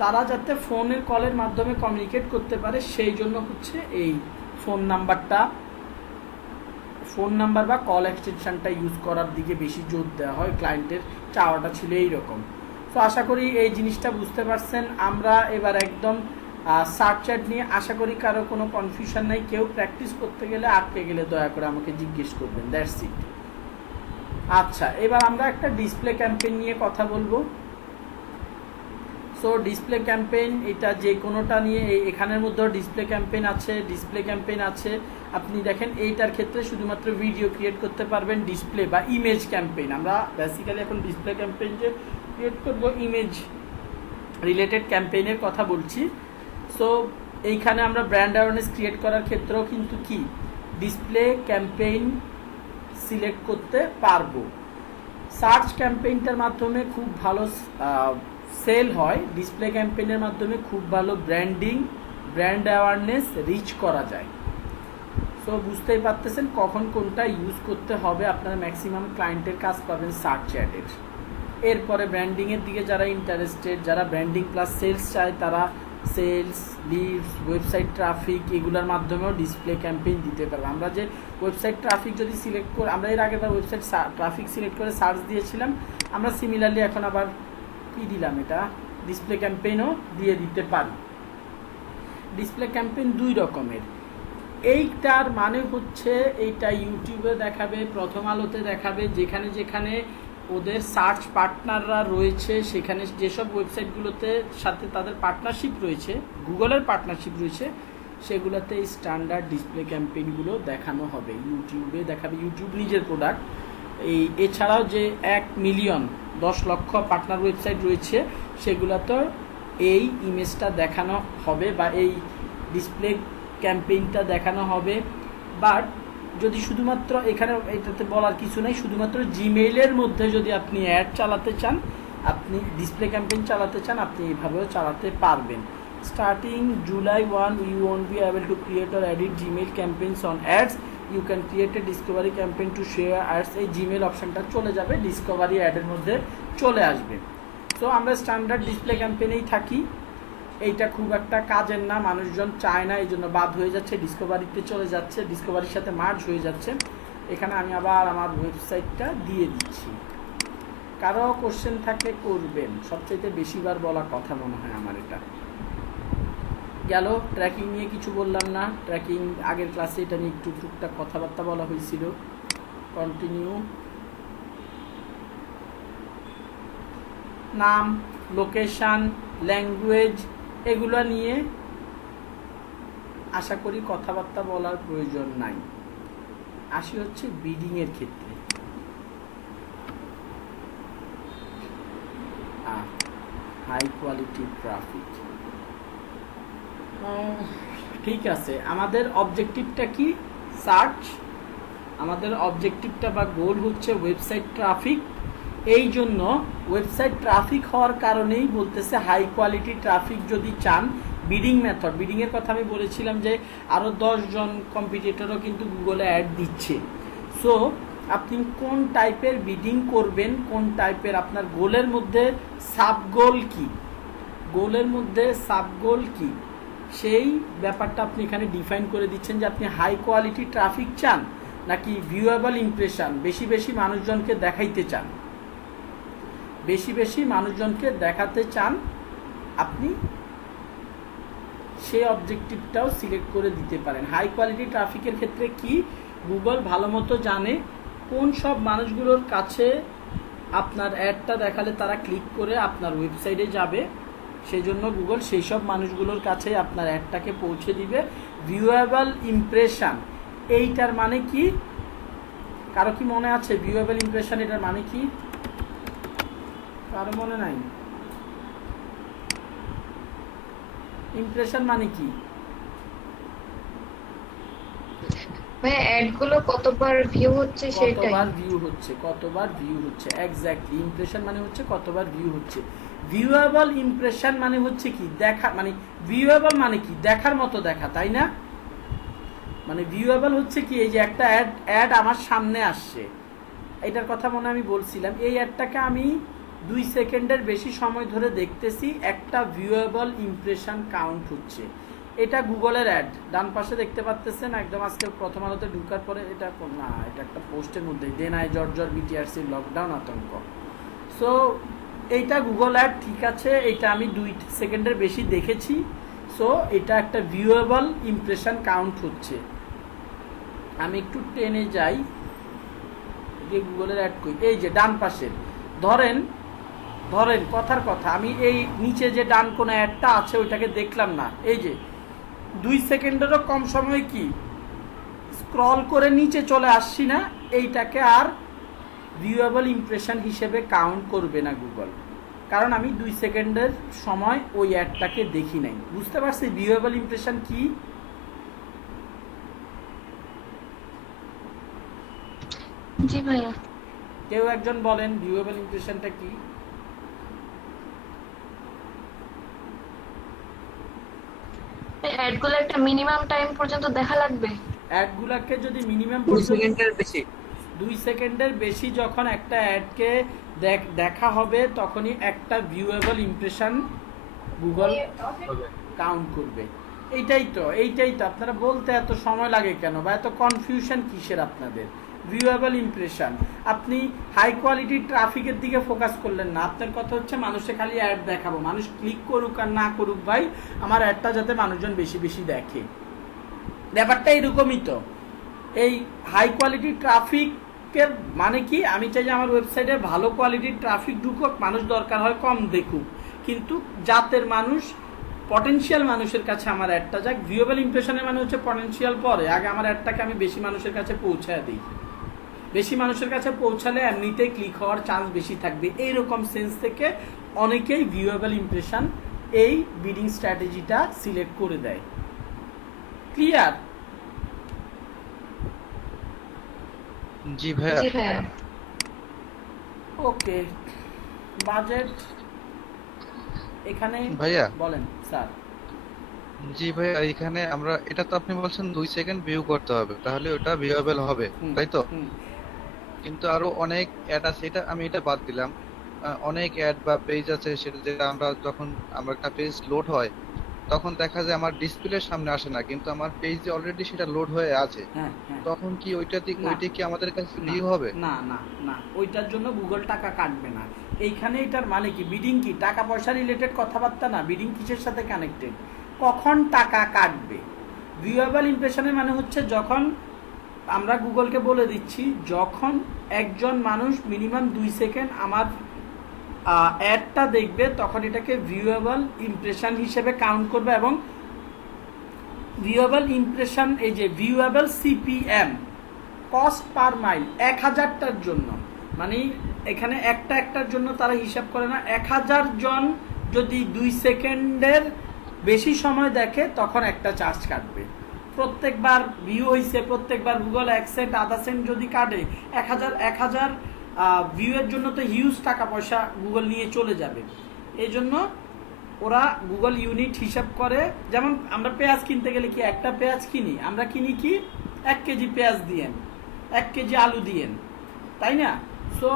তারা যাতে ফোনের কলের মাধ্যমে কমিউনিকেট করতে পারে, সেই জন্য হচ্ছে এই ফোন নাম্বার বা কল এক্সটেনশনটা ইউজ করার দিকে বেশি জোর দেওয়া হয়। ক্লায়েন্টের চাওয়াটা ছিল এইরকম। তো আশা করি এই জিনিসটা বুঝতে পারছেন। আমরা এবার একদম সার্চ চ্যাট নিয়ে, আশা করি কারো কোনো কনফিউশন নাই। কেউ প্র্যাকটিস করতে গেলে আটকে গেলে দয়া করে আমাকে জিজ্ঞেস করবেন, দ্যাটস ইট। আচ্ছা, এবার আমরা একটা ডিসপ্লে ক্যাম্পেইন নিয়ে কথা বলবো। সো ডিসপ্লে ক্যাম্পেইন, এটা যে কোনোটা নিয়ে, এখানের মধ্যেও ডিসপ্লে ক্যাম্পেইন আছে। আপনি দেখেন এইটার ক্ষেত্রে শুধুমাত্র ভিডিও ক্রিয়েট করতে পারবেন, ডিসপ্লে বা ইমেজ ক্যাম্পেইন। আমরা বেসিক্যালি এখন ডিসপ্লে ক্যাম্পেইন যে ক্রিয়েট করবো, ইমেজ রিলেটেড ক্যাম্পেইনের কথা বলছি। সো এইখানে আমরা ব্র্যান্ড অ্যাওয়ারনেস ক্রিয়েট করার ক্ষেত্রেও কিন্তু কি ডিসপ্লে ক্যাম্পেইন সিলেক্ট করতে পারবো। সার্চ ক্যাম্পেইনটার মাধ্যমে খুব ভালো সেল হয়, ডিসপ্লে ক্যাম্পেইনের মাধ্যমে খুব ভালো ব্র্যান্ড অ্যাওয়ারনেস রিচ করা যায়। সো বুঝতেই পারতেছেন কখন কোনটা ইউজ করতে হবে। আপনারা ম্যাক্সিমাম ক্লায়েন্টের কাজ পাবেন সার্চ অ্যাডের। এরপরে ব্র্যান্ডিংয়ের দিকে যারা ইন্টারেস্টেড, যারা ব্র্যান্ডিং প্লাস সেলস চায়, তারা সেলস, লিডস, ওয়েবসাইট ট্রাফিক এগুলোর মাধ্যমেও ডিসপ্লে ক্যাম্পেইন দিতে পারবো। আমরা যে ওয়েবসাইট ট্রাফিক যদি সিলেক্ট করে, আমরা এর আগেবার ওয়েবসাইট ট্রাফিক সিলেক্ট করে সার্চ দিয়েছিলাম, আমরা সিমিলারলি এখন আবার কি দিলাম, এটা ডিসপ্লে ক্যাম্পেইনও দিয়ে দিতে পারি। ডিসপ্লে ক্যাম্পেইন দুই রকমের। এইটার মানে হচ্ছে এইটা ইউটিউবে দেখাবে, প্রথম আলোতে দেখাবে, যেখানে যেখানে ওদের সার্চ পার্টনাররা রয়েছে, সেখানে যেসব ওয়েবসাইটগুলোতে সাথে তাদের পার্টনারশিপ রয়েছে, গুগলের পার্টনারশিপ রয়েছে, সেগুলোতে এই স্ট্যান্ডার্ড ডিসপ্লে ক্যাম্পেইনগুলো দেখানো হবে, ইউটিউবে দেখাবে। ইউটিউব নিজের প্রোডাক্ট। এছাড়াও যে 1 মিলিয়ন 10 লক্ষ পার্টনার ওয়েবসাইট রয়েছে, সেগুলোতে এই ইমেজটা দেখানো হবে বা এই ডিসপ্লে ক্যাম্পেইনটা দেখানো হবে। বাট যদি শুধুমাত্র এখানে এটাতে বলার কিছু নেই, শুধুমাত্র জিমেইলের মধ্যে যদি আপনি অ্যাড চালাতে চান, আপনি ডিসপ্লে ক্যাম্পেইন চালাতে চান, আপনি এইভাবেও চালাতে পারবেন। Starting July 1 you won't be able to create or edit Gmail campaigns on ads. You can create a discovery campaign to share ads. এই জিমেইল অপশনটা চলে যাবে, ডিসকভারি অ্যাডের মধ্যে চলে আসবে। সো আমরা স্ট্যান্ডার্ড ডিসপ্লে ক্যাম্পেইনেই থাকি। এইটা খুব একটা কাজের না, মানুষজন চায় না, এই জন্য বাদ হয়ে যাচ্ছে, ডিসকভারিতে চলে যাচ্ছে, ডিসকভারির সাথে মার্জ হয়ে যাচ্ছে। এখানে আমি আবার আমার ওয়েবসাইটটা দিয়ে দিচ্ছি। কারো কোশ্চেন থাকলে করবেন, সবচাইতে বেশিবার বলা কথা মনে হয় আমার এটা। গেল ট্র্যাকিং নিয়ে কিছু বললাম না, ট্র্যাকিং আগের ক্লাসে এটা নিয়ে একটু টুকটাক কথাবার্তা বলা হয়েছিল। কন্টিনিউ। নাম, লোকেশান, ল্যাঙ্গুয়েজ এগুলো নিয়ে আশা করি কথাবার্তা বলার প্রয়োজন নাই। আসি হচ্ছে বিডিংয়ের ক্ষেত্রে। হাই কোয়ালিটি ট্রাফিক, ঠিক আছে। আমাদের অবজেক্টিভটা কি? সার্চ। আমাদের অবজেক্টিভটা বা গোল হচ্ছে ওয়েবসাইট ট্রাফিক। এই জন্য ওয়েবসাইট ট্রাফিক হওয়ার কারণেই বলতেছে হাই কোয়ালিটি ট্রাফিক যদি চান, বিডিং মেথড, বিডিংয়ের কথা আমি বলেছিলাম যে আরও 10 জন কম্পিটিটরও কিন্তু গুগলে অ্যাড দিচ্ছে। সো আপনি কোন টাইপের বিডিং করবেন, কোন টাইপের আপনার গোলের মধ্যে সাবগোল কি, গোলের মধ্যে সাবগোল কি, সেই ব্যাপারটা আপনি এখানে ডিফাইন করে দিচ্ছেন যে আপনি হাই কোয়ালিটি ট্রাফিক চান নাকি ভিউয়েবল ইমপ্রেশন, বেশি বেশি মানুষজনকে দেখাইতে চান, বেশি বেশি মানুষজনকে দেখাতে চান, আপনি সেই অবজেক্টিভটাও সিলেক্ট করে দিতে পারেন। হাই কোয়ালিটি ট্রাফিকের ক্ষেত্রে কি, গুগল ভালো মতো জানে কোন সব মানুষগুলোর কাছে আপনার অ্যাডটা দেখালে তারা ক্লিক করে আপনার ওয়েবসাইটে যাবে, সেই জন্য গুগল সেই সব মানুষগুলোর কাছে আপনার অ্যাডটাকে পৌঁছে দিবে। ভিউয়েবল ইমপ্রেশন এইটার মানে কি, কারো কি মনে আছে ভিউয়েবল ইমপ্রেশন এটার মানে কি? কারো মনে নাই? ইমপ্রেশন মানে কি? ভাই অ্যাড গুলো কতবার ভিউ হচ্ছে সেটাই। কতবার ভিউ হচ্ছে, কতবার ভিউ হচ্ছে, এক্স্যাক্টলি। ইমপ্রেশন মানে হচ্ছে কতবার ভিউ হচ্ছে। ভিউয়েবল ইমপ্রেশন মানে হচ্ছে কি, দেখা, মানে ভিউয়েবল মানে কি, দেখার মতো দেখা, তাই না? মানে ভিউয়েবল হচ্ছে কি, এই যে একটা অ্যাড আমার সামনে আসছে, এটার কথা মনে আমি বলছিলাম, এই অ্যাডটাকে আমি 2 সেকেন্ডের বেশি সময় ধরে দেখতেছি, একটা ভিউয়েবল ইমপ্রেশন কাউন্ট হচ্ছে। এটা গুগলের অ্যাড, ডান পাশে দেখতে পাচ্ছেন একদম, আজকে প্রথম আলোতে ঢুকার পরে, এটা না, এটা একটা পোস্টের মধ্যে, দেনায় জর্জর বিটিআরসি লকডাউন আতঙ্ক। সো এইটা গুগল অ্যাড, ঠিক আছে, এটা আমি 2 সেকেন্ডের বেশি দেখেছি, সো এটা একটা ভিউয়েবল ইমপ্রেশন কাউন্ট হচ্ছে। আমি একটু টেনে যাই, যে গুগলের অ্যাড কই, এই যে ডান পাশে, ধরেন কথার কথা, আমি এই নিচে যে ডান কোন অ্যাডটা আছে ওইটাকে দেখলাম না, এই যে 2 সেকেন্ডেরও কম সময় কি স্ক্রল করে নিচে চলে আসছি না, এইটাকে আর ভিউয়েবল ইমপ্রেশন হিসেবে কাউন্ট করবে না গুগল, কারণ আমি 2 সেকেন্ডের সময় ওই অ্যাডটাকে দেখি নাই। বুঝতে পারছি ভিউয়েবল ইমপ্রেশন কি? জি ভাইয়া। কেউ একজন বলেন ভিউয়েবল ইমপ্রেশনটা কি? অ্যাড গুলো একটা মিনিমাম টাইম পর্যন্ত দেখা লাগবে। অ্যাডগুলোকে যদি মিনিমাম 2 সেকেন্ডের বেশি, 2 সেকেন্ডের বেশি যখন একটা অ্যাডকে দেখা হবে, তখনই একটা ভিউয়েবল ইমপ্রেশন গুগল কাউন্ট করবে। এইটাই তো আপনারা বলতে এত সময় লাগে কেন, বা এত কনফিউশন কিসের আপনাদের? ভিউয়েবল ইমপ্রেশন, আপনি হাই কোয়ালিটি ট্রাফিকের দিকে ফোকাস করলেন না, আপনার কথা হচ্ছে মানুষে খালি অ্যাড দেখাবো, মানুষ ক্লিক করুক আর না করুক ভাই, আমার অ্যাডটা যাতে মানুষজন বেশি বেশি দেখে। ব্যাপারটা এরকমই তো। এই হাই কোয়ালিটি ট্রাফিকের মানে কি, আমি চাই যে আমার ওয়েবসাইটে ভালো কোয়ালিটির ট্রাফিক ঢুকুক, মানুষ দরকার হয় কম দেখুক, কিন্তু জাতের মানুষ, পটেনশিয়াল মানুষের কাছে আমার অ্যাডটা যাক। ভিউয়েবল ইমপ্রেশনের মানে হচ্ছে পটেনশিয়াল পরে, আগে আমার অ্যাডটাকে আমি বেশি মানুষের কাছে পৌঁছায় দিই। বেশি মানুষের কাছে পৌঁছালে এমনিতেই ক্লিক হওয়ার চান্স বেশি থাকবে। এইরকম সেন্স থেকে অনেকেই ভিউয়েবল ইমপ্রেশন এই বিডিং স্ট্র্যাটেজিটা সিলেক্ট করে দেয়। ক্লিয়ার? জি ভাইয়া। জি ভাইয়া। ওকে, বাজেট এখানে ভাইয়া বলেন স্যার। জি ভাইয়া, এখানে আমরা এটা তো আপনি বলছেন 2 সেকেন্ড ভিউ করতে হবে, তাহলে ওটা ভিউয়েবল হবে, তাই তো? কিন্তু আরো অনেক অ্যাড আছে, এটা বাদ দিলাম। অনেক অ্যাড বা পেজ আছে, সেটা যেটা আমরা যখন একটা পেজ লোড হয় তখন দেখা যায় আমার ডিসপ্লের সামনে আসে না, কিন্তু আমার পেজে অলরেডি সেটা লোড হয়ে আছে। তখন কি ওইটা কি আমাদের কাছে ভিউ হবে? না না না, ওইটার জন্য গুগল টাকা কাটবে না। এইখানে এটার মানে কি, বিডিং কি টাকা পয়সা রিলেটেড কথাবার্তা না, বিডিং কিসের সাথে কানেক্টেড, কখন টাকা কাটবে। ভিউয়েবল ইমপ্রেশনের মানে হচ্ছে যখন আমরা গুগলকে বলে দিচ্ছি, যখন একজন মানুষ মিনিমাম 2 সেকেন্ড আমার অ্যাডটা দেখবে, তখন এটাকে ভিউয়েবল ইমপ্রেশন হিসেবে কাউন্ট করবে। এবং ভিউয়েবল ইমপ্রেশন, এই যে ভিউয়েবল সিপিএম, কস্ট পার মাইল, 1000টার জন্য, মানে এখানে একটার জন্য তারা হিসাব করে না, 1000 জন যদি 2 সেকেন্ডের বেশি সময় দেখে তখন একটা চার্জ কাটবে। প্রত্যেকবার ভিউ হয়েছে, প্রত্যেকবার গুগল 1 সেন্ট আধা সেন্ট যদি কাটে, 1000 ভিউয়ের জন্য তো হিউজ টাকা পয়সা গুগল নিয়ে চলে যাবে। এই জন্য ওরা গুগল ইউনিট হিসাব করে। যেমন আমরা পেঁয়াজ কিনতে গেলে কি একটা পেঁয়াজ কিনি, আমরা কিনি কি 1 কেজি পেঁয়াজ দিয়েন, 1 কেজি আলু দিয়েন, তাই না? সো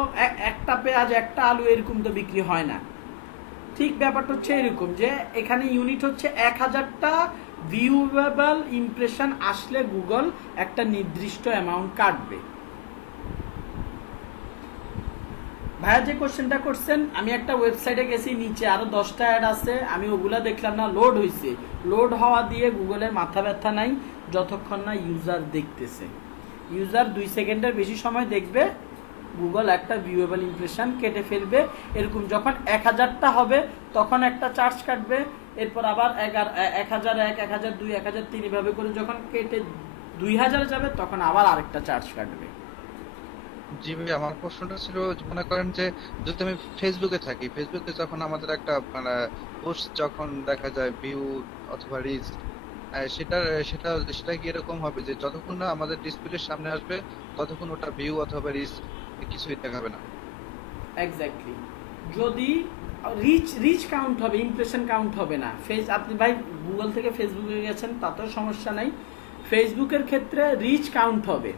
একটা পেঁয়াজ একটা আলু এরকম তো বিক্রি হয় না। ঠিক ব্যাপারটা হচ্ছে এরকম যে এখানে ইউনিট হচ্ছে 1000টা ভিউয়েবল ইমপ্রেশন আসলে গুগল একটা নির্দিষ্ট অ্যামাউন্ট কাটবে। ভাইয়া যে কোশ্চেনটা করছেন, আমি একটা ওয়েবসাইটে গেছি, নিচে আরো 10টা অ্যাড আছে, আমি ওগুলা দেখলাম না, লোড হয়েছে। লোড হওয়া দিয়ে গুগলের মাথা ব্যথা নাই যতক্ষণ না ইউজার দেখতেছে। ইউজার 2 সেকেন্ডের বেশি সময় দেখবে, গুগল একটা ভিউয়েবল ইমপ্রেশন কেটে ফেলবে। এরকম যখন 1000টা হবে তখন একটা চার্জ কাটবে, এরপর আবার 1001, 1002, 1003 এভাবে করে যখন কেটে 2000 যাবে তখন আবার আরেকটা চার্জ কাটবে। জি ভাই, আমার প্রশ্নটা ছিল, মনে করেন যে যদি আমি ফেসবুকে থাকি, ফেসবুকে যখন আমাদের একটা পোস্ট যখন দেখা যায় ভিউ অথবা রিচ, সেটা সেটা সেটা কি এরকম হবে যে যতক্ষণ না আমাদের ডিসপ্লের সামনে আসবে ততক্ষণ ওটা ভিউ অথবা রিচ কিছুই দেখাবে না? এক্স্যাক্টলি, যদি রিচ কাউন্ট হবে, ইমপ্রেশন কাউন্ট হবে না। আপনি ভাই গুগল থেকে ফেসবুকে গেছেন তাতেও সমস্যা নাই, ফেসবুকের ক্ষেত্রে রিচ কাউন্ট হবে।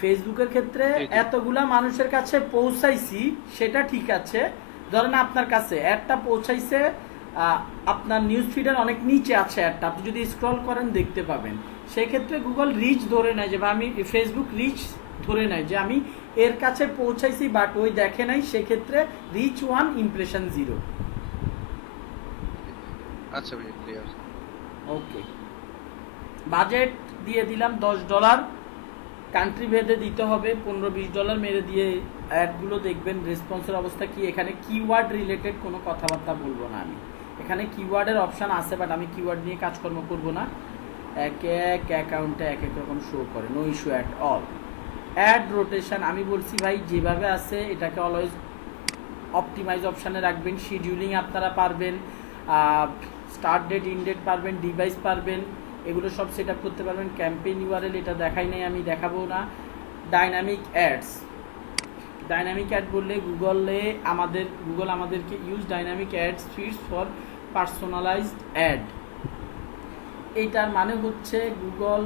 ফেসবুকের ক্ষেত্রে এতগুলা মানুষের কাছে পৌঁছাইছি সেটা ঠিক আছে, ধরেন আপনার কাছে অ্যাডটা পৌঁছাইছে, আপনার নিউজ ফিডের অনেক নিচে আছে অ্যাডটা, আপনি যদি স্ক্রল করেন দেখতে পাবেন। সেক্ষেত্রে গুগল রিচ ধরে নেয় যে, বা আমি ফেসবুক রিচ ধরে নেয় যে আমি এর কাছে পৌঁছাইছি বাট ওই দেখে নাই, সেক্ষেত্রে রিচ 1 ইমপ্রেশন 0। আচ্ছা ভাই, ক্লিয়ার। ওকে, বাজেট দিয়ে দিলাম $10, কান্ট্রি ভেদে দিতে হবে $15-20 মেরে দিয়ে অ্যাডগুলো দেখবেন রেসপন্সের অবস্থা কি। এখানে কিওয়ার্ড রিলেটেড কোনো কথাবার্তা বলবো না আমি, এখানে কিওয়ার্ডের অপশান আছে বাট আমি কিওয়ার্ড নিয়ে কাজকর্ম করব না। এক এক অ্যাকাউন্টে এক এক রকম শো করে, no issue at all. Ad rotation আমি বলছি ভাই যেভাবে আছে এটাকে অলওয়েজ অপটিমাইজ অপশানে রাখবেন। শিডিউলিং আপনারা পারবেন, স্টার্ট ডেট, ইন ডেট পারবেন, ডিভাইস পারবেন, এগুলো সব সেট আপ করতে পারবেন। ক্যাম্পেইন ইউআরএল এটা দেখাই নাই, আমি দেখাবো না। ডাইনামিক অ্যাডস, ডাইনামিক অ্যাড বললে গুগল আমাদেরকে use dynamic ads feeds for personalised ad. এইটার মানে হচ্ছে গুগল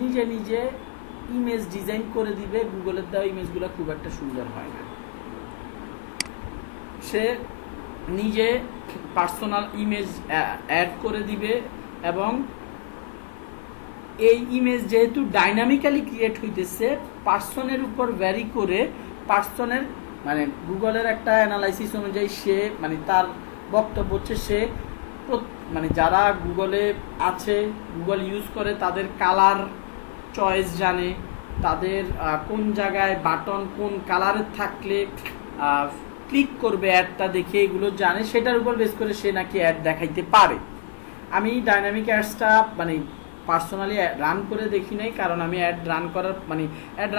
নিজে নিজে ইমেজ ডিজাইন করে দিবে। গুগলের দেওয়া ইমেজগুলো খুব একটা সুন্দর হয় না, সে নিজে পার্সোনাল ইমেজ অ্যাড করে দিবে, এবং এই ইমেজ যেহেতু ডাইনামিক্যালি ক্রিয়েট হইতেছে, পার্সনের উপর ভ্যারি করে পার্সনের মানে গুগলের একটা অ্যানালাইসিস অনুযায়ী সে মানে তার বক্তব্য হচ্ছে সে মানে যারা গুগলে আছে, গুগল ইউজ করে, তাদের কালার চয়েস জানে, তাদের কোন জায়গায় বাটন কোন কালারের থাকলে ক্লিক করবে অ্যাডটা দেখে, এগুলো জানে, সেটার উপর বেস করে সে নাকি অ্যাড দেখাইতে পারে। আমি ডাইনামিক অ্যাডসটা মানে পার্সোনালি রান করে দেখি নাই, কারণ আমি অ্যাড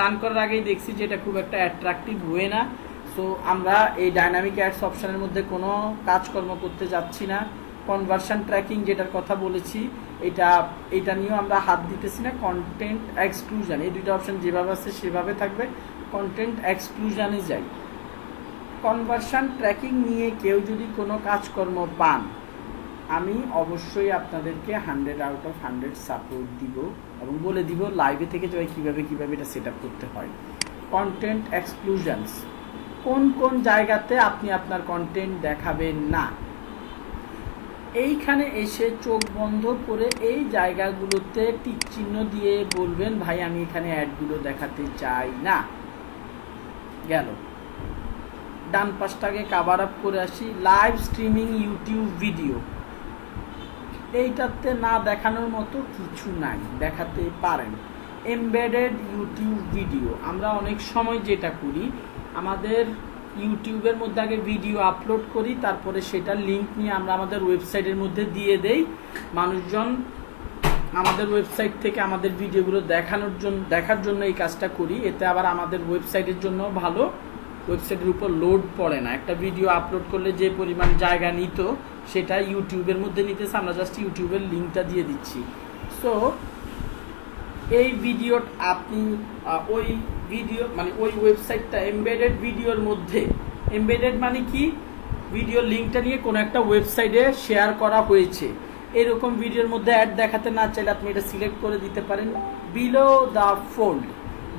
রান করার আগেই দেখছি যে এটা খুব একটা অ্যাট্রাকটিভ হয়ে না। সো আমরা এই ডাইনামিক অ্যাডস অপশানের মধ্যে কোনো কাজকর্ম করতে যাচ্ছি না। কনভার্সন ট্র্যাকিং যেটার কথা বলেছি, এটা নিয়েও আমরা হাত দিতেছি না। কন্টেন্ট এক্সক্লুশন, এই দুইটা অপশান যেভাবে আছে সেভাবে থাকবে, কন্টেন্ট এক্সক্লুশনে যাই। কনভার্সন ট্র্যাকিং নিয়ে কেউ যদি কোনো কাজকর্ম পান, আমি অবশ্যই আপনাদেরকে 100/100 সাপোর্ট দিব এবং বলে দিব লাইভে থেকে যে কীভাবে এটা সেট আপ করতে হয়। কন্টেন্ট এক্সক্লুশনস, কোন কোন জায়গাতে আপনি আপনার কন্টেন্ট দেখাবেন না, এইখানে এসে চোখ বন্ধ করে এই জায়গাগুলোতে টিক চিহ্ন দিয়ে বলবেন ভাই আমি এখানে অ্যাডগুলো দেখাতে চাই না। গেল। ডান পাশটাকে কাভার আপ করে আসি। লাইভ স্ট্রিমিং ইউটিউব ভিডিও, এইটাতে না দেখানোর মতো কিছু নাই, দেখাতে পারেন। এমবেডেড ইউটিউব ভিডিও, আমরা অনেক সময় যেটা করি, আমাদের ইউটিউবের মধ্যে আগে ভিডিও আপলোড করি, তারপরে সেটা লিঙ্ক নিয়ে আমরা আমাদের ওয়েবসাইটের মধ্যে দিয়ে দেই। মানুষজন আমাদের ওয়েবসাইট থেকে আমাদের ভিডিওগুলো দেখার জন্য এই কাজটা করি। এতে আবার আমাদের ওয়েবসাইটের জন্য ভালো, ওয়েবসাইটের উপর লোড পড়ে না। একটা ভিডিও আপলোড করলে যে পরিমাণ জায়গা নিত সেটা ইউটিউবের মধ্যে নিতেছে, আমরা জাস্ট ইউটিউবের লিঙ্কটা দিয়ে দিচ্ছি। সো এই ভিডিও আপনি ওই ভিডিও মানে ওই ওয়েবসাইটটা এমবেডেড ভিডিওর মধ্যে, এমবেডেড মানে কি, ভিডিও লিঙ্কটা নিয়ে কোনো একটা ওয়েবসাইটে শেয়ার করা হয়েছে, এরকম ভিডিওর মধ্যে অ্যাড দেখাতে না চাইলে আপনি এটা সিলেক্ট করে দিতে পারেন। Below the fold,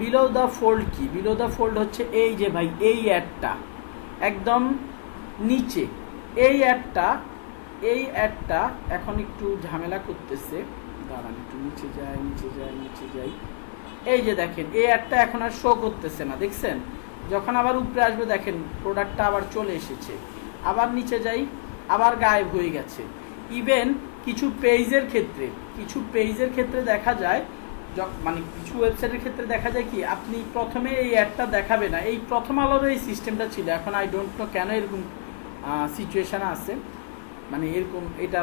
below the fold কি, বিলো দ্য ফোল্ড হচ্ছে এই যে ভাই এই অ্যাডটা একদম নিচে, এই অ্যাডটা এখন একটু ঝামেলা করতেছে, দাঁড়ান একটু নিচে যাই। এই যে দেখেন এই অ্যাডটা এখন আর শো করতেছে না, দেখছেন? যখন আবার উপরে আসবে দেখেন প্রোডাক্টটা আবার চলে এসেছে, আবার নিচে যাই, আবার গায়েব হয়ে গেছে। ইভেন কিছু পেজের ক্ষেত্রে দেখা যায়, মানে কিছু ওয়েবসাইটের ক্ষেত্রে দেখা যায় কি, আপনি প্রথমে এই অ্যাডটা দেখাবে না। এই প্রথম আলোর এই সিস্টেমটা ছিল, এখন আই ডোন্ট নো কেন এরকম সিচুয়েশান আছে, মানে এরকম এটা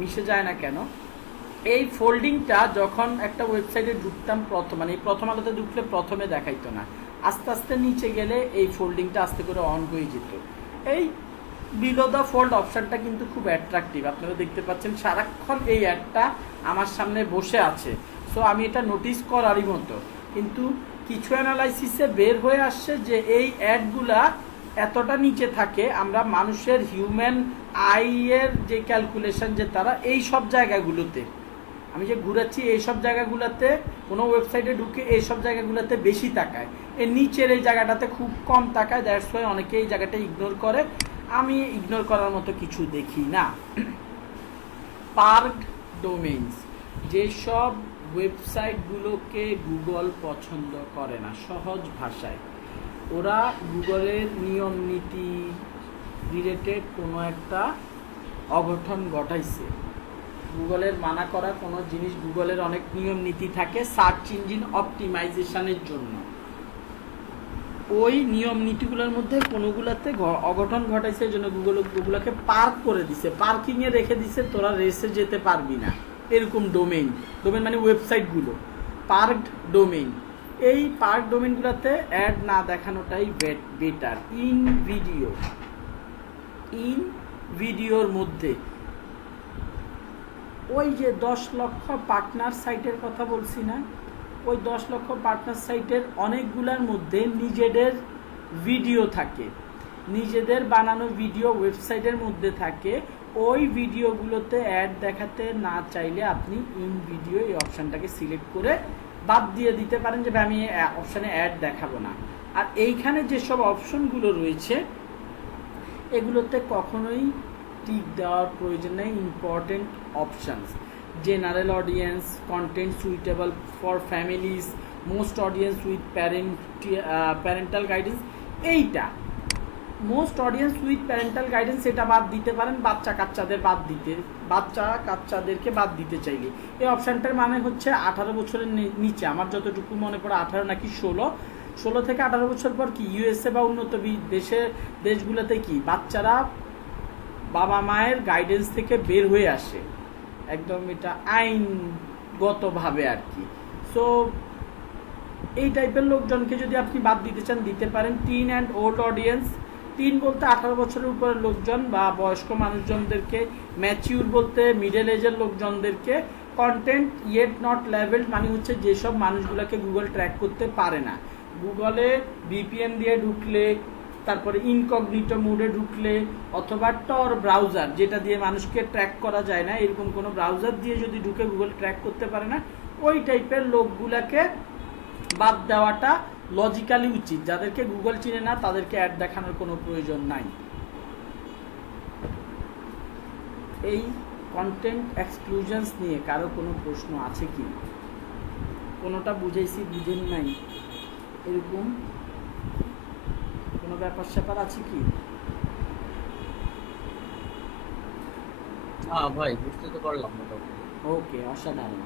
মিশে যায় না কেন। এই ফোল্ডিংটা যখন একটা ওয়েবসাইটে ঢুকতাম মানে এই প্রথম আলোতে ঢুকলে প্রথমে দেখাইতো না, আস্তে আস্তে নিচে গেলে এই ফোল্ডিংটা আস্তে করে অন হয়ে যেত। এই বিলো দ্য ফোল্ড অপশানটা কিন্তু খুব অ্যাট্রাকটিভ, আপনারা দেখতে পাচ্ছেন সারাক্ষণ এই অ্যাডটা আমার সামনে বসে আছে। সো আমি এটা নোটিস করারই মতো, কিন্তু কিছু অ্যানালাইসিসে বের হয়ে আসছে যে এই অ্যাডগুলা এতটা নিচে থাকে, আমরা মানুষের হিউম্যান আইয়ের যে ক্যালকুলেশন, যে তারা এই সব জায়গাগুলোতে, আমি যে ঘুরাচ্ছি এই সব জায়গাগুলোতে, কোনো ওয়েবসাইটে ঢুকে এই সব জায়গাগুলোতে বেশি তাকায়, এর নিচের এই জায়গাটাতে খুব কম তাকায়। দ্যাটস ওয়াই অনেকে এই জায়গাটা ইগনোর করে, আমি ইগনোর করার মতো কিছু দেখি না। পার্কড ডোমেইনস, যেসব ওয়েবসাইটগুলোকে গুগল পছন্দ করে না, সহজ ভাষায় ওরা গুগলের নিয়ম নীতি রিলেটেড কোনো একটা অঘটন ঘটাইছে, গুগলের মানা করা কোনো জিনিস, গুগলের অনেক নিয়ম নীতি থাকে সার্চ ইঞ্জিন অপটিমাইজেশনের জন্য, ওই নিয়ম নীতিগুলোর মধ্যে কোনোগুলোতে অঘটন ঘটাইছে, এই জন্য গুগলকে পার্ক করে দিছে, পার্কিংয়ে রেখে দিছে, তোরা রেসে যেতে পারবি না, এরকম ডোমেইন মানে ওয়েবসাইটগুলো পার্কড ডোমেইন। এই পার্ক ডোমেইনগুলোতে অ্যাড না দেখানোটাই বেটার। ইন ভিডিওর মধ্যে ওই যে 10 লক্ষ পার্টনার সাইটের কথা বলছি না, ওই 10 লক্ষ পার্টনার সাইটের অনেকগুলোর মধ্যে নিজেদের ভিডিও থাকে, নিজেদের বানানো ভিডিও ওয়েবসাইটের মধ্যে থাকে। ওই ভিডিওগুলোতে অ্যাড দেখাতে না চাইলে আপনি ইন ভিডিও এই অপশানটাকে সিলেক্ট করে বাদ দিয়ে দিতে পারেন যে আমি অপশানে অ্যাড দেখাবো না। আর এইখানে যেসব অপশনগুলো রয়েছে এগুলোতে কখনোই টিক দেওয়ার প্রয়োজন নেই। Important options: general audience, content suitable for families, most audience with parental guidance. এইটা most audience with parental guidance এটা বাদ দিতে পারেন, বাচ্চা কাচ্চাদেরকে বাদ দিতে চাইলে। এই অপশানটার মানে হচ্ছে 18 বছরের নিচে, আমার যতটুকু মনে পড়ে 18 নাকি 16 থেকে 18 বছর পর কি ইউএসএ বা উন্নত দেশগুলোতে কি বাচ্চারা বাবা মায়ের গাইডেন্স থেকে বের হয়ে আসে, একদম এটা আইনগতভাবে আর কি। সো এই টাইপের লোকজনকে যদি আপনি বাদ দিতে চান দিতে পারেন। Tin and old audience, tin বলতে 18 বছরের উপরের লোকজন বা বয়স্ক মানুষজনদেরকে, ম্যাচিউর বলতে মিডল এজের লোকজনদেরকে, কন্টেন্ট ইয়েট নট লেভেলড মানে হচ্ছে যেসব মানুষগুলোকে গুগল ট্র্যাক করতে পারে না, গুগলে ভিপিএন দিয়ে ঢুকলে, তারপরে ইনকগনিটো মোডে ঢুকলে, অথবা টর ব্রাউজার যেটা দিয়ে মানুষকে ট্র্যাক করা যায় না, এরকম কোনো ব্রাউজার দিয়ে যদি ঢুকে গুগল ট্র্যাক করতে পারে না, ওই টাইপের লোকগুলাকে বাদ দেওয়াটা লজিক্যালি উচিত। যাদেরকে গুগল চিনে না তাদেরকে অ্যাড দেখানোর কোনো প্রয়োজন নাই। এই কন্টেন্ট এক্সক্লুশনস নিয়ে কারো কোনো প্রশ্ন আছে কি? কোনোটা বুঝাইছি বুঝেন নাই এরকম কোনো ব্যাপার স্যাপার আছে কি? ভাই বুঝতে তো পারলাম মোটামুটি। ওকে, অসাধারণ।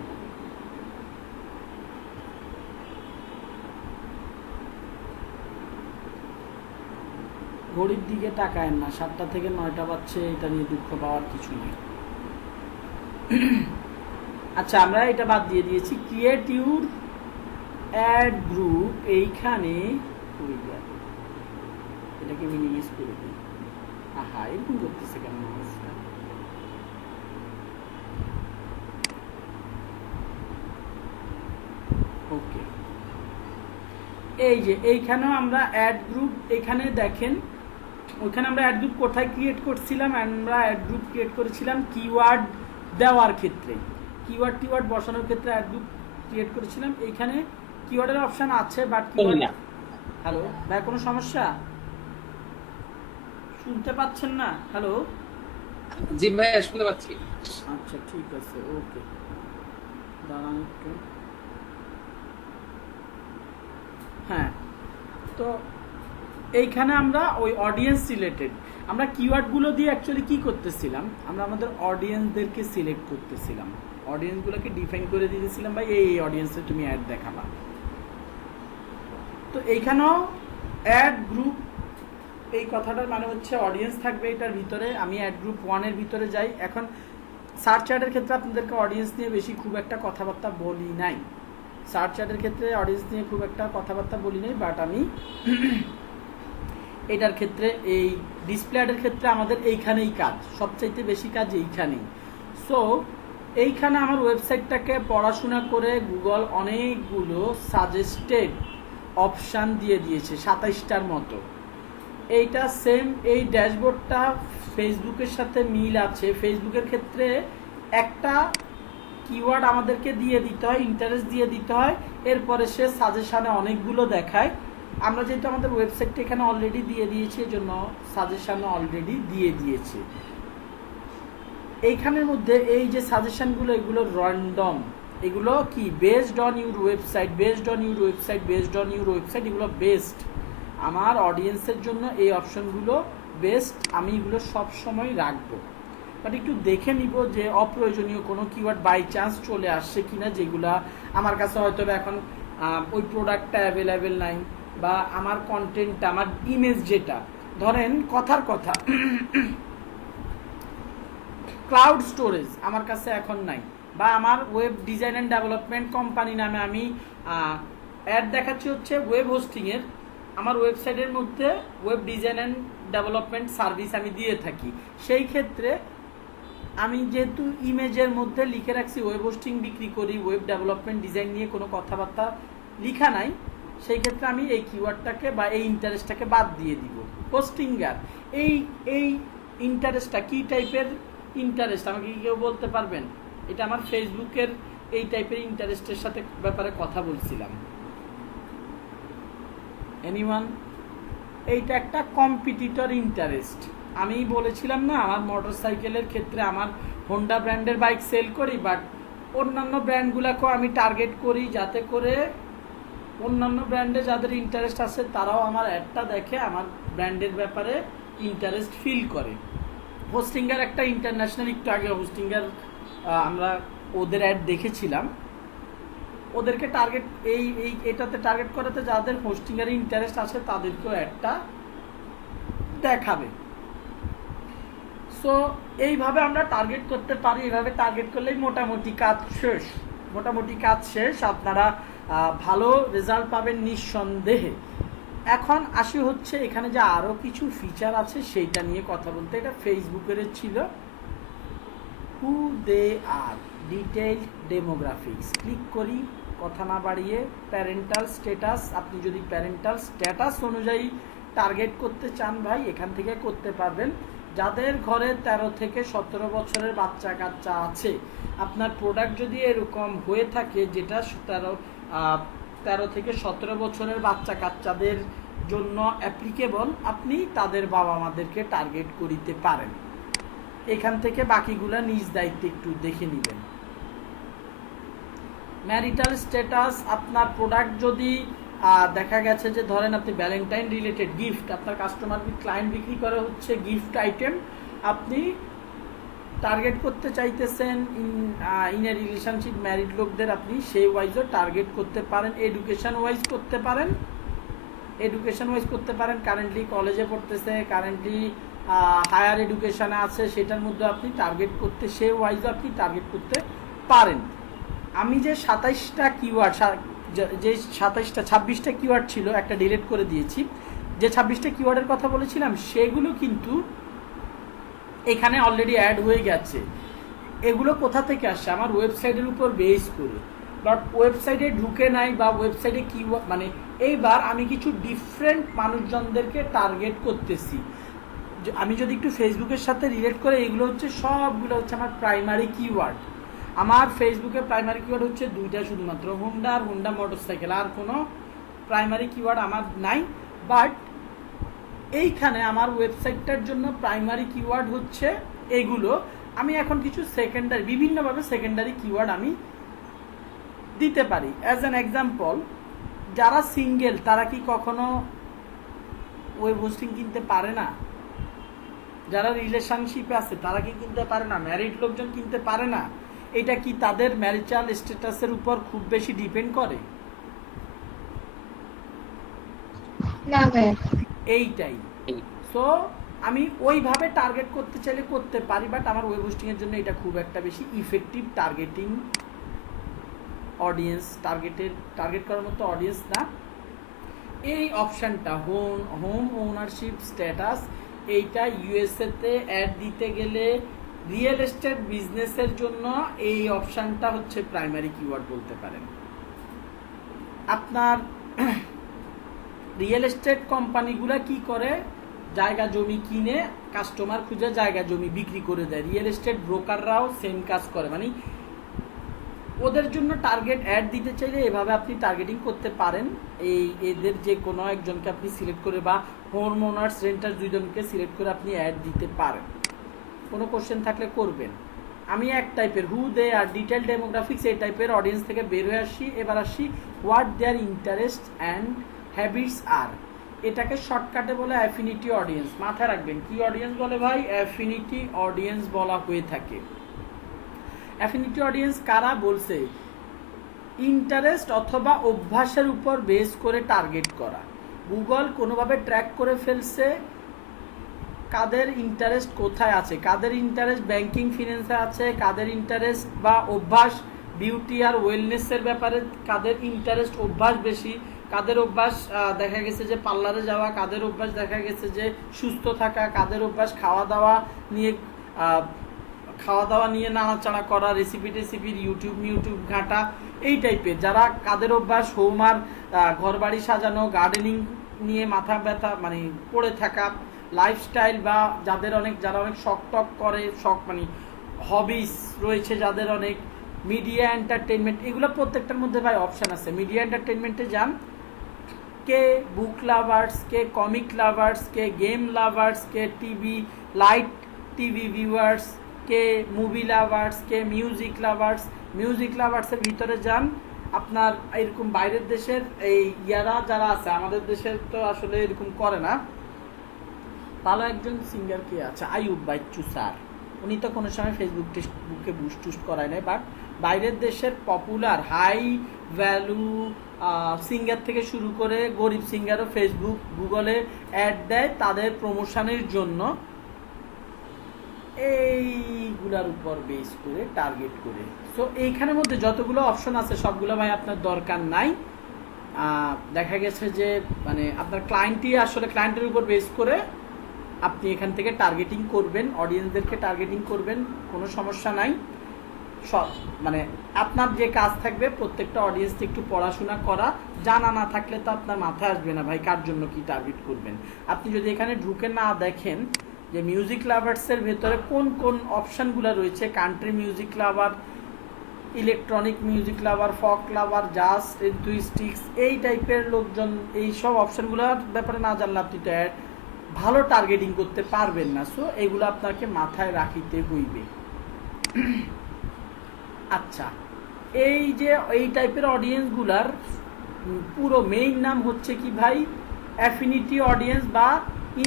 ঘড়ির দিকে তাকায়েন না, 7টা থেকে 9টা বাজছে, এটা নিয়ে দুঃখ পাওয়ার কিছু নেই। আচ্ছা, আমরা এটা বাদ দিয়ে দিয়েছি। ক্রিয়েট ইউর অ্যাড গ্রুপ, এইখানে এটাকে মিনিমাইজ করে দিই। আহা, এরকম করতেছে কেন মানুষটা? ওকে, এই যে এইখানেও আমরা অ্যাড গ্রুপ, এখানে দেখেন ওইখানে আমরা অ্যাড গ্রুপ কোথায় ক্রিয়েট করছিলাম? আমরা অ্যাড গ্রুপ ক্রিয়েট করেছিলাম কিওয়ার্ড দেওয়ার ক্ষেত্রে, কিওয়ার্ড বসানোর ক্ষেত্রে অ্যাড গ্রুপ ক্রিয়েট করেছিলাম। এইখানে কিওয়ার্ডের অপশন আছে, বাট কিওয়ার্ড, হ্যালো ভাই, কোনো সমস্যা শুনতে পাচ্ছেন না? হ্যালো, জি ভাই শুনতে পাচ্ছি। আচ্ছা ঠিক আছে, ওকে, দাঁড়ান একটু। হ্যাঁ, তো এইখানে আমরা ওই অডিয়েন্স রিলেটেড আমরা কিওয়ার্ডগুলো দিয়ে অ্যাকচুয়ালি কি করতেছিলাম, আমরা আমাদের অডিয়েন্সদেরকে সিলেক্ট করতেছিলাম, অডিয়েন্সগুলোকে ডিফাইন করে দিতেছিলাম, ভাই এই অডিয়েন্সে তুমি অ্যাড দেখাবা। তো এইখানেও অ্যাড গ্রুপ, এই কথাটার মানে হচ্ছে অডিয়েন্স থাকবে এটার ভিতরে। আমি অ্যাড গ্রুপ 1-এর ভিতরে যাই। এখন সার্চ অ্যাডের ক্ষেত্রে আপনাদেরকে অডিয়েন্স নিয়ে বেশি খুব একটা কথাবার্তা বলি নাই, সার্চ অ্যাডের ক্ষেত্রে অডিয়েন্স নিয়ে খুব একটা কথাবার্তা বলি নাই, বাট আমি এটার ক্ষেত্রে, এই ডিসপ্লে অ্যাডের ক্ষেত্রে আমাদের এইখানেই কাজ, সবচাইতে বেশি কাজ এইখানেই। সো এইখানে আমার ওয়েবসাইটটাকে পড়াশোনা করে গুগল অনেকগুলো সাজেস্টেড অপশান দিয়ে দিয়েছে, 27টার মতো। এইটা সেম, এই ড্যাশবোর্ডটা ফেসবুকের সাথে মিল আছে। ফেসবুকের ক্ষেত্রে একটা কিওয়ার্ড আমাদেরকে দিয়ে দিতে হয়, ইন্টারেস্ট দিয়ে দিতে হয়, এরপরে সে সাজেশানে অনেকগুলো দেখায়। আমরা যেহেতু আমাদের ওয়েবসাইটটা এখানে অলরেডি দিয়ে দিয়েছি, এই জন্য সাজেশানে অলরেডি দিয়ে দিয়েছে। এইখানের মধ্যে এই যে সাজেশানগুলো, এগুলো র্যান্ডম, এগুলো কি বেসড অন ইউর ওয়েবসাইট, এগুলো বেস্ট আমার অডিয়েন্সের জন্য। এই অপশনগুলো বেস্ট, আমি এগুলো সব সময় রাখবো, বাট একটু দেখে নিব যে অপ্রয়োজনীয় কোনো কিওয়ার্ড বাই চান্স চলে আসছে কিনা, যেগুলা আমার কাছে হয়তো এখন ওই প্রোডাক্টটা অ্যাভেলেবেল নাই, বা আমার কন্টেন্টটা, আমার ইমেজ, যেটা ধরেন কথার কথা ক্লাউড স্টোরেজ আমার কাছে এখন নাই, বা আমার web design and development company নামে আমি অ্যাড দেখাচ্ছি হচ্ছে ওয়েব হোস্টিংয়ের, আমার ওয়েবসাইটের মধ্যে web design and development service আমি দিয়ে থাকি। সেই ক্ষেত্রে আমি যেহেতু ইমেজের মধ্যে লিখে রাখছি ওয়েব হোস্টিং বিক্রি করি, ওয়েব ডেভেলপমেন্ট ডিজাইন নিয়ে কোনো কথাবার্তা লেখা নাই, সেই ক্ষেত্রে আমি এই কিওয়ার্ডটাকে বা এই ইন্টারেস্টটাকে বাদ দিয়ে দিব। হোস্টিংয়ার, এই ইন্টারেস্টটা কী টাইপের ইন্টারেস্ট আমাকে কি কেউ বলতে পারবেন? এটা আমার ফেসবুকের এই টাইপের ইন্টারেস্টের সাথে ব্যাপারে কথা বলছিলাম। এনিওয়ান? এইটা একটা কম্পিটিটর ইন্টারেস্ট, আমি বলেছিলাম না আমার মোটরসাইকেলের ক্ষেত্রে আমার হোন্ডা ব্র্যান্ডের বাইক সেল করি, বাট অন্যান্য ব্র্যান্ডগুলোকেও আমি টার্গেট করি যাতে করে অন্যান্য ব্র্যান্ডে যাদের ইন্টারেস্ট আছে তারাও আমার অ্যাডটা দেখে আমার ব্র্যান্ডের ব্যাপারে ইন্টারেস্ট ফিল করে। হোস্টিংয়ের একটা ইন্টারন্যাশনাল, একটু আগে হোস্টিংয়ের আমরা ওদের অ্যাড দেখেছিলাম, ওদেরকে টার্গেট এটাতে টার্গেট করাতে যাদের হোস্টিংয়ের ইন্টারেস্ট আছে তাদেরকেও অ্যাডটা দেখাবে। সো এইভাবে আমরা টার্গেট করতে পারি, এইভাবে টার্গেট করলেই মোটামুটি কাজ শেষ, আপনারা ভালো রেজাল্ট পাবেন নিঃসন্দেহে। এখন আসি হচ্ছে এখানে যে আরও কিছু ফিচার আছে সেইটা নিয়ে কথা বলতে। এটা ফেসবুকের ছিল হু দে আর ডিটেইলড ডেমোগ্রাফিক্স। ক্লিক করি, কথা না বাড়িয়ে প্যারেন্টাল স্ট্যাটাস, আপনি যদি প্যারেন্টাল স্ট্যাটাস অনুযায়ী টার্গেট করতে চান ভাই এখান থেকে করতে পারবেন। যাদের ঘরে 13 থেকে 17 বছরের বাচ্চা কাচ্চা আছে, আপনার প্রোডাক্ট যদি এরকম হয়ে থাকে যেটা 13 থেকে 17 বছরের বাচ্চা কাচ্চাদের জন্য অ্যাপ্লিকেবল, আপনি তাদের বাবা মাদেরকে টার্গেট করিতে পারেন। এখান থেকে বাকিগুলা নিজ দায়িত্বে একটু দেখে নেবেন। ম্যারিটাল স্ট্যাটাস, আপনার প্রোডাক্ট যদি দেখা গেছে যে ধরেন আপনি ভ্যালেন্টাইন রিলেটেড গিফট, আপনার কাস্টমার ক্লায়েন্ট বিক্রি করে হচ্ছে গিফট আইটেম, আপনি টার্গেট করতে চাইতেছেন ইন এ রিলেশনশিপ ম্যারিড লোকদের, আপনি সেই ওয়াইজও টার্গেট করতে পারেন। এডুকেশন ওয়াইজ করতে পারেন, কারেন্টলি কলেজে পড়তেছে, কারেন্টলি হায়ার এডুকেশনে আছে, সেটার মধ্যে আপনি টার্গেট করতে, সেই ওয়াইজও আপনি টার্গেট করতে পারেন। আমি যে 27টা কিওয়ার্ড, যে 26টা কিওয়ার্ড ছিল একটা ডিলিট করে দিয়েছি, যে 26টা কিওয়ার্ডের কথা বলেছিলাম সেগুলো কিন্তু এখানে অলরেডি অ্যাড হয়ে গেছে। এগুলো কোথা থেকে আসছে? আমার ওয়েবসাইটের উপর বেস করে, বাট ওয়েবসাইটে ঢুকে নাই বা ওয়েবসাইটে কি মানে এইবার আমি কিছু ডিফারেন্ট মানুষজনদেরকে টার্গেট করতেছি। আমি যদি একটু ফেসবুকের সাথে রিলেট করে, এগুলো হচ্ছে সবগুলো হচ্ছে আমার প্রাইমারি কিওয়ার্ড। আমার ফেসবুকে প্রাইমারি কিওয়ার্ড হচ্ছে দুইটা শুধুমাত্র, হোন্ডা আর হোন্ডা মোটরসাইকেল, আর কোনো প্রাইমারি কিওয়ার্ড আমার নাই। বাট এইখানে আমার ওয়েবসাইটটার জন্য প্রাইমারি কিওয়ার্ড হচ্ছে এগুলো। আমি এখন কিছু সেকেন্ডারি, বিভিন্নভাবে সেকেন্ডারি কিওয়ার্ড আমি দিতে পারি। অ্যাজ অ্যান এক্সাম্পল, যারা সিঙ্গেল তারা কি কখনো ওয়েব হোস্টিং কিনতে পারে না? যারা রিলেশনশিপে আছে তারা কি কিনতে পারে না? ম্যারিড লোকজন কিনতে পারে না? এটা কি তাদের ম্যারিটাল স্ট্যাটাসের উপর খুব বেশি ডিপেন্ড করে? না ভাই, এইটাই। সো আমি ওইভাবে টার্গেট করতে চাইলে করতে পারি, বাট আমার ওয়েব হোস্টিংয়ের জন্য এটা খুব একটা বেশি ইফেক্টিভ টার্গেটিং অডিয়েন্স, টার্গেট করার মতো অডিয়েন্স না। এই অপশানটা হোম ওনারশিপ স্ট্যাটাস, এইটা ইউএসএতে অ্যাড দিতে গেলে রিয়েল এস্টেট বিজনেসের জন্য এই অপশানটা হচ্ছে প্রাইমারি কিওয়ার্ড বলতে পারেন। আপনার রিয়েল এস্টেট কোম্পানিগুলো কি করে? জায়গা জমি কিনে কাস্টমার খুঁজে জায়গা জমি বিক্রি করে দেয়। রিয়েল এস্টেট ব্রোকাররাও সেম কাজ করে, মানে ওদের জন্য টার্গেট অ্যাড দিতে চাইলে এভাবে আপনি টার্গেটিং করতে পারেন। এদের যে কোনো একজনকে আপনি সিলেক্ট করে বা হোম ওনার্স রেন্টার দুইজনকে সিলেক্ট করে আপনি অ্যাড দিতে পারেন। কোনো কোশ্চেন থাকলে করবেন। আমি এক টাইপের হু দে আর ডিটেল ডেমোগ্রাফিক্স এই টাইপের অডিয়েন্স থেকে বের হয়ে আসি। এবার আসি what their interest and habits are. এটাকে শর্টকাটে বলে অ্যাফিনিটি অডিয়েন্স। মাথায় রাখবেন কি অডিয়েন্স বলে ভাই? অ্যাফিনিটি অডিয়েন্স বলা হয়ে থাকে। অ্যাফিনিটি অডিয়েন্স কারা বলছে? ইন্টারেস্ট অথবা অভ্যাসের উপর বেস করে টার্গেট করা। গুগল কোনোভাবে ট্র্যাক করে ফেলছে কাদের ইন্টারেস্ট কোথায় আছে, কাদের ইন্টারেস্ট ব্যাংকিং ফিন্যান্সে আছে, কাদের ইন্টারেস্ট বা অভ্যাস বিউটি আর ওয়েলনেসের ব্যাপারে, কাদের ইন্টারেস্ট অভ্যাস বেশি, কাদের অভ্যাস দেখা গেছে যে পার্লারে যাওয়া, কাদের অভ্যাস দেখা গেছে যে সুস্থ থাকা, কাদের অভ্যাস খাওয়া দাওয়া নিয়ে নাড়াচাড়া করা, রেসিপির ইউটিউব ঘাঁটা, এই টাইপের। যারা কাদের অভ্যাস হোম আর ঘর বাড়ি সাজানো, গার্ডেনিং নিয়ে মাথা ব্যথা মানে পড়ে থাকা, লাইফস্টাইল বা যারা অনেক শখ টক করে, শখ মানে হবিস রয়েছে যাদের অনেক, মিডিয়া এন্টারটেনমেন্ট, এগুলো প্রত্যেকটার মধ্যে ভাই অপশান আছে। মিডিয়া এন্টারটেনমেন্টে যান, কে বুক লাভার্স, কে কমিক লাভার্স, কে গেম লাভার্স, কে টিভি লাইট টিভি ভিউয়ার্স, কে মুভি লাভার্স, কে মিউজিক লাভার্স। মিউজিক লাভার্সের ভিতরে যান, আপনার এরকম বাইরের দেশের এই ইয়ারা যারা আছে, আমাদের দেশের তো আসলে এরকম করে না। ভালো একজন সিঙ্গার কে আছে, আইয়ুব বাচ্চু স্যার, উনি তো কোনো সময় ফেসবুকে বুস্ট টুস্ট করায় নাই, বাট বাইরের দেশের পপুলার হাই ভ্যালু সিঙ্গার থেকে শুরু করে গরিব সিঙ্গারও ফেসবুক গুগলে অ্যাড দেয় তাদের প্রমোশনের জন্য, এইগুলার উপর বেস করে টার্গেট করে। সো এইখানের মধ্যে যতগুলো অপশন আছে সবগুলো ভাই আপনার দরকার নাই। দেখা গেছে যে মানে আপনার ক্লায়েন্টই আসলে ক্লায়েন্টের উপর বেস করে আপনি এখান থেকে টার্গেটিং করবেন, অডিয়েন্সদেরকে টার্গেটিং করবেন, কোনো সমস্যা নাই। সব মানে আপনার যে কাজ থাকবে প্রত্যেকটা অডিয়েন্সকে একটু পড়াশোনা করা, জানা না থাকলে তো আপনার মাথায় আসবে না ভাই কার জন্য কি টার্গেট করবেন। আপনি যদি এখানে ঢুকে না দেখেন যে মিউজিক লাভার্সের ভেতরে কোন কোন অপশানগুলো রয়েছে, country music lover, electronic music lover, folk lover, জাজ, এনথুইস্টিক্স, এই টাইপের লোকজন, এই সব অপশানগুলোর ব্যাপারে না জানলে আপনি তো ভালো টার্গেটিং করতে পারবেন না। সো এগুলো আপনাকে মাথায় রাখিতে হইবে। আচ্ছা, এই যে এই টাইপের অডিয়েন্সগুলার পুরো মেইন নাম হচ্ছে কি ভাই, অ্যাফিনিটি অডিয়েন্স বা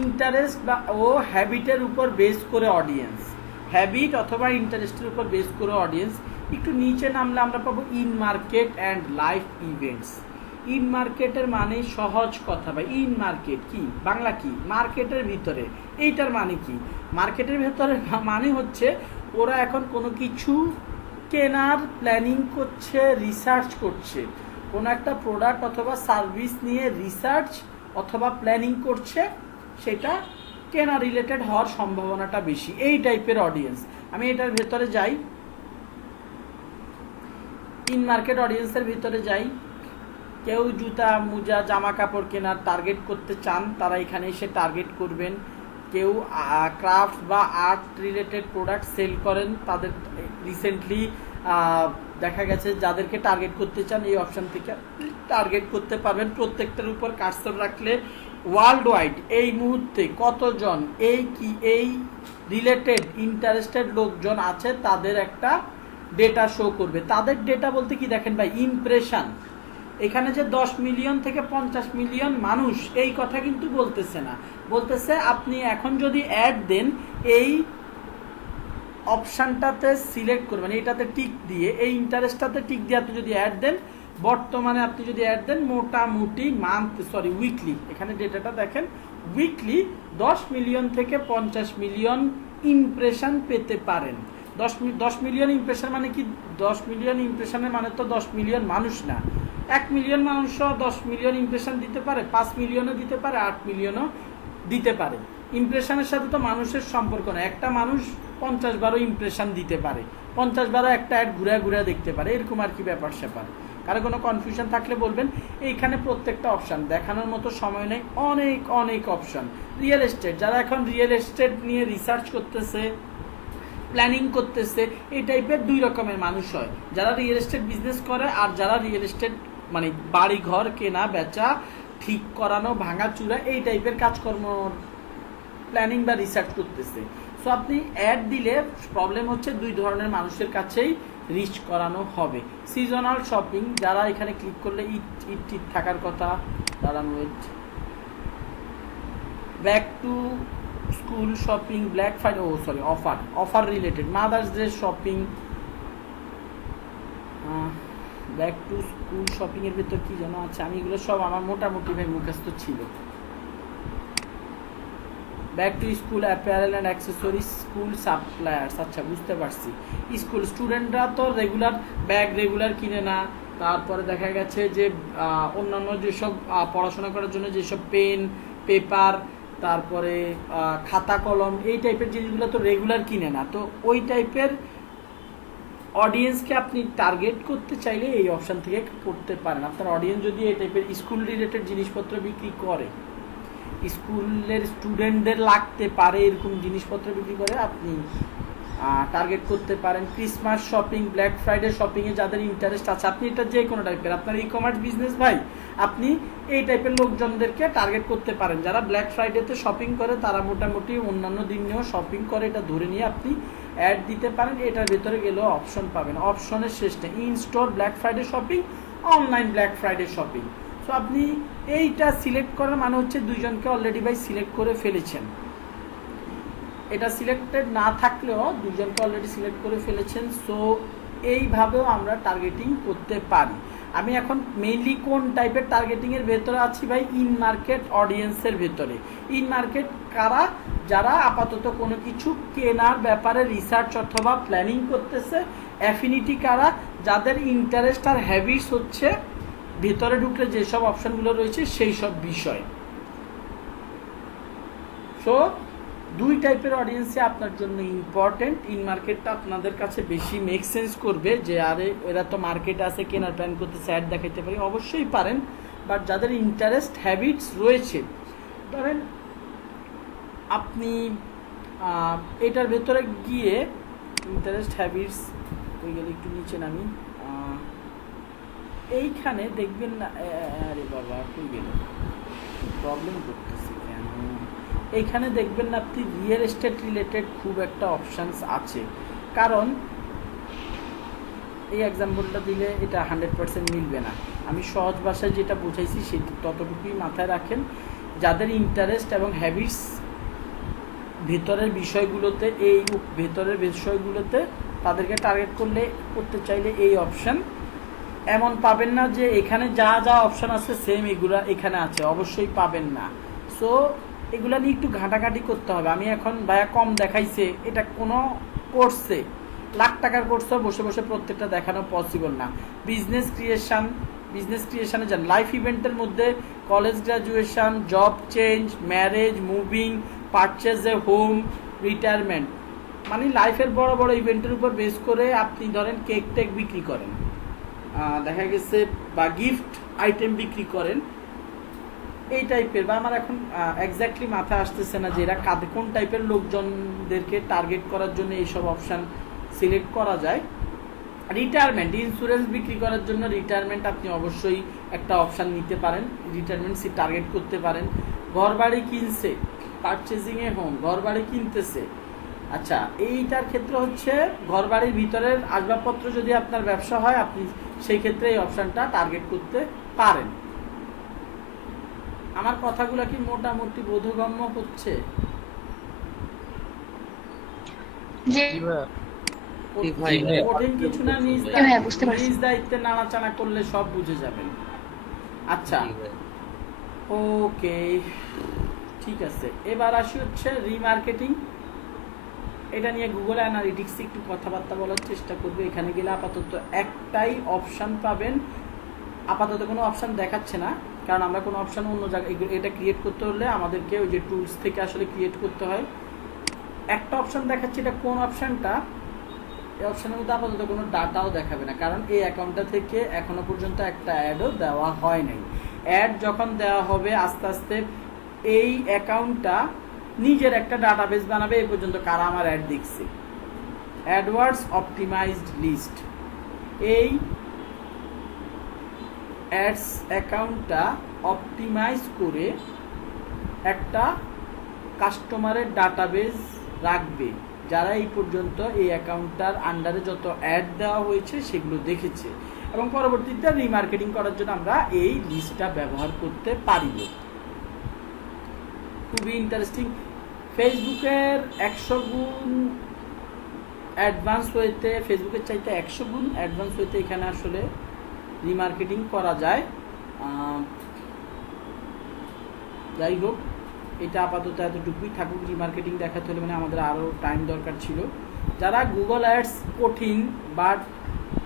ইন্টারেস্ট বা ও হ্যাবিটের উপর বেস করে অডিয়েন্স, হ্যাবিট অথবা ইন্টারেস্টের উপর বেস করে অডিয়েন্স। একটু নিচে নামলে আমরা পাবো in market and live events. In মার্কেটের মানে সহজ কথা ভাই, ইন মার্কেট কি বাংলা কি, মার্কেটের ভিতরে। এইটার মানে কি, মার্কেটের ভিতরে মানে হচ্ছে ওরা এখন কোনো কিছু কেনার প্ল্যানিং করছে, রিসার্চ করছে, কোনো একটা প্রোডাক্ট অথবা সার্ভিস নিয়ে রিসার্চ অথবা প্ল্যানিং করছে, সেটা কেনা রিলেটেড হওয়ার সম্ভাবনাটা বেশি, এই টাইপের অডিয়েন্স। আমি এটার ভেতরে যাই, ইন মার্কেট অডিয়েন্সের ভিতরে যাই। কেউ জুতা মোজা জামা কাপড় কেনার টার্গেট করতে চান, তারা এখানে এসে টার্গেট করবেন। কেউ ক্রাফট বা আর্ট রিলেটেড প্রোডাক্ট সেল করেন, তাদের রিসেন্টলি দেখা গেছে যাদেরকে টার্গেট করতে চান এই অপশান থেকে টার্গেট করতে পারবেন। প্রত্যেকটার উপর কার্সর রাখলে ওয়ার্ল্ড ওয়াইড এই মুহূর্তে কতজন এই রিলেটেড ইন্টারেস্টেড লোকজন আছে তাদের একটা ডেটা শো করবে। তাদের ডেটা বলতে কি দেখেন ভাই, ইমপ্রেশন। এখানে যে 10 মিলিয়ন থেকে 50 মিলিয়ন মানুষ এই কথা কিন্তু বলতেছে না, বলতেছে আপনি এখন যদি অ্যাড দেন এই অপশানটাতে সিলেক্ট করবেন, এইটাতে টিক দিয়ে, এই ইন্টারেস্টটাতে টিক দিয়ে আপনি যদি অ্যাড দেন, বর্তমানে আপনি যদি অ্যাড দেন মোটামুটি উইকলি, এখানে ডেটাটা দেখেন, উইকলি 10 মিলিয়ন থেকে 50 মিলিয়ন ইমপ্রেশন পেতে পারেন। 10 মিলিয়ন ইমপ্রেশন মানে কি, 10 মিলিয়ন ইমপ্রেশনের মানে তো 10 মিলিয়ন মানুষ না, 1 মিলিয়ন মানুষও 10 মিলিয়ন ইমপ্রেশন দিতে পারে, 5 মিলিয়নও দিতে পারে, 8 মিলিয়নও দিতে পারে। ইমপ্রেশনের সাথে তো মানুষের সম্পর্ক না, একটা মানুষ 50 বারও ইমপ্রেশন দিতে পারে, 50 বারও একটা অ্যাড ঘুরে ঘুরে দেখতে পারে, এরকম আর কি ব্যাপার স্যাপার। কারো কোনো কনফিউশন থাকলে বলবেন। এইখানে প্রত্যেকটা অপশান দেখানোর মতো সময় নেই, অনেক অপশান। রিয়েল এস্টেট, যারা এখন রিয়েল এস্টেট নিয়ে রিসার্চ করতেছে, প্ল্যানিং করতেছে, এই টাইপের 2 রকমের মানুষ হয়, যারা রিয়েল এস্টেট বিজনেস করে আর যারা রিয়েল এস্টেট মানে বাড়ি ঘর কেনা বেচা, ঠিক করানো, ভাঙাচুরা, এই টাইপের কাজকর্ম প্ল্যানিং বা রিসার্চ করতেছে। সো আপনি অ্যাড দিলে প্রবলেম হচ্ছে 2 ধরনের মানুষের কাছেই রিচ করানো হবে। সিজনাল শপিং, যারা এখানে ক্লিক করলে ঈদ থাকার কথা, দাঁড়ান wait, back to school shopping, Black Friday, offer related, Mother's Day shopping, back to school shopping এর ভিতর কি যেন আছে, আমি এগুলো সব আমার মোটামুটি ভাই মুখস্থ ছিল। Back to school apparel and accessories, school suppliers, আচ্ছা বুঝতে পারছি। স্কুল স্টুডেন্টরা তো রেগুলার ব্যাগ রেগুলার কিনে না, তারপরে দেখা গেছে যে অন্যান্য যেসব পড়াশোনা করার জন্য যেসব পেন পেপার, তারপরে খাতা কলম, এই টাইপের জিনিসগুলো তো রেগুলার কিনে না, তো ওই টাইপের অডিয়েন্সকে আপনি টার্গেট করতে চাইলে এই অপশান থেকে করতে পারেন। আপনার অডিয়েন্স যদি এই টাইপের স্কুল রিলেটেড জিনিসপত্র বিক্রি করে, স্কুলের স্টুডেন্টদের লাগতে পারে এরকম জিনিসপত্র বিক্রি করে, আপনি টার্গেট করতে পারেন। ক্রিসমাস শপিং, ব্ল্যাক ফ্রাইডে শপিংয়ে যাদের ইন্টারেস্ট আছে, আপনি এটা যে কোনো টাইপের, আপনার ই কমার্স বিজনেস ভাই, আপনি এই টাইপের লোকজনদেরকে টার্গেট করতে পারেন। যারা ব্ল্যাক ফ্রাইডেতে শপিং করে তারা মোটামুটি অন্যান্য দিনেও শপিং করে, এটা ধরে নিয়ে আপনি অ্যাড দিতে পারেন। এটার ভেতরে গেলেও অপশন পাবেন, অপশনের শেষ নেই। In store black Friday shopping, online black Friday shopping. So আপনি এইটা সিলেক্ট করার মানে হচ্ছে দুইজনকে অলরেডি ভাই সিলেক্ট করে ফেলেছেন। এটা সিলেক্টেড না থাকলেও দুজনকে অলরেডি সিলেক্ট করে ফেলেছেন। সো এইভাবেও আমরা টার্গেটিং করতে পারি। আমি এখন মেইনলি কোন টাইপের টার্গেটিংয়ের ভেতরে আছি ভাই? ইন মার্কেট অডিয়েন্সের ভেতরে। ইন মার্কেট কারা? যারা আপাতত কোনো কিছু কেনার ব্যাপারে রিসার্চ অথবা প্ল্যানিং করতেছে। অ্যাফিনিটি কারা? যাদের ইন্টারেস্ট আর হ্যাবিটস হচ্ছে ভেতরে ঢুকলে যেসব অপশনগুলো রয়েছে সেই সব বিষয়। সো দুই টাইপের অডিয়েন্সে আপনার জন্য ইম্পর্টেন্ট। ইন মার্কেটটা আপনাদের কাছে বেশি মেক সেন্স করবে যে আরে এরা তো মার্কেটে আছে, কেনার প্ল্যান করতেছে, অ্যাড দেখাইতে পারি, অবশ্যই পারেন। বাট যাদের ইন্টারেস্ট হ্যাবিটস রয়েছে, ধরেন আপনি এটার ভেতরে গিয়ে ইন্টারেস্ট হ্যাবিটস হয়ে গেলে একটু নিচে নামি, এইখানে দেখবেন না, আরে বাবা কই গেল, প্রবলেম করতেছি কেন? এইখানে দেখবেন না আপনি রিয়েল এস্টেট রিলেটেড খুব একটা অপশানস আছে। কারণ এই এক্সাম্পলটা দিলে এটা 100% মিলবে না। আমি সহজ ভাষায় যেটা বুঝাইছি সেটা ততটুকুই মাথায় রাখেন। যাদের ইন্টারেস্ট এবং হ্যাবিটস ভেতরের বিষয়গুলোতে, এই ভেতরের বিষয়গুলোতে তাদেরকে টার্গেট করতে চাইলে এই অপশান। এমন পাবেন না যে এখানে যা যা অপশান আছে সেম এগুলা এখানে আছে, অবশ্যই পাবেন না। সো এগুলা নিয়ে একটু ঘাটাঘাটি করতে হবে। আমি এখন ভাইয়া কম দেখাইছে, এটা কোনো কোর্সে লাখ টাকার কোর্সে বসে বসে প্রত্যেকটা দেখানো পসিবল না। বিজনেস ক্রিয়েশনে যান, লাইফ ইভেন্টের মধ্যে college graduation, job change, marriage, moving, purchase a home, retirement, মানে লাইফের বড় বড় ইভেন্টের উপর বেস করে আপনি ধরেন কেক টেক বিক্রি করেন, দেখা গেছে বা গিফট আইটেম বিক্রি করেন, এই টাইপের। বা আমার এখন এক্স্যাক্টলি মাথায় আসতেছে না যে এরা কোন টাইপের লোকজনদেরকে টার্গেট করার জন্য এইসব অপশান সিলেক্ট করা যায়। রিটায়ারমেন্ট, ইন্স্যুরেন্স বিক্রি করার জন্য রিটায়ারমেন্ট আপনি অবশ্যই একটা অপশান নিতে পারেন, রিটায়ারমেন্ট টার্গেট করতে পারেন। ঘর বাড়ি কিনছে, পারচেজিংয়ে হোম, ঘর বাড়ি কিনতেছে। আচ্ছা, এইটার ক্ষেত্রে হচ্ছে ঘর বাড়ির ভিতরের আসবাবপত্র যদি আপনার ব্যবসা হয়, আপনি সেই ক্ষেত্রে এই অপশানটা টার্গেট করতে পারেন। আমার কথাগুলো কি মোটামুটি বোধগম্য হচ্ছে? কঠিন কিছু না, নিজ দায়িত্বে নাড়াচাড়া করলে সব বুঝে যাবেন। আচ্ছা, ওকে, ঠিক আছে। এবার আসি হচ্ছে রিমার্কেটিং। এটা নিয়ে গুগল অ্যানালিটিক্স একটু কথাবার্তা বলার চেষ্টা করবে। এখানে গেলে আপাতত একটাই অপশান পাবেন, আপাতত কোনো অপশান দেখাচ্ছে না, কারণ আমরা কোনো অপশান অন্য জায়গায় এটা ক্রিয়েট করতে হলে আমাদেরকে ওই যে টুলস থেকে আসলে ক্রিয়েট করতে হয়। একটা অপশান দেখাচ্ছে, এটা কোন অপশানটা? এই অপশানের মধ্যে আপাতত কোনো ডাটাও দেখাবে না, কারণ এই অ্যাকাউন্টটা থেকে এখনো পর্যন্ত একটা অ্যাডও দেওয়া হয় নাই। অ্যাড যখন দেওয়া হবে আস্তে আস্তে এই অ্যাকাউন্টটা নিজের একটা ডাটাবেস বানাবে, এই পর্যন্ত কারা আমার অ্যাড দেখছে। অ্যাডওয়ার্ডস অপটিমাইজড লিস্ট, এই অ্যাডস অ্যাকাউন্টটা অপটিমাইজ করে একটা কাস্টমারের ডাটাবেস রাখবে, যারা এই পর্যন্ত এই অ্যাকাউন্টটার আন্ডারে যত অ্যাড দেওয়া হয়েছে সেগুলো দেখেছে, এবং পরবর্তীতে রিমার্কেটিং করার জন্য আমরা এই লিস্টটা ব্যবহার করতে পারিব। খুবই ইন্টারেস্টিং। ফেসবুকের 100 গুণ অ্যাডভান্স ওয়েতে, ফেসবুকের চাইতে 100 গুণ অ্যাডভান্স ওয়েতে এখানে আসলে রিমার্কেটিং করা যায়। যাই হোক, এটা আপাতত এতটুকুই থাকুক। রিমার্কেটিং দেখাতে হলে মানে আমাদের আরও টাইম দরকার ছিল। যারা গুগল অ্যাডস কঠিন বাট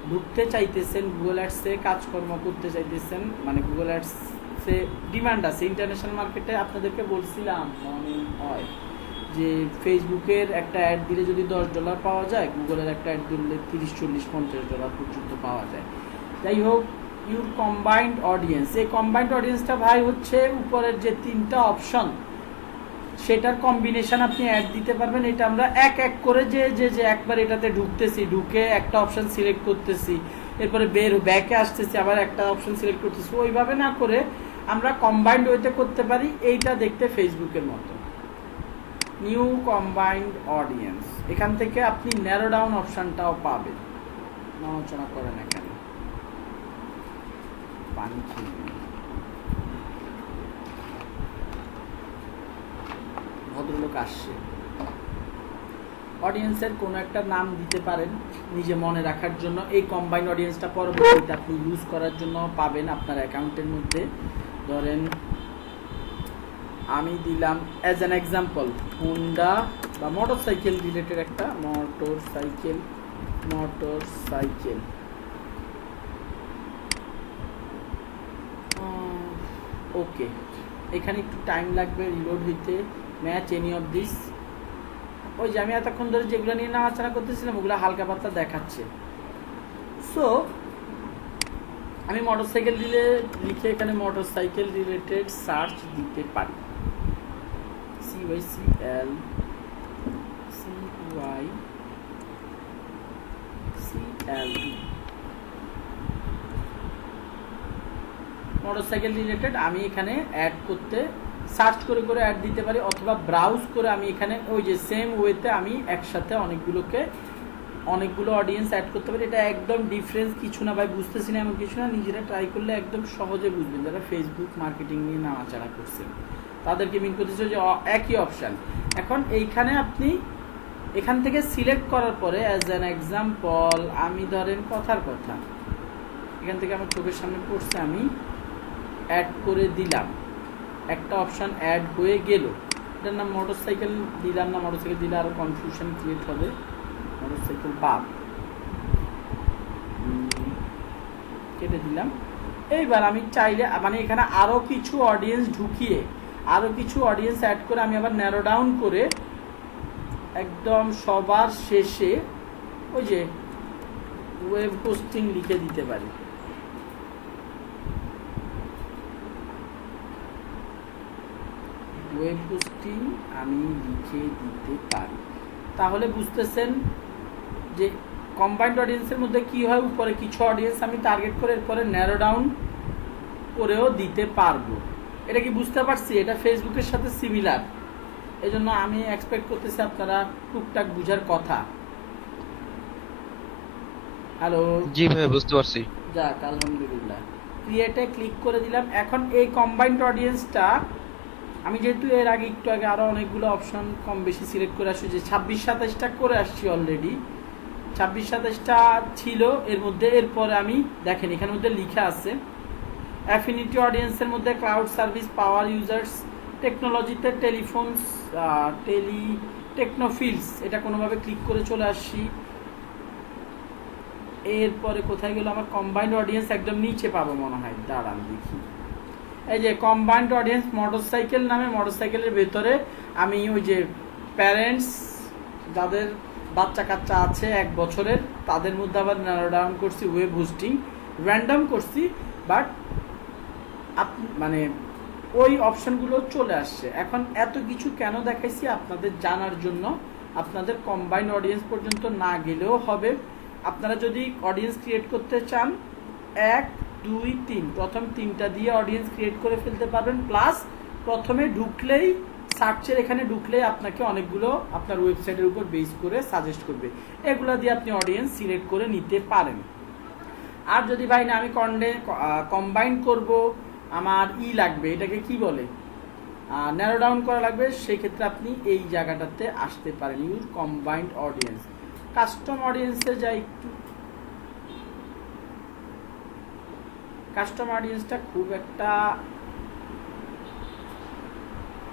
ঢুকতে চাইতেছেন, গুগল অ্যাডসে কাজকর্ম করতে চাইতেছেন, মানে গুগল অ্যাডসে ডিমান্ড আছে ইন্টারন্যাশনাল মার্কেটে। আপনাদেরকে বলছিলাম মনে হয় যে ফেসবুকের একটা অ্যাড দিলে যদি $10 পাওয়া যায়, গুগলের একটা অ্যাড দিলে $30, $40, $50 পর্যন্ত পাওয়া যায়। যাই হোক, ইউর কম্বাইন্ড অডিয়েন্স, এই কম্বাইন্ড অডিয়েন্সটা ভাই হচ্ছে উপরের যে 3টা অপশন, সেটার কম্বিনেশন আপনি অ্যাড দিতে পারবেন। এটা আমরা এক এক করে যে যে যে একবার এটাতে ঢুকতেছি, ঢুকে একটা অপশন সিলেক্ট করতেছি, এরপরে ব্যাকে আসতেছি, আবার একটা অপশন সিলেক্ট করতেছি, ওইভাবে না করে আমরা কম্বাইন্ড ওয়েতে করতে পারি। এইটা দেখতে ফেসবুকের মতো। নিউ কম্বাইন্ড অডিয়েন্স, এখান থেকে আপনি ন্যারো ডাউন অপশনটাও পাবেন। আলোচনা করেন এখানে পানি খেয়ে ভদ্রলোক আসছে। অডিয়েন্সের কোনো একটা নাম দিতে পারেন নিজে মনে রাখার জন্য। এই কম্বাইন্ড অডিয়েন্সটা পরবর্তীতে আপনি ইউজ করার জন্য পাবেন আপনার অ্যাকাউন্টের মধ্যে। ধরেন আমি দিলাম অ্যাজ অ্যান এক্সাম্পল হুন্ডা বা মোটরসাইকেল রিলেটেড একটা মোটরসাইকেল। ওকে, এখানে একটু টাইম লাগবে রিলোড হইতে। ম্যাচ এনি অফ দিস, ওই যে আমি এতক্ষণ ধরে যেগুলো নিয়ে নাড়াচাড়া করতেছিলাম ওগুলো হালকা পাতলা দেখাচ্ছে। সো আমি মোটরসাইকেল লিখে এখানে মোটরসাইকেল রিলেটেড সার্চ দিতে পারি। CYCL মোটরসাইকেল রিলেটেড আমি এখানে অ্যাড করতে সার্চ করে করে অ্যাড দিতে পারি, অথবা ব্রাউজ করে আমি এখানে ওই যে সেম ওয়েতে আমি একসাথে অনেকগুলো অডিয়েন্স অ্যাড করতে পারি। এটা একদম ডিফারেন্স কিছু না ভাই, বুঝতেছি না এমন কিছু না, নিজেরা ট্রাই করলে একদম সহজে বুঝবেন। যারা ফেসবুক মার্কেটিং নিয়ে নাড়াচাড়া করছেন তাদেরকে মিন করতেছে যে একই অপশান। এখন এইখানে আপনি এখান থেকে সিলেক্ট করার পরে অ্যাজ অ্যান এক্সাম্পল আমি ধরেন কথার কথা এখান থেকে আমার চোখের সামনে পড়ছে, আমি অ্যাড করে দিলাম, একটা অপশান অ্যাড হয়ে গেল। এটার নাম মোটরসাইকেল দিলাম না, মোটরসাইকেল দিলে আরও কনফিউশন ক্রিয়েট হবে। মোটরসাইকেল বাদ কেটে দিলাম। এইবার আমি চাইলে মানে এখানে আরও কিছু অডিয়েন্স ঢুকিয়ে আরও কিছু অডিয়েন্স অ্যাড করে আমি আবার ন্যারো ডাউন করে একদম সবার শেষে ওই যে ওয়েব হোস্টিং লিখে দিতে পারি। ওয়েব হোস্টিং আমি লিখে দিতে পারি। তাহলে বুঝতেছেন যে কম্বাইন্ড অডিয়েন্সের মধ্যে কি হয়, উপরে কিছু অডিয়েন্স আমি টার্গেট করে এরপরে ন্যারো ডাউন করেও দিতে পারবো। এটা কি বুঝতে পারছি? এটা ফেসবুকের সাথে সিমিলার, এই জন্য আমি এক্সপেক্ট করতেছি আপনারা টুকটাক বুঝার কথা। হ্যালো, জি ভাই বুঝতে পারছি। যাক আলহামদুলিল্লাহ, ক্রিয়েটে ক্লিক করে দিলাম। এখন এই কম্বাইন্ড অডিয়েন্সটা আমি যেহেতু এর আগে একটু আগে আরও অনেকগুলো অপশন কম বেশি সিলেক্ট করে আসছি, যে 26-27টা করে আসছি অলরেডি, 26-27টা ছিল এর মধ্যে। এরপরে আমি দেখেন এখানের মধ্যে লিখা আছে অ্যাফিনিটি অডিয়েন্সের মধ্যে ক্লাউড সার্ভিস, পাওয়ার ইউজার্স, টেকনোলজিতে টেলিফোনস, টেকনোফিল্ডস, এটা কোনোভাবে ক্লিক করে চলে আসছি। এরপরে কোথায় গেল আমার কম্বাইন্ড অডিয়েন্স? একদম নিচে পাবো মনে হয়, দাঁড়ান দেখি। এই যে কম্বাইন্ড অডিয়েন্স মোটরসাইকেল নামে, মোটরসাইকেলের ভেতরে আমি ওই যে প্যারেন্টস যাদের বাচ্চা কাচ্চা আছে 1 বছরের তাদের মধ্যে আবার ন্যারো ডাউন করছি, ওয়েব হোস্টিং র্যান্ডম করছি, বাট মানে ওই অপশনগুলো চলে আসছে। এখন এত কিছু কেন দেখাইছি আপনাদের জানার জন্য, আপনাদের কম্বাইন্ড অডিয়েন্স পর্যন্ত না গেলেও হবে। আপনারা যদি অডিয়েন্স ক্রিয়েট করতে চান 1, 2, 3 প্রথম 3টা দিয়ে অডিয়েন্স ক্রিয়েট করে ফেলতে পারবেন। প্লাস প্রথমে ঢুকলেই সার্চের এখানে ঢুকলেই আপনাকে অনেকগুলো আপনার ওয়েবসাইটের উপর বেস করে সাজেস্ট করবে, এগুলো দিয়ে আপনি অডিয়েন্স সিলেক্ট করে নিতে পারেন। আর যদি ভাই না আমি কম্বাইন করব, আমার লাগবে, এটাকে কি বলে, ন্যারো ডাউন করা লাগবে, সেই ক্ষেত্রে আপনি এই জায়গাটাতে আসতে পারেন, ইউজ কম্বাইন্ড অডিয়েন্স। কাস্টম অডিয়েন্সে যাই একটু। কাস্টম অডিয়েন্সটা খুব একটা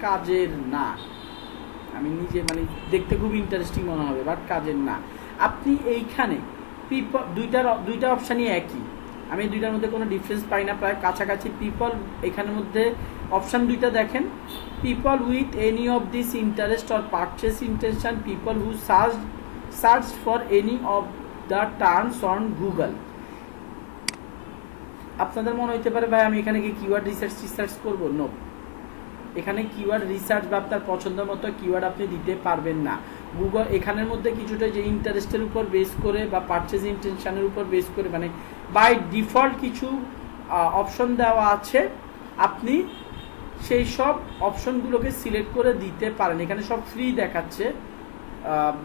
কাজের না, আমি নিজে মানে দেখতে খুব ইন্টারেস্টিং মনে হবে, বাট কাজের না। আপনি এইখানে দুইটা অপশানই একই, আমি দুইটার মধ্যে কোনো ডিফারেন্স পাই না, প্রায় কাছাকাছি। পিপল, এখানের মধ্যে অপশান দুইটা দেখেন, people with any of this interest or purchase intention, people who search for any of the terms on Google. আপনাদের মনে হইতে পারে ভাই আমি এখানে কি কিওয়ার্ড রিসার্চ করবো? নো, এখানে কিওয়ার্ড রিসার্চ বা আপনার পছন্দ মতো কিওয়ার্ড আপনি দিতে পারবেন না। গুগল এখানের মধ্যে কিছুটা যে ইন্টারেস্টের উপর বেস করে বা পারচেজ ইন্টেনশনের উপর বেস করে মানে বাই ডিফল্ট কিছু অপশন দেওয়া আছে, আপনি সেই সব অপশনগুলোকে সিলেক্ট করে দিতে পারেন। এখানে সব ফ্রি দেখাচ্ছে।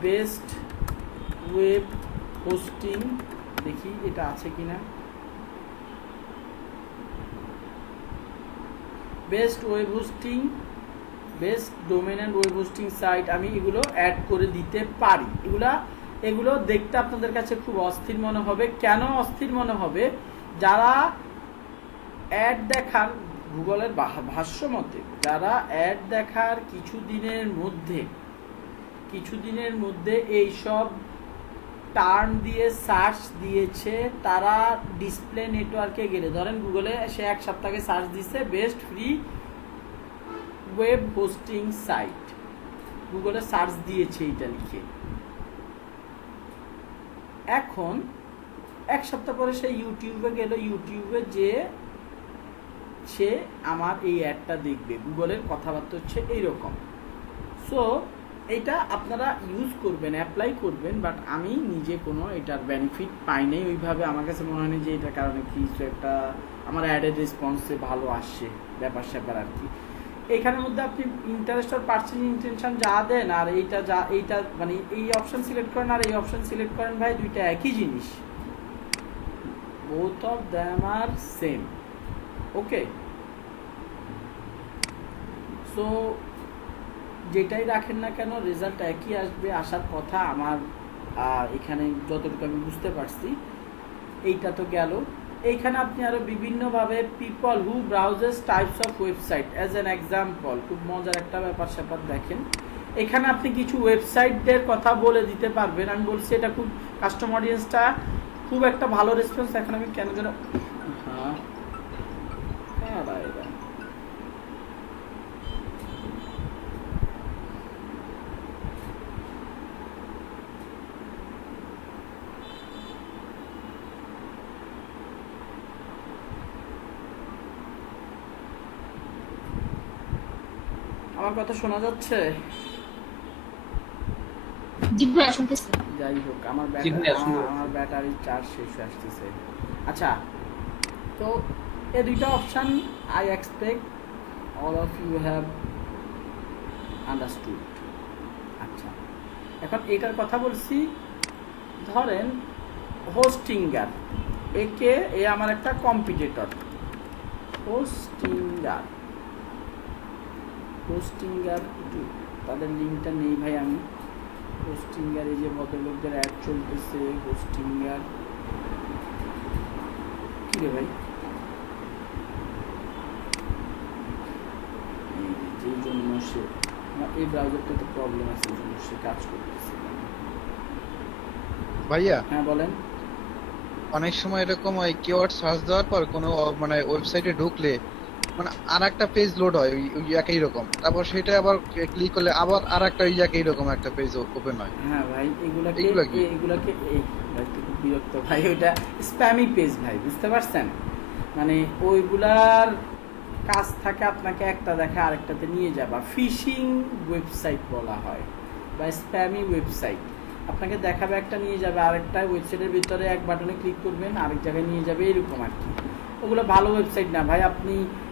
বেস্ট ওয়েব হোস্টিং, দেখি এটা আছে কিনা। Best web hosting, best domain and web hosting site, আমি এগুলো অ্যাড করে দিতে পারি। এগুলো দেখতে আপনাদের কাছে খুব অস্থির মনে হবে। কেন অস্থির মনে হবে? যারা অ্যাড দেখার, গুগলের ভাষ্য মতে যারা অ্যাড দেখার কিছুদিনের মধ্যে এইসব টার্ন দিয়ে সার্চ দিয়েছে, তারা ডিসপ্লে নেটওয়ার্কে গেলে, ধরেন গুগলে সে এক সপ্তাহে সার্চ দিচ্ছে best free web hosting site, গুগলে সার্চ দিয়েছে এইটা লিখে। এখন এক সপ্তাহ পরে সে ইউটিউবে গেল, ইউটিউবে যে সে আমার এই অ্যাডটা দেখবে। গুগলের কথাবার্তা হচ্ছে এইরকম। সো এটা আপনারা ইউজ করবেন, অ্যাপ্লাই করবেন, বাট আমি নিজে কোনো এটার বেনিফিট পাই নাই ওইভাবে। আমার কাছে মনে হয়নি যে এটার কারণে কিছু একটা আমার অ্যাডের রেসপন্সে ভালো আসছে, ব্যাপার স্যাপার আর কি। এইখানের মধ্যে আপনি ইন্টারেস্ট আর পার্সেন্ট ইন্টেনশন যা দেন আর এইটা মানে এই অপশন সিলেক্ট করেন আর এই অপশন সিলেক্ট করেন, ভাই দুইটা একই জিনিস, both of them are same. Okay, so যেটাই রাখেন না কেন রেজাল্ট একই আসবে, আসার কথা আমার এখানে যতটুকু আমি বুঝতে পারছি। এইটা তো গেল। এইখানে আপনি আরো বিভিন্নভাবে people who browses types of website as an example, খুব মজার একটা ব্যাপার স্যাপার দেখেন। এখানে আপনি কিছু ওয়েবসাইটের কথা বলে দিতে পারবেন। আমি বলছি এটা খুব কাস্টম অডিয়েন্সটা খুব একটা ভালো রেসপন্স। এখন আমি কেন যেন আমার কথা শোনা যাচ্ছে? জি ভাইয়া শুনতেছি। যাই হোক, আমার ব্যাটারি চার্জ শেষ হয়ে আসতেছে। আচ্ছা, তো এই দুইটা option I expect all of you have understood. আচ্ছা, এখন এটার কথা বলছি। ধরেন হোস্টিঙ্গার, এ আমার একটা কম্পিটিটর। হোস্টিঙ্গার তাদের লিঙ্কটা নেই ভাই আমি। হোস্টিঙ্গার, এই যে ভদ্রলোকদের অ্যাড চলতেছে, হোস্টিঙ্গার কি রে ভাই, যেই জন্য সে এই ব্রাউজারটাতে প্রবলেম আছে, এই জন্য সে কাজ করতেছে। ভাইয়া, হ্যাঁ বলেন। অনেক সময় এরকম হয় কিওয়ার্ড সার্চ দেওয়ার পর কোনো মানে ওয়েবসাইটে ঢুকলে মানে আর একটা পেজ লোড হয় ওই একই রকম, তারপর সেটা আবার ক্লিক করলে আবার আর একটা ওই একই রকম একটা পেজ ওপেন হয়। হ্যাঁ ভাই, এগুলাকে এই ভাই তো খুব বিরক্ত ভাই, ওইটা স্প্যামি পেজ ভাই, বুঝতে পারছেন? মানে ওইগুলার কাজ থাকে আপনাকে একটা দেখা আরেকটাতে নিয়ে যাবা। ফিশিং ওয়েবসাইট বলা হয় বা স্প্যামি ওয়েবসাইট। আপনাকে দেখাবে একটা, নিয়ে যাবে আরেকটা, ওয়েবসাইটের ভিতরে এক বাটনে ক্লিক করবেন আরেক জায়গায় নিয়ে যাবে, এরকম আর কি। ওগুলো ভালো ওয়েবসাইট না ভাই। আপনি